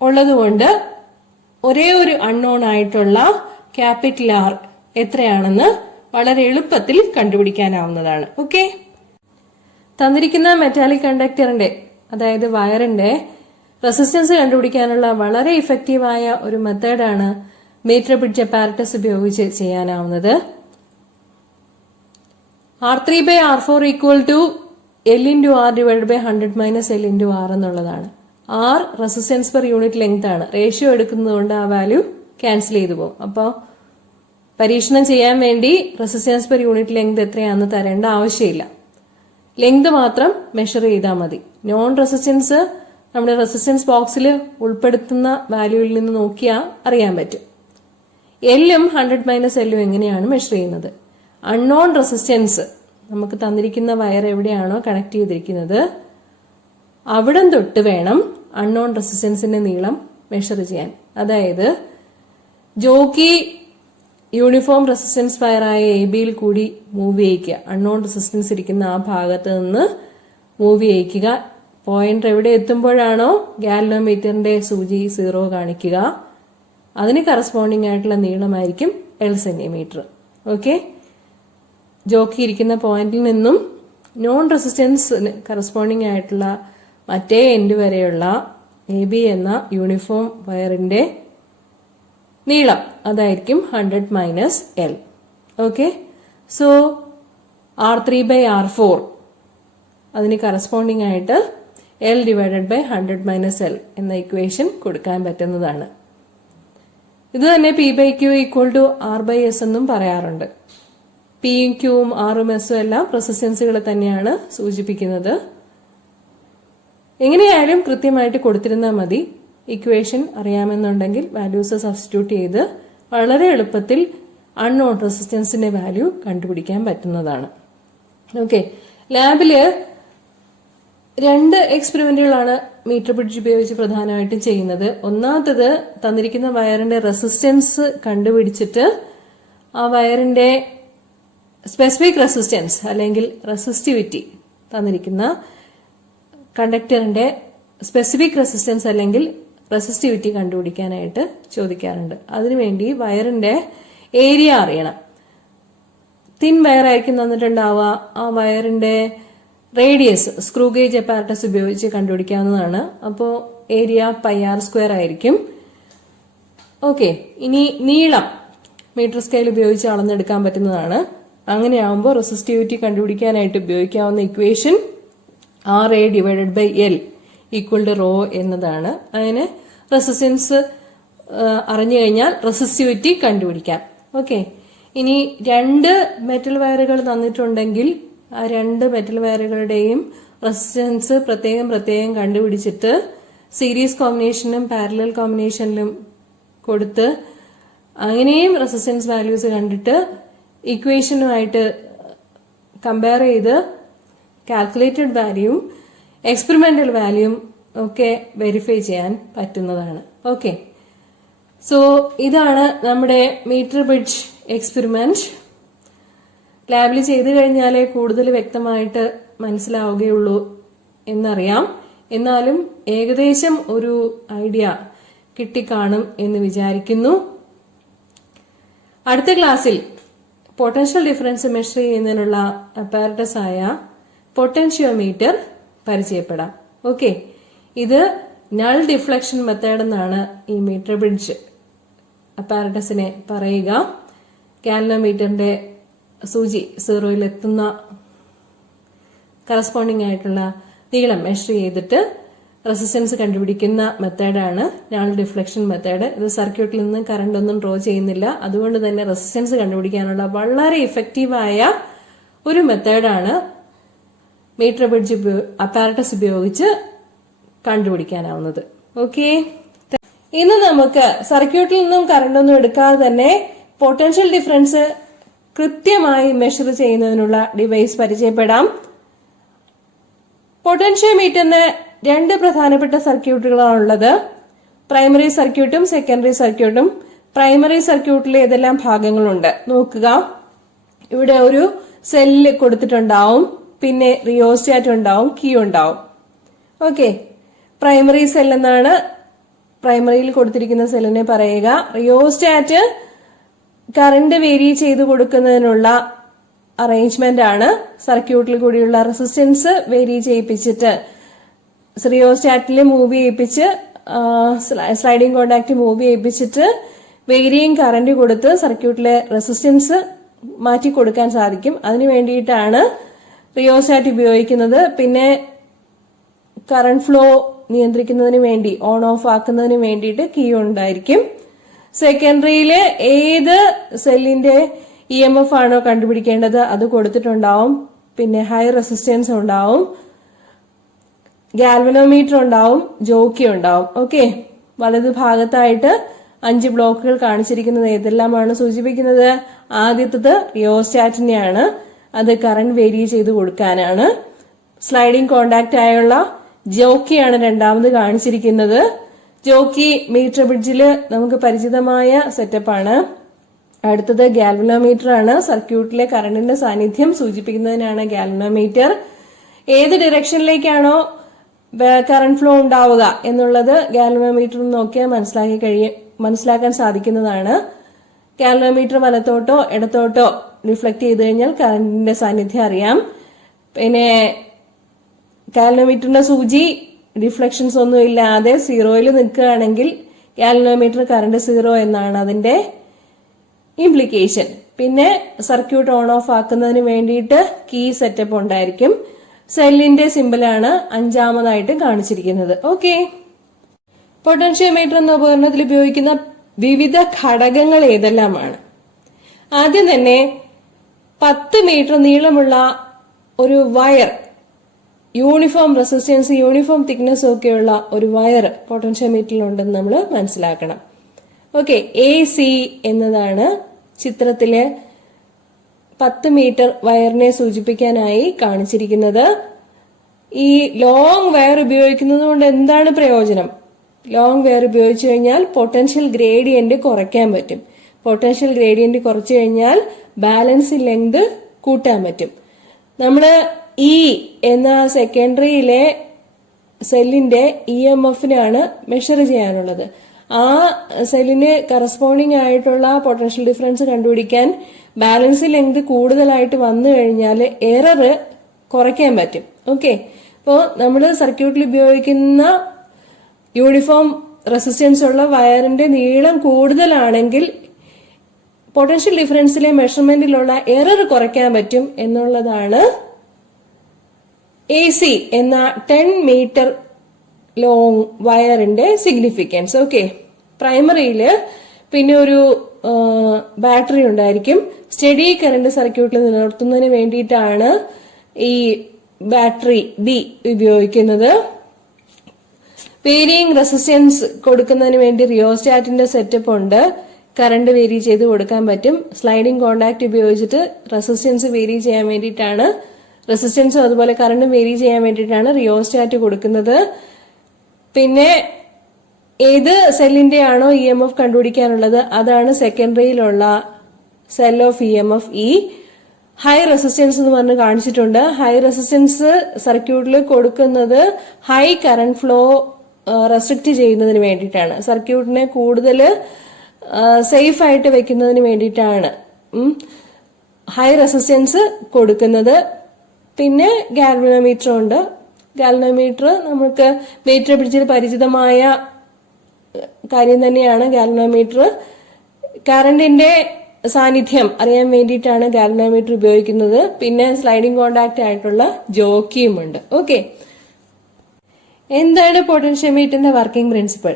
ഉള്ളതുകൊണ്ട് ഒരേ ഒരു അൺനോൺ ആയിട്ടുള്ള ക്യാപിറ്റൽ R എത്രയാണെന്ന് വളരെ എളുപ്പത്തിൽ കണ്ടുപിടിക്കാനാവുന്നതാണ്. ഓക്കെ, തന്നിരിക്കുന്ന മെറ്റാലിക് കണ്ടക്ടറിന്റെ അതായത് വയറിന്റെ റെസിസ്റ്റൻസ് കണ്ടുപിടിക്കാനുള്ള വളരെ ഇഫക്റ്റീവായ ഒരു മെത്തേഡാണ് മീറ്റർ ബ്രിഡ്ജ് അപ്പാരറ്റസ് ഉപയോഗിച്ച് ചെയ്യാനാവുന്നത്. R3/R4 = L×R / 100 - L×R എന്നുള്ളതാണ്. R resistance per unit length ആണ്. റേഷ്യോ എടുക്കുന്നതുകൊണ്ട് ആ വാല്യൂ ക്യാൻസൽ ചെയ്തു പോകും. അപ്പോൾ പരീക്ഷണം ചെയ്യാൻ വേണ്ടി റെസിസ്റ്റൻസ് പെർ യൂണിറ്റ് ലെങ്ത് എത്രയാണെന്ന് തരേണ്ട ആവശ്യമില്ല. ലെങ്ത് മാത്രം മെഷർ ചെയ്താൽ മതി. നോൺ റെസിസ്റ്റൻസ് നമ്മുടെ റെസിസ്റ്റൻസ് ബോക്സിൽ ഉൾപ്പെടുത്തുന്ന വാല്യൂവിൽ നിന്ന് നോക്കിയാൽ അറിയാൻ പറ്റും. L-ഉം 100 - L-ഉം എങ്ങനെയാണ് മെഷർ ചെയ്യുന്നത്? അൺനോൺ റെസിസ്റ്റൻസ് നമുക്ക് തന്നിരിക്കുന്ന വയർ എവിടെയാണോ കണക്ട് ചെയ്തിരിക്കുന്നത് അവിടം തൊട്ട് വേണം അൺനോൺ റെസിസ്റ്റൻസിന്റെ നീളം മെഷർ ചെയ്യാൻ. അതായത് ജോക്കി യൂണിഫോം റെസിസ്റ്റൻസ് വയറായ AB-യിൽ കൂടി മൂവ് ചെയ്യിക്കുക. അൺനോൺ റെസിസ്റ്റൻസ് ഇരിക്കുന്ന ആ ഭാഗത്ത് നിന്ന് മൂവ് ചെയ്യിക്കുക. പോയിന്റർ എവിടെ എത്തുമ്പോഴാണോ ഗാൽവനോമീറ്ററിന്റെ സൂചി 0 കാണിക്കുക അതിന് കറസ്പോണ്ടിങ് ആയിട്ടുള്ള നീളമായിരിക്കും L സെന്റിമീറ്റർ. ഓക്കെ, ജോക്കി ഇരിക്കുന്ന പോയിന്റിൽ നിന്നും നോൺ റെസിസ്റ്റൻസ് കറസ്പോണ്ടിങ് ആയിട്ടുള്ള മറ്റേ എൻഡ് വരെയുള്ള AB എന്ന യൂണിഫോം വയറിന്റെ നീളം അതായിരിക്കും 100 - L. ഓക്കെ, സോ R3/R4 അതിന് കറസ്പോണ്ടിങ് ആയിട്ട് L/100 - L എന്ന ഇക്വേഷൻ കൊടുക്കാൻ പറ്റുന്നതാണ്. ഇത് തന്നെ P/Q = R/S എന്നും പറയാറുണ്ട്. P-യും Q-യും R-ഉം S-ഉം എല്ലാം റെസിസ്റ്റൻസുകൾ തന്നെയാണ് സൂചിപ്പിക്കുന്നത്. എങ്ങനെയായാലും കൃത്യമായിട്ട് കൊടുത്തിരുന്നാൽ മതി. ഇക്വേഷൻ അറിയാമെന്നുണ്ടെങ്കിൽ വാല്യൂസ് സബ്സ്റ്റിറ്റ്യൂട്ട് ചെയ്ത് വളരെ എളുപ്പത്തിൽ അൺനോൺ റെസിസ്റ്റൻസിന്റെ വാല്യൂ കണ്ടുപിടിക്കാൻ പറ്റുന്നതാണ്. ഓക്കെ, ലാബില് 2 എക്സ്പെരിമെന്റുകളാണ് മീറ്റർ ബ്രിഡ്ജ് ഉപയോഗിച്ച് പ്രധാനമായിട്ടും ചെയ്യുന്നത്. ഒന്നാമത്തത് തന്നിരിക്കുന്ന വയറിന്റെ റെസിസ്റ്റൻസ് കണ്ടുപിടിച്ചിട്ട് ആ വയറിന്റെ സ്പെസിഫിക് റെസിസ്റ്റൻസ് അല്ലെങ്കിൽ റെസിസ്റ്റിവിറ്റി തന്നിരിക്കുന്ന കണ്ടക്ടറിന്റെ സ്പെസിഫിക് റെസിസ്റ്റൻസ് അല്ലെങ്കിൽ റെസിസ്റ്റിവിറ്റി കണ്ടുപിടിക്കാനായിട്ട് ചോദിക്കാറുണ്ട്. അതിനുവേണ്ടി വയറിന്റെ ഏരിയ അറിയണം. തിൻ വയർ ആയിരിക്കും തന്നിട്ടുണ്ടാവുക. ആ വയറിന്റെ റേഡിയസ് സ്ക്രൂ ഗേജ് അപ്പാരറ്റസ് ഉപയോഗിച്ച് കണ്ടുപിടിക്കാവുന്നതാണ്. അപ്പോൾ ഏരിയ πr² ആയിരിക്കും. ഓക്കെ, ഇനി നീളം മീറ്റർ സ്കെയിൽ ഉപയോഗിച്ച് അളന്നെടുക്കാൻ പറ്റുന്നതാണ്. അങ്ങനെയാവുമ്പോൾ റെസിസ്റ്റിവിറ്റി കണ്ടുപിടിക്കാനായിട്ട് ഉപയോഗിക്കാവുന്ന ഇക്വേഷൻ RA/L = ρ എന്നതാണ്. അതിന് റെസിസ്റ്റൻസ് അറിഞ്ഞു കഴിഞ്ഞാൽ റെസിസ്റ്റിവിറ്റി കണ്ടുപിടിക്കാം. ഓക്കെ, ഇനി 2 മെറ്റൽ വയറുകൾ തന്നിട്ടുണ്ടെങ്കിൽ ആ 2 മെറ്റൽ വയറുകളുടെയും റെസിസ്റ്റൻസ് പ്രത്യേകം കണ്ടുപിടിച്ചിട്ട് സീരീസ് കോമ്പിനേഷനും പാരലൽ കോമ്പിനേഷനിലും കൊടുത്ത് അങ്ങനെയും റെസിസ്റ്റൻസ് വാല്യൂസ് കണ്ടിട്ട് ഇക്വേഷനുമായിട്ട് കമ്പയർ ചെയ്ത് കാൽക്കുലേറ്റഡ് വാല്യൂവും എക്സ്പെരിമെന്റൽ വാല്യൂവും ഒക്കെ വെരിഫൈ ചെയ്യാൻ പറ്റുന്നതാണ്. ഓക്കെ, സോ ഇതാണ് നമ്മുടെ മീറ്റർ ബ്രിഡ്ജ് എക്സ്പെരിമെന്റ്. ലാബിൽ ചെയ്തു കഴിഞ്ഞാലേ കൂടുതൽ വ്യക്തമായിട്ട് മനസ്സിലാവുകയുള്ളൂ എന്നറിയാം. എന്നാലും ഏകദേശം ഒരു ഐഡിയ കിട്ടിക്കാണും എന്ന് വിചാരിക്കുന്നു. അടുത്ത ക്ലാസ്സിൽ പൊട്ടൻഷ്യൽ ഡിഫറൻസ് മെഷർ ചെയ്യുന്നതിനുള്ള അപ്പാരറ്റസ് ആയ പൊട്ടൻഷ്യോമീറ്റർ പരിചയപ്പെടാം. ഓക്കെ, ഇത് നൾ ഡിഫ്ലക്ഷൻ മെത്തേഡ് എന്നാണ് ഈ മീറ്റർ ബ്രിഡ്ജ് അപ്പാരറ്റസിനെ പറയുക. ഗാൽവനോമീറ്ററിന്റെ സൂചി സീറോയിൽ എത്തുന്ന കറസ്പോണ്ടിങ് ആയിട്ടുള്ള നീളം മെഷർ ചെയ്തിട്ട് റെസിസ്റ്റൻസ് കണ്ടുപിടിക്കുന്ന മെത്തേഡാണ് നൾ ഡിഫ്ലക്ഷൻ മെത്തേഡ്. ഇത് സർക്യൂട്ടിൽ നിന്ന് കറണ്ട് ഒന്നും ഡ്രോ ചെയ്യുന്നില്ല. അതുകൊണ്ട് തന്നെ റെസിസ്റ്റൻസ് കണ്ടുപിടിക്കാനുള്ള വളരെ ഇഫക്റ്റീവായ ഒരു മെത്തേഡാണ് മീറ്റർ ബ്രിഡ്ജ് അപ്പാരറ്റസ് ഉപയോഗിച്ച് കണ്ടുപിടിക്കാനാവുന്നത്. ഓക്കെ, ഇന്ന് നമുക്ക് സർക്യൂട്ടിൽ നിന്നും കറണ്ടൊന്നും എടുക്കാതെ തന്നെ പൊട്ടൻഷ്യൽ ഡിഫറൻസ് കൃത്യമായി മെഷർ ചെയ്യുന്നതിനുള്ള ഡിവൈസ് പരിചയപ്പെടാം. പൊട്ടൻഷ്യോമീറ്ററിന് രണ്ട് പ്രധാനപ്പെട്ട സർക്യൂട്ടുകളാണുള്ളത്, പ്രൈമറി സർക്യൂട്ടും സെക്കൻഡറി സർക്യൂട്ടും. പ്രൈമറി സർക്യൂട്ടിൽ ഏതെല്ലാം ഭാഗങ്ങളുണ്ട് നോക്കുക. ഇവിടെ ഒരു സെല്ല് കൊടുത്തിട്ടുണ്ടാവും, പിന്നെ റിയോസ്റ്റാറ്റ് ഉണ്ടാവും, കീ ഉണ്ടാവും. ഓക്കെ, പ്രൈമറി സെൽ എന്നാണ് പ്രൈമറിയിൽ കൊടുത്തിരിക്കുന്ന സെല്ലിനെ പറയുക. റിയോസ്റ്റാറ്റ് കറണ്ട് വേരി ചെയ്ത് കൊടുക്കുന്നതിനുള്ള അറേഞ്ച്മെന്റ് ആണ്. സർക്യൂട്ടിൽ കൂടിയുള്ള റെസിസ്റ്റൻസ് വേരി ചെയ്യിപ്പിച്ചിട്ട് റിയോസ്റ്റാറ്റിൽ മൂവ് ചെയ്യിപ്പിച്ച് സ്ലൈഡിംഗ് കോണ്ടാക്ട് മൂവ് ചെയ്യിപ്പിച്ചിട്ട് വേരിയിങ് കറന്റ് കൊടുത്ത് സർക്യൂട്ടിലെ റെസിസ്റ്റൻസ് മാറ്റി കൊടുക്കാൻ സാധിക്കും. അതിനു വേണ്ടിയിട്ടാണ് റിയോസ്റ്റാറ്റ് ഉപയോഗിക്കുന്നത്. പിന്നെ കറണ്ട് ഫ്ലോ നിയന്ത്രിക്കുന്നതിന് വേണ്ടി ഓൺ ഓഫ് ആക്കുന്നതിന് വേണ്ടിയിട്ട് കീ ഉണ്ടായിരിക്കും. സെക്കൻഡറിയില് ഏത് സെല്ലിന്റെ EMF ആണോ കണ്ടുപിടിക്കേണ്ടത് അത് കൊടുത്തിട്ടുണ്ടാവും. പിന്നെ ഹൈ റെസിസ്റ്റൻസ് ഉണ്ടാവും, ഗാൽവനോമീറ്റർ ഉണ്ടാവും, ജോക്കി ഉണ്ടാവും. ഓക്കെ, വലതു ഭാഗത്തായിട്ട് 5 ബ്ലോക്കുകൾ കാണിച്ചിരിക്കുന്നത് ഏതെല്ലാമാണ് സൂചിപ്പിക്കുന്നത്? ആദ്യത്തത് റിയോസ്റ്റാറ്റിനെയാണ്, അത് കറണ്ട് വേരി ചെയ്ത് കൊടുക്കാനാണ്. സ്ലൈഡിംഗ് കോണ്ടാക്ട് ആയുള്ള ജോക്കിയാണ് രണ്ടാമത് കാണിച്ചിരിക്കുന്നത്. ജോക്കി മീറ്റർ ബ്രിഡ്ജില് നമുക്ക് പരിചിതമായ സെറ്റപ്പാണ്. അടുത്തത് ഗാൽവനോമീറ്റർ ആണ്. സർക്യൂട്ടിലെ കറണ്ടിന്റെ സാന്നിധ്യം സൂചിപ്പിക്കുന്നതിനാണ് ഗാൽവനോമീറ്റർ. ഏത് ഡിറക്ഷനിലേക്കാണോ കറണ്ട് ഫ്ലോ ഉണ്ടാവുക എന്നുള്ളത് ഗാൽവനോമീറ്റർ നോക്കിയാൽ മനസ്സിലാക്കാൻ സാധിക്കുന്നതാണ്. ഗാൽവനോമീറ്റർ വലത്തോട്ടോ ഇടത്തോട്ടോ റിഫ്ലക്ട് ചെയ്ത് കഴിഞ്ഞാൽ കറണ്ടിന്റെ സാന്നിധ്യം അറിയാം. പിന്നെ ഗാൽവനോമീറ്ററിന്റെ സൂചി ഡിഫ്ലക്ഷൻസ് ഒന്നും ഇല്ലാതെ സീറോയിൽ നിൽക്കുകയാണെങ്കിൽ ഗാൽവനോമീറ്റർ കറണ്ട് സീറോ എന്നാണ് അതിന്റെ ഇംപ്ലിക്കേഷൻ. പിന്നെ സർക്യൂട്ട് ഓൺ ഓഫ് ആക്കുന്നതിന് വേണ്ടിയിട്ട് കീ സെറ്റപ്പ് ഉണ്ടായിരിക്കും. സെല്ലിന്റെ സിമ്പിളാണ് 5ാമതായിട്ട് കാണിച്ചിരിക്കുന്നത്. ഓക്കെ, പൊട്ടൻഷ്യോമീറ്റർ എന്ന ഉപകരണത്തിൽ ഉപയോഗിക്കുന്ന വിവിധ ഘടകങ്ങൾ ഏതെല്ലാമാണ്? ആദ്യം തന്നെ 10 മീറ്റർ നീളമുള്ള ഒരു wire, uniform resistance uniform thickness ഒക്കെയുള്ള ഒരു വയർ പൊട്ടൻഷ്യോമീറ്ററിലുണ്ടെന്ന് നമ്മൾ മനസ്സിലാക്കണം. ഓക്കെ, AC എന്നതാണ് ചിത്രത്തിലെ 10 മീറ്റർ വയറിനെ സൂചിപ്പിക്കാനായി കാണിച്ചിരിക്കുന്നത്. ഈ ലോങ് വയർ ഉപയോഗിക്കുന്നത് കൊണ്ട് എന്താണ് പ്രയോജനം? ലോങ് വയർ ഉപയോഗിച്ചു കഴിഞ്ഞാൽ പൊട്ടൻഷ്യൽ ഗ്രേഡിയന്റ് കുറയ്ക്കാൻ പറ്റും. പൊട്ടൻഷ്യൽ ഗ്രേഡിയന്റ് കുറച്ചു കഴിഞ്ഞാൽ ബാലൻസ് ലെങ്ത് കൂട്ടാൻ പറ്റും. നമ്മള് E എന്ന സെക്കൻഡറിയിലെ സെല്ലിന്റെ EMF-നാണ് മെഷർ ചെയ്യാനുള്ളത്. ആ സെല്ലിന് കറസ്പോണ്ടിങ് ആയിട്ടുള്ള പൊട്ടൻഷ്യൽ ഡിഫറൻസ് കണ്ടുപിടിക്കാൻ ബാലൻസ് ലെങ്ത് കൂടുതലായിട്ട് വന്നു കഴിഞ്ഞാൽ എറർ കുറയ്ക്കാൻ പറ്റും. ഓക്കെ, അപ്പോൾ നമ്മൾ സർക്യൂട്ടിൽ ഉപയോഗിക്കുന്ന യൂണിഫോം റെസിസ്റ്റൻസ് ഉള്ള വയറിന്റെ നീളം കൂടുതലാണെങ്കിൽ പൊട്ടൻഷ്യൽ ഡിഫറൻസിലെ മെഷർമെന്റിലുള്ള എറർ കുറയ്ക്കാൻ പറ്റും എന്നുള്ളതാണ് AC എന്ന 10 മീറ്റർ ലോങ് വയറിന്റെ സിഗ്നിഫിക്കൻസ്. ഓക്കെ, പ്രൈമറിയില് പിന്നെ ഒരു ബാറ്ററി ഉണ്ടായിരിക്കും. സ്റ്റഡി കറന്റ് സർക്യൂട്ടിൽ നിലനിർത്തുന്നതിന് വേണ്ടിയിട്ടാണ് ഈ ബാറ്ററി D ഉപയോഗിക്കുന്നത്. വേരിയിങ് റെസിസ്റ്റൻസ് കൊടുക്കുന്നതിന് വേണ്ടി റിയോസ്റ്റാറ്റിന്റെ സെറ്റപ്പ് ഉണ്ട്. കറണ്ട് വേരി ചെയ്ത് കൊടുക്കാൻ പറ്റും. സ്ലൈഡിംഗ് കോണ്ടാക്ട് ഉപയോഗിച്ചിട്ട് റെസിസ്റ്റൻസ് വേരി ചെയ്യാൻ വേണ്ടിയിട്ടാണ് റെസിസ്റ്റൻസും അതുപോലെ കറണ്ടും വേരി ചെയ്യാൻ വേണ്ടിയിട്ടാണ് റിയോസ്റ്റാറ്റ് കൊടുക്കുന്നത്. പിന്നെ ഏത് സെല്ലിന്റെ ആണോ ഇ എം എഫ് കണ്ടുപിടിക്കാനുള്ളത് അതാണ് സെക്കൻഡറിയിലുള്ള cell of E M F E. High resistance എന്ന് പറഞ്ഞ് കാണിച്ചിട്ടുണ്ട്. ഹൈ റെസിസ്റ്റൻസ് സർക്യൂട്ടിൽ കൊടുക്കുന്നത് ഹൈ കറന്റ് ഫ്ലോ റെസ്ട്രിക്ട് ചെയ്യുന്നതിന് വേണ്ടിയിട്ടാണ്, സർക്യൂട്ടിനെ കൂടുതൽ സേഫ് ആയിട്ട് വെക്കുന്നതിന് വേണ്ടിയിട്ടാണ് ഹൈ റെസിസ്റ്റൻസ് കൊടുക്കുന്നത്. പിന്നെ ഗാൽവനോമീറ്റർ ഉണ്ട്. ഗാൽവനോമീറ്റർ നമുക്ക് മീറ്റർ പിടിച്ചത് പരിചിതമായ കാര്യം തന്നെയാണ്. ഗാൽവനോമീറ്റർ കറണ്ടിന്റെ സാന്നിധ്യം അറിയാൻ വേണ്ടിയിട്ടാണ് ഗാൽവനോമീറ്റർ ഉപയോഗിക്കുന്നത്. പിന്നെ സ്ലൈഡിംഗ് കോണ്ടാക്ട് ആയിട്ടുള്ള ജോക്കിയും ഉണ്ട്. ഓക്കെ, എന്താണ് പൊട്ടൻഷ്യോമീറ്ററിന്റെ വർക്കിംഗ് പ്രിൻസിപ്പിൾ?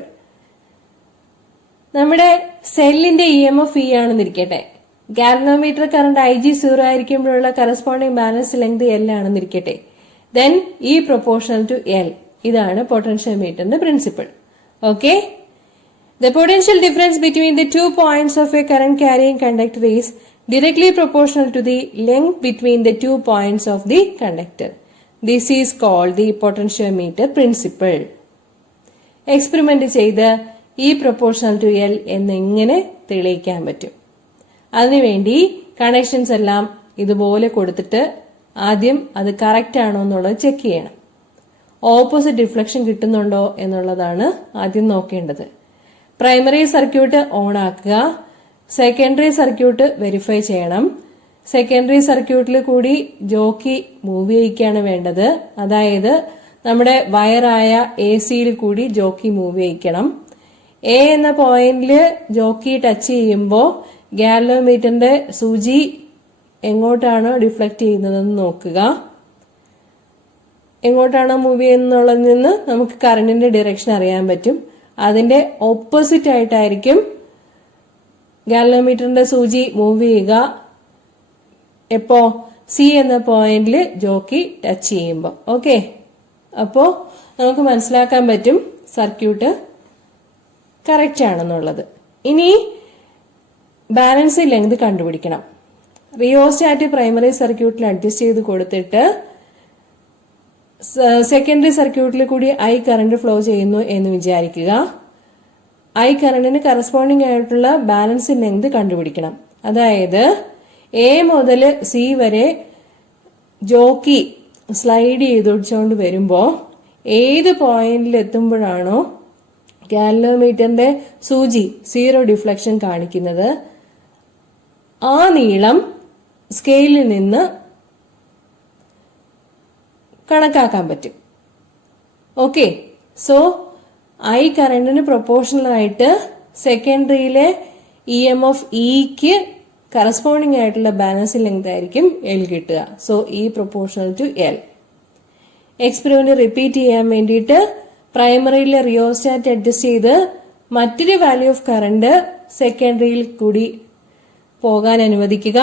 നമ്മുടെ സെല്ലിന്റെ ഇ എം എഫ് ഇ ആണെന്നിരിക്കട്ടെ, ഗാൽവനോമീറ്റർ കറണ്ട് IG0 ആയിരിക്കുമ്പോഴുള്ള കറസ്പോണ്ടിങ് ബാലൻസ് ലെങ്ത് L ആണെന്നിരിക്കട്ടെ, then E proportional to L. ഇതാണ് പൊട്ടൻഷ്യോമീറ്ററിന്റെ principle. Okay, the potential difference between the 2 points of a current carrying conductor is directly proportional to the length between the 2 points of the conductor. This is called the potentiometer principle. Experiment ചെയ്ത് E proportional to L എന്നെങ്ങനെ തെളിയിക്കാൻ പറ്റും? അതിനുവേണ്ടി connections എല്ലാം ഇതുപോലെ കൊടുത്തിട്ട് ആദ്യം അത് കറക്റ്റ് ആണോ എന്നുള്ളത് ചെക്ക് ചെയ്യണം. ഓപ്പോസിറ്റ് ഡിഫ്ലക്ഷൻ കിട്ടുന്നുണ്ടോ എന്നുള്ളതാണ് ആദ്യം നോക്കേണ്ടത്. പ്രൈമറി സർക്യൂട്ട് ഓൺ ആക്കുക, സെക്കൻഡറി സർക്യൂട്ട് വെരിഫൈ ചെയ്യണം. സെക്കൻഡറി സർക്യൂട്ടിൽ കൂടി ജോക്കി മൂവ് ചെയ്യിക്കുകയാണ് വേണ്ടത്. അതായത് നമ്മുടെ വയറായ AC-യിൽ കൂടി ജോക്കി മൂവ് ചെയ്യിക്കണം. A എന്ന പോയിന്റിൽ ജോക്കി ടച്ച് ചെയ്യുമ്പോൾ ഗാൽവനോമീറ്ററിന്റെ സൂചി എങ്ങോട്ടാണോ ഡിഫ്ലക്ട് ചെയ്യുന്നതെന്ന് നോക്കുക. എങ്ങോട്ടാണോ മൂവ് ചെയ്യുന്നതിൽ നിന്ന് നമുക്ക് കറണ്ടിന്റെ ഡിറക്ഷൻ അറിയാൻ പറ്റും. അതിന്റെ ഓപ്പോസിറ്റ് ആയിട്ടായിരിക്കും ഗാൽവനോമീറ്ററിന്റെ സൂചി മൂവ് ചെയ്യുക എപ്പോ C എന്ന പോയിന്റിൽ ജോക്കി ടച്ച് ചെയ്യുമ്പോൾ. ഓക്കെ, അപ്പോ നമുക്ക് മനസ്സിലാക്കാൻ പറ്റും സർക്യൂട്ട് കറക്റ്റ് ആണെന്നുള്ളത്. ഇനി ബാലൻസ് ലെങ്ത് കണ്ടുപിടിക്കണം. റിയോസ്റ്റാറ്റ് പ്രൈമറി സർക്യൂട്ടിൽ അഡ്ജസ്റ്റ് ചെയ്ത് കൊടുത്തിട്ട് സെക്കൻഡറി സർക്യൂട്ടിൽ കൂടി I കറണ്ട് ഫ്ലോ ചെയ്യുന്നു എന്ന് വിചാരിക്കുക. I കറണ്ടിന് കറസ്പോണ്ടിങ് ആയിട്ടുള്ള ബാലൻസ് ലെങ്ത് കണ്ടുപിടിക്കണം. അതായത് A മുതൽ C വരെ ജോക്കി സ്ലൈഡ് ചെയ്തൊടിച്ചുകൊണ്ട് വരുമ്പോ ഏത് പോയിന്റിൽ എത്തുമ്പോഴാണോ ഗാൽവനോമീറ്ററിന്റെ സൂചി 0 ഡിഫ്ലക്ഷൻ കാണിക്കുന്നത് ആ നീളം സ്കെയിലിൽ നിന്ന് കണക്കാക്കാൻ പറ്റും. ഓക്കെ, സോ I കറണ്ടിന് പ്രൊപ്പോർഷണൽ ആയിട്ട് സെക്കൻഡറിയിലെ ഇ എം എഫ് ഇക്ക് കറസ്പോണ്ടിങ് ആയിട്ടുള്ള ബാലൻസ് ലെങ്ത് ആയിരിക്കും L കിട്ടുക. So E proportional to L. Experiment repeat ചെയ്യാൻ വേണ്ടിയിട്ട് പ്രൈമറിയിലെ റിയോസ്റ്റാറ്റ് അഡ്ജസ്റ്റ് ചെയ്ത് മറ്റൊരു വാല്യൂ ഓഫ് കറണ്ട് സെക്കൻഡറിയിൽ കൂടി പോകാൻ അനുവദിക്കുക.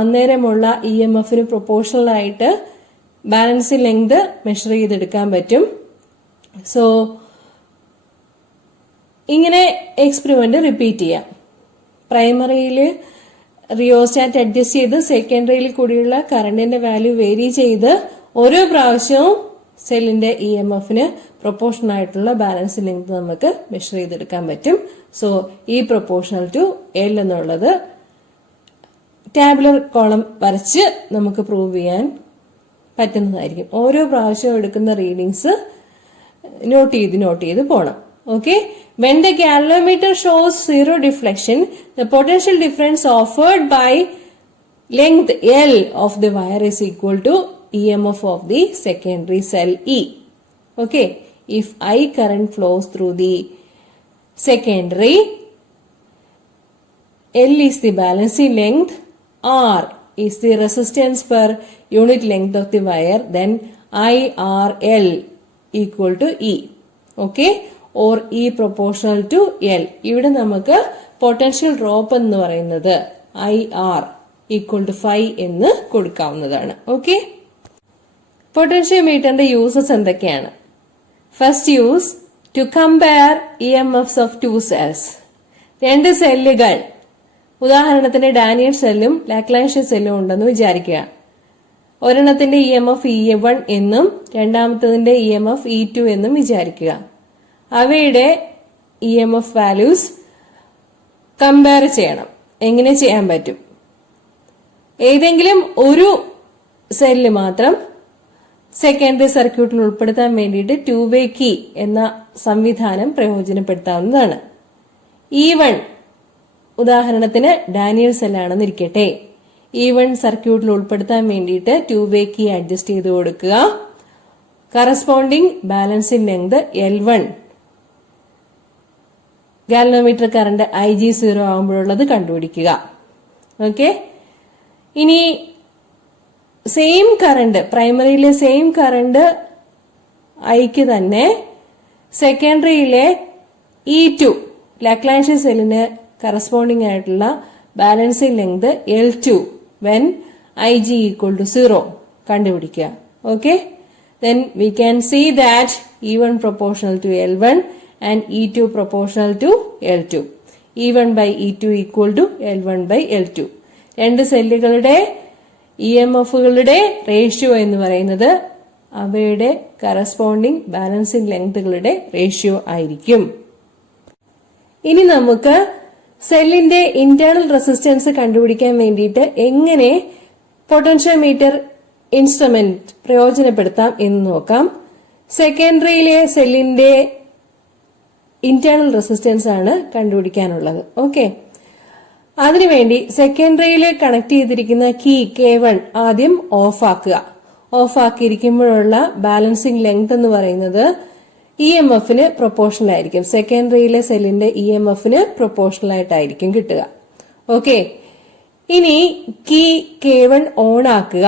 അന്നേരമുള്ള ഇ എം എഫിന് പ്രൊപ്പോർഷണൽ ആയിട്ട് ബാലൻസ് ലെങ്ത് മെഷർ ചെയ്തെടുക്കാൻ പറ്റും. സോ ഇങ്ങനെ എക്സ്പെരിമെന്റ് റിപ്പീറ്റ് ചെയ്യാം. പ്രൈമറിയിൽ റിയോസ്റ്റാറ്റ് അഡ്ജസ്റ്റ് ചെയ്ത് സെക്കൻഡറിയിൽ കൂടിയുള്ള കറണ്ടിന്റെ വാല്യൂ വേരി ചെയ്ത് ഓരോ പ്രാവശ്യവും സെല്ലിന്റെ ഇ എം എഫിന് പ്രൊപ്പോർഷണൽ ആയിട്ടുള്ള ബാലൻസ് ലെങ്ത് നമുക്ക് മെഷർ ചെയ്തെടുക്കാൻ പറ്റും. So E proportional to L എന്നുള്ളത് ടാബുലർ കോളം വരച്ച് നമുക്ക് പ്രൂവ് ചെയ്യാൻ പറ്റുന്നതായിരിക്കും. ഓരോ പ്രാവശ്യവും എടുക്കുന്ന റീഡിങ്സ് നോട്ട് ചെയ്ത് പോണം. Okay, when the galvanometer shows 0 deflection, the potential difference offered by length L of the wire is equal to EMF of the secondary cell E. Okay, if I current flows through the secondary, L is the balancing length, R is the resistance per unit length of the wire, then IRL equal to E. Okay, or E proportional to L. ഇവിടെ നമുക്ക് potential drop എന്ന് പറയുന്നത് IR equal to 5 എന്ന് കൊടുക്കാവുന്നതാണ്. Okay, പൊട്ടൻഷ്യോമീറ്ററിന്റെ uses എന്തൊക്കെയാണ്? First use, to compare EMFs of 2 cells. 2 സെല്ലുകൾ, ഉദാഹരണത്തിന് ഡാനിയൽ സെല്ലും ലാക്ലാൻഷ്യൻ സെല്ലും ഉണ്ടെന്ന് വിചാരിക്കുക. ഒരെണ്ണത്തിന്റെ EMF E1 എന്നും രണ്ടാമത്തതിന്റെ EMF E2 എന്നും വിചാരിക്കുക. അവയുടെ EMF വാല്യൂസ് കമ്പയർ ചെയ്യണം. എങ്ങനെ ചെയ്യാൻ പറ്റും? ഏതെങ്കിലും ഒരു സെല്ല് മാത്രം സെക്കൻഡറി സർക്യൂട്ടിൽ ഉൾപ്പെടുത്താൻ വേണ്ടിയിട്ട് 2-way കീ എന്ന സംവിധാനം പ്രയോജനപ്പെടുത്താവുന്നതാണ്. E1 ഉദാഹരണത്തിന് ഡാനിയൽ സെല്ലാണെന്ന് ഇരിക്കട്ടെ. E1 സർക്യൂട്ടിൽ ഉൾപ്പെടുത്താൻ വേണ്ടിയിട്ട് 2-way കീ അഡ്ജസ്റ്റ് ചെയ്ത് കൊടുക്കുക. Corresponding balancing length L1 galvanometer current IG0 ആകുമ്പോഴുള്ളത് കണ്ടുപിടിക്കുക. ഓക്കെ, ഇനി സെയിം കറണ്ട്, പ്രൈമറിയിലെ സെയിം കറണ്ട് ഐക്ക് തന്നെ സെക്കൻഡറിയിലെ E2 ലാഗ്രാഞ്ച് സെല്ലിന് കറസ്പോണ്ടിങ് ആയിട്ടുള്ള balancing length L2 when IG equal to 0 കണ്ടുപിടിക്കുക. Okay, then we can see that E1 proportional to L1 and E2 proportional to L2. E1 by E2 equal to L1 by L2. രണ്ട് സെല്ലുകളുടെ EMFകളുടെ ratio എന്ന് പറയുന്നത് അവയുടെ corresponding balancing ലെങ്തുകളുടെ ratio ആയിരിക്കും. ഇനി നമുക്ക് സെല്ലിന്റെ ഇന്റേണൽ റെസിസ്റ്റൻസ് കണ്ടുപിടിക്കാൻ വേണ്ടിയിട്ട് എങ്ങനെ പൊട്ടൻഷ്യോമീറ്റർ ഇൻസ്ട്രുമെന്റ് പ്രയോജനപ്പെടുത്താം എന്ന് നോക്കാം. സെക്കൻഡറിയിലെ സെല്ലിന്റെ ഇന്റേണൽ റെസിസ്റ്റൻസ് ആണ് കണ്ടുപിടിക്കാനുള്ളത്. ഓക്കെ, അതിനുവേണ്ടി സെക്കൻഡറിയിൽ കണക്ട് ചെയ്തിരിക്കുന്ന കീ K1 ആദ്യം ഓഫ് ആക്കുക. ഓഫ് ആക്കിയിരിക്കുമ്പോഴുള്ള ബാലൻസിംഗ് ലെങ്ത് എന്ന് പറയുന്നത് EMFന് പ്രൊപ്പോർഷണൽ ആയിരിക്കും. സെക്കൻഡറിയിലെ സെല്ലിന്റെ EMFന് പ്രൊപ്പോർഷണൽ ആയിട്ടായിരിക്കും കിട്ടുക. ഓക്കെ, ഇനി കീ K1 ഓൺ ആക്കുക.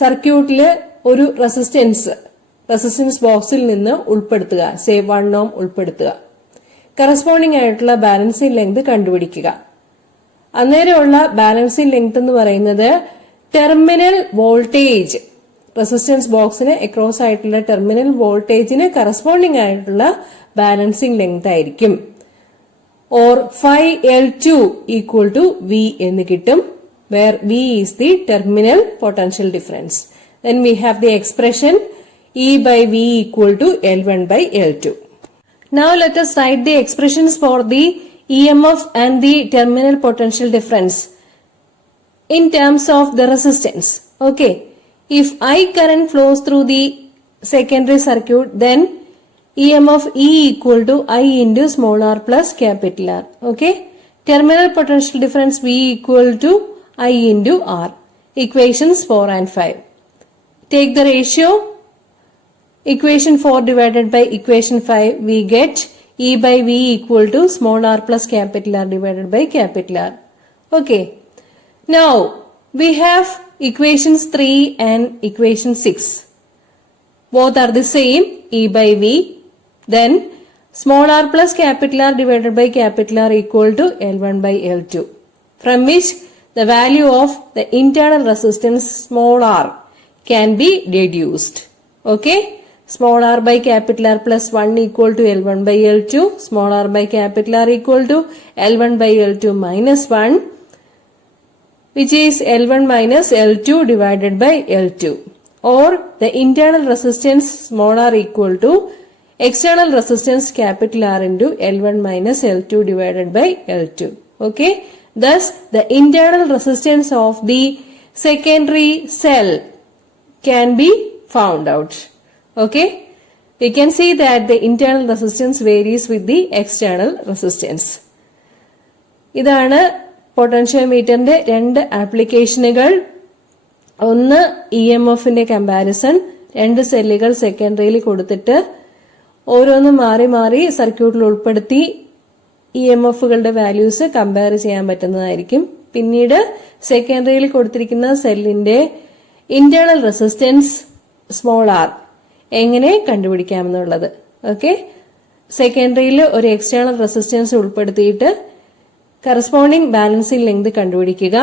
സർക്യൂട്ടില് ഒരു റെസിസ്റ്റൻസ് ബോക്സിൽ നിന്ന് ഉൾപ്പെടുത്തുക. സേ 1 ohm ഉൾപ്പെടുത്തുക. കറസ്പോണ്ടിങ് ആയിട്ടുള്ള ബാലൻസിംഗ് ലെങ്ത് കണ്ടുപിടിക്കുക. അന്നേരമുള്ള ബാലൻസിംഗ് ലെങ്ത് എന്ന് പറയുന്നത് ടെർമിനൽ വോൾട്ടേജ്, റെസിസ്റ്റൻസ് ബോക്സിന് അക്രോസ് ആയിട്ടുള്ള ടെർമിനൽ വോൾട്ടേജിന് കറസ്പോണ്ടിങ് ആയിട്ടുള്ള ബാലൻസിംഗ് ലെങ്ത് ആയിരിക്കും. Or 5L2 equal to V എന്ന് കിട്ടും, where V is the terminal potential difference. Then we have the expression E by V equal to L1 by L2. Now let us write the expressions for the EMF and the terminal potential difference in terms of the resistance. Okay, if I current flows through the secondary circuit, then EMF E equal to I into small r plus capital R. Okay, terminal potential difference V equal to I into R. Equations 4 and 5. Take the ratio. Equation 4 divided by equation 5, we get E by V equal to small r plus capital R divided by capital R. Okay. Now, we have equations 3 and equation 6. Both are the same, E by V. Then, small r plus capital R divided by capital R equal to L1 by L2. From which, the value of the internal resistance small r can be deduced. Okay. Small r by capital R plus 1 equal to L1 by L2. Small r by capital R equal to L1 by L2 minus 1, which is L1 minus L2 divided by L2. Or the internal resistance small r equal to external resistance capital R into L1 minus L2 divided by L2. Okay. Thus, the internal resistance of the secondary cell can be found out. Okay, we can see that the internal resistance varies with the external resistance. ഇതാണ് പൊട്ടൻഷ്യോമീറ്ററിന്റെ രണ്ട് ആപ്ലിക്കേഷനുകൾ. ഒന്ന് EMFന്റെ comparison, രണ്ട് സെല്ലുകൾ സെക്കൻഡറിയിൽ കൊടുത്തിട്ട് ഓരോന്നും മാറി മാറി സർക്യൂട്ടിൽ ഉൾപ്പെടുത്തി EMFകളുടെ വാല്യൂസ് കമ്പയർ ചെയ്യാൻ പറ്റുന്നതായിരിക്കും. പിന്നീട് സെക്കൻഡറിയിൽ കൊടുത്തിരിക്കുന്ന സെല്ലിന്റെ ഇന്റേണൽ റെസിസ്റ്റൻസ് സ്മോൾ ആർ എങ്ങനെ കണ്ടുപിടിക്കാമെന്നുള്ളത്. ഓക്കെ, സെക്കൻഡറിയിൽ ഒരു എക്സ്റ്റേണൽ റെസിസ്റ്റൻസ് ഉൾപ്പെടുത്തിയിട്ട് കറസ്പോണ്ടിങ് ബാലൻസിംഗ് ലെങ്ത് കണ്ടുപിടിക്കുക.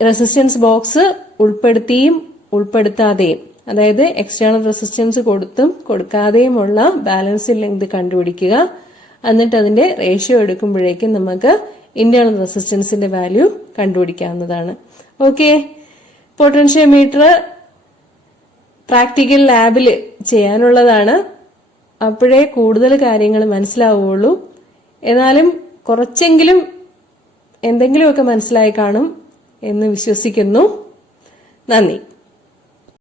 റെസിസ്റ്റൻസ് ബോക്സ് ഉൾപ്പെടുത്തിയും ഉൾപ്പെടുത്താതെയും, അതായത് എക്സ്റ്റേണൽ റെസിസ്റ്റൻസ് കൊടുത്തും കൊടുക്കാതെയുമുള്ള ബാലൻസിംഗ് ലെങ്ത് കണ്ടുപിടിക്കുക. എന്നിട്ട് അതിന്റെ റേഷ്യോ എടുക്കുമ്പോഴേക്കും നമുക്ക് ഇന്റേണൽ റെസിസ്റ്റൻസിന്റെ വാല്യൂ കണ്ടുപിടിക്കാവുന്നതാണ്. ഓക്കെ, പൊട്ടൻഷ്യോമീറ്റർ പ്രാക്ടിക്കൽ ലാബിൽ ചെയ്യാനുള്ളതാണ്. അപ്പോഴേ കൂടുതൽ കാര്യങ്ങൾ മനസ്സിലാവുള്ളൂ. എന്നാലും കുറച്ചെങ്കിലും എന്തെങ്കിലുമൊക്കെ മനസ്സിലായി കാണും എന്ന് വിശ്വസിക്കുന്നു. നന്ദി.